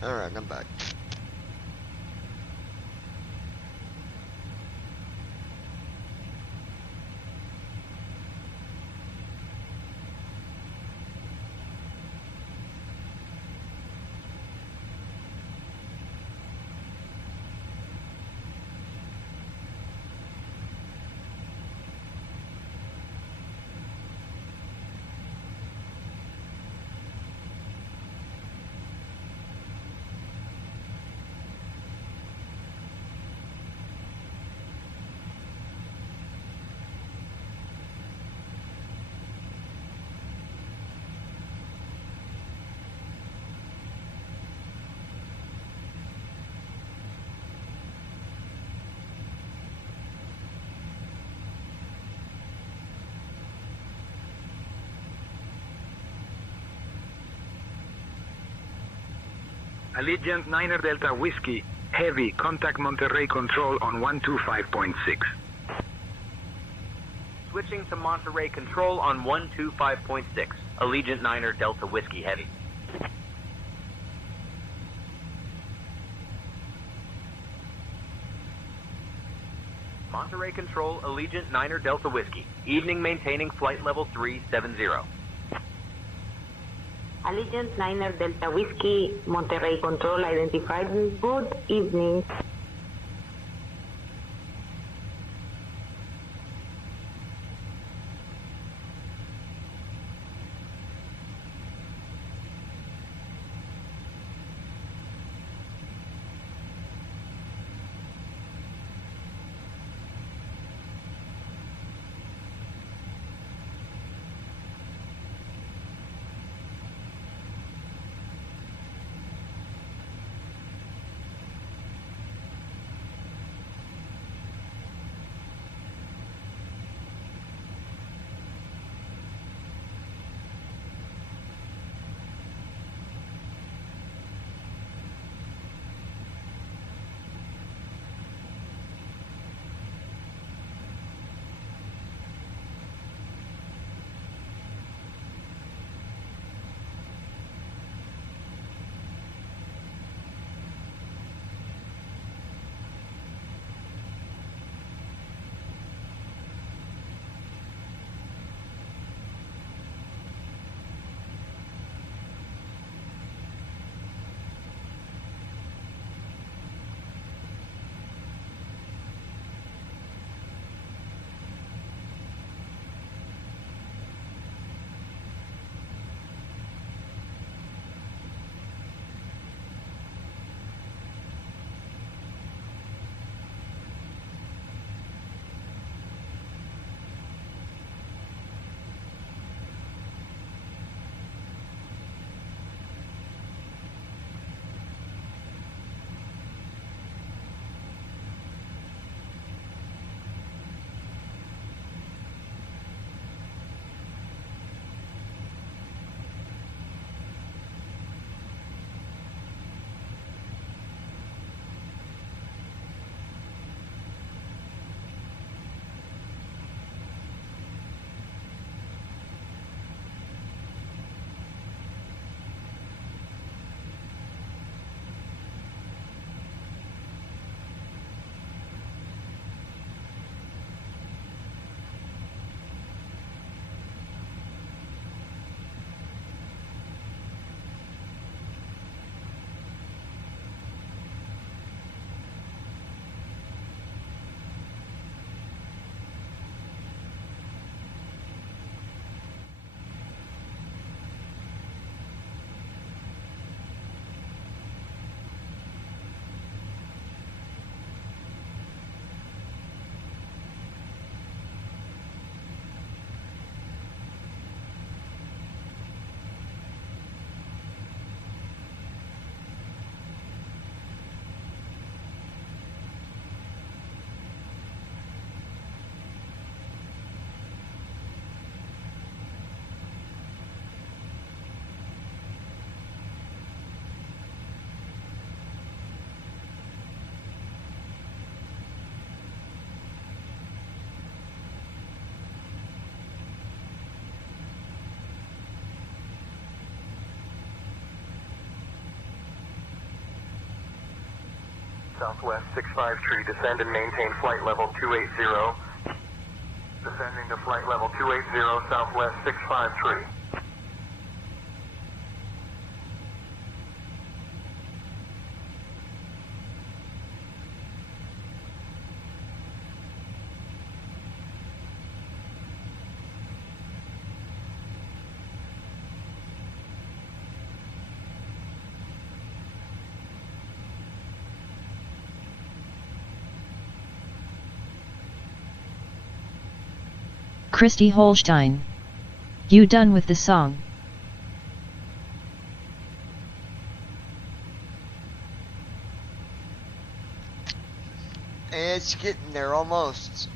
Alright, I'm back. Allegiant Niner Delta Whiskey, heavy, contact Monterrey Control on 125.6. Switching to Monterey Control on 125.6. Allegiant Niner Delta Whiskey Heavy. Monterey Control, Allegiant Niner Delta Whiskey. Evening maintaining flight level 370. Allegiant Niner Delta Whiskey, Monterrey Control identified. Good evening. Southwest 65 tree, descend and maintain flight level 280. Descending to flight level 280, Southwest 65 tree. Christy Holstein. You done with the song? It's getting there almost.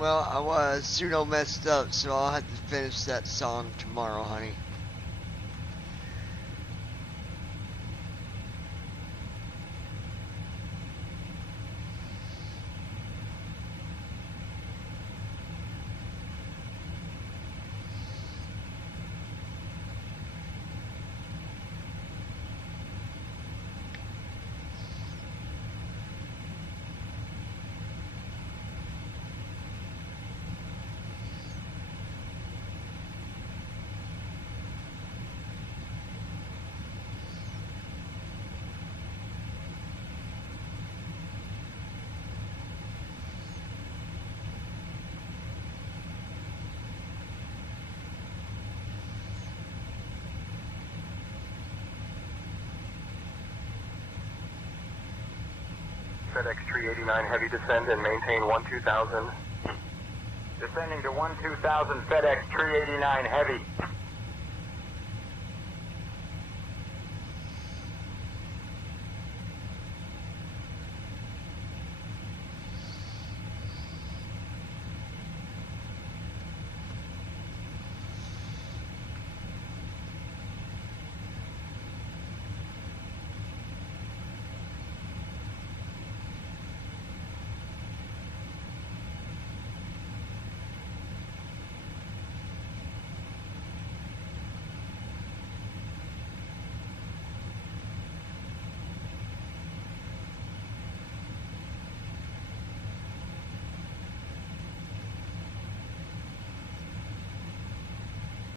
Well, I was pseudo messed up, so I'll have to finish that song tomorrow, honey. FedEx 389 heavy, descend and maintain 12000. Descending to 12000 FedEx 389 heavy.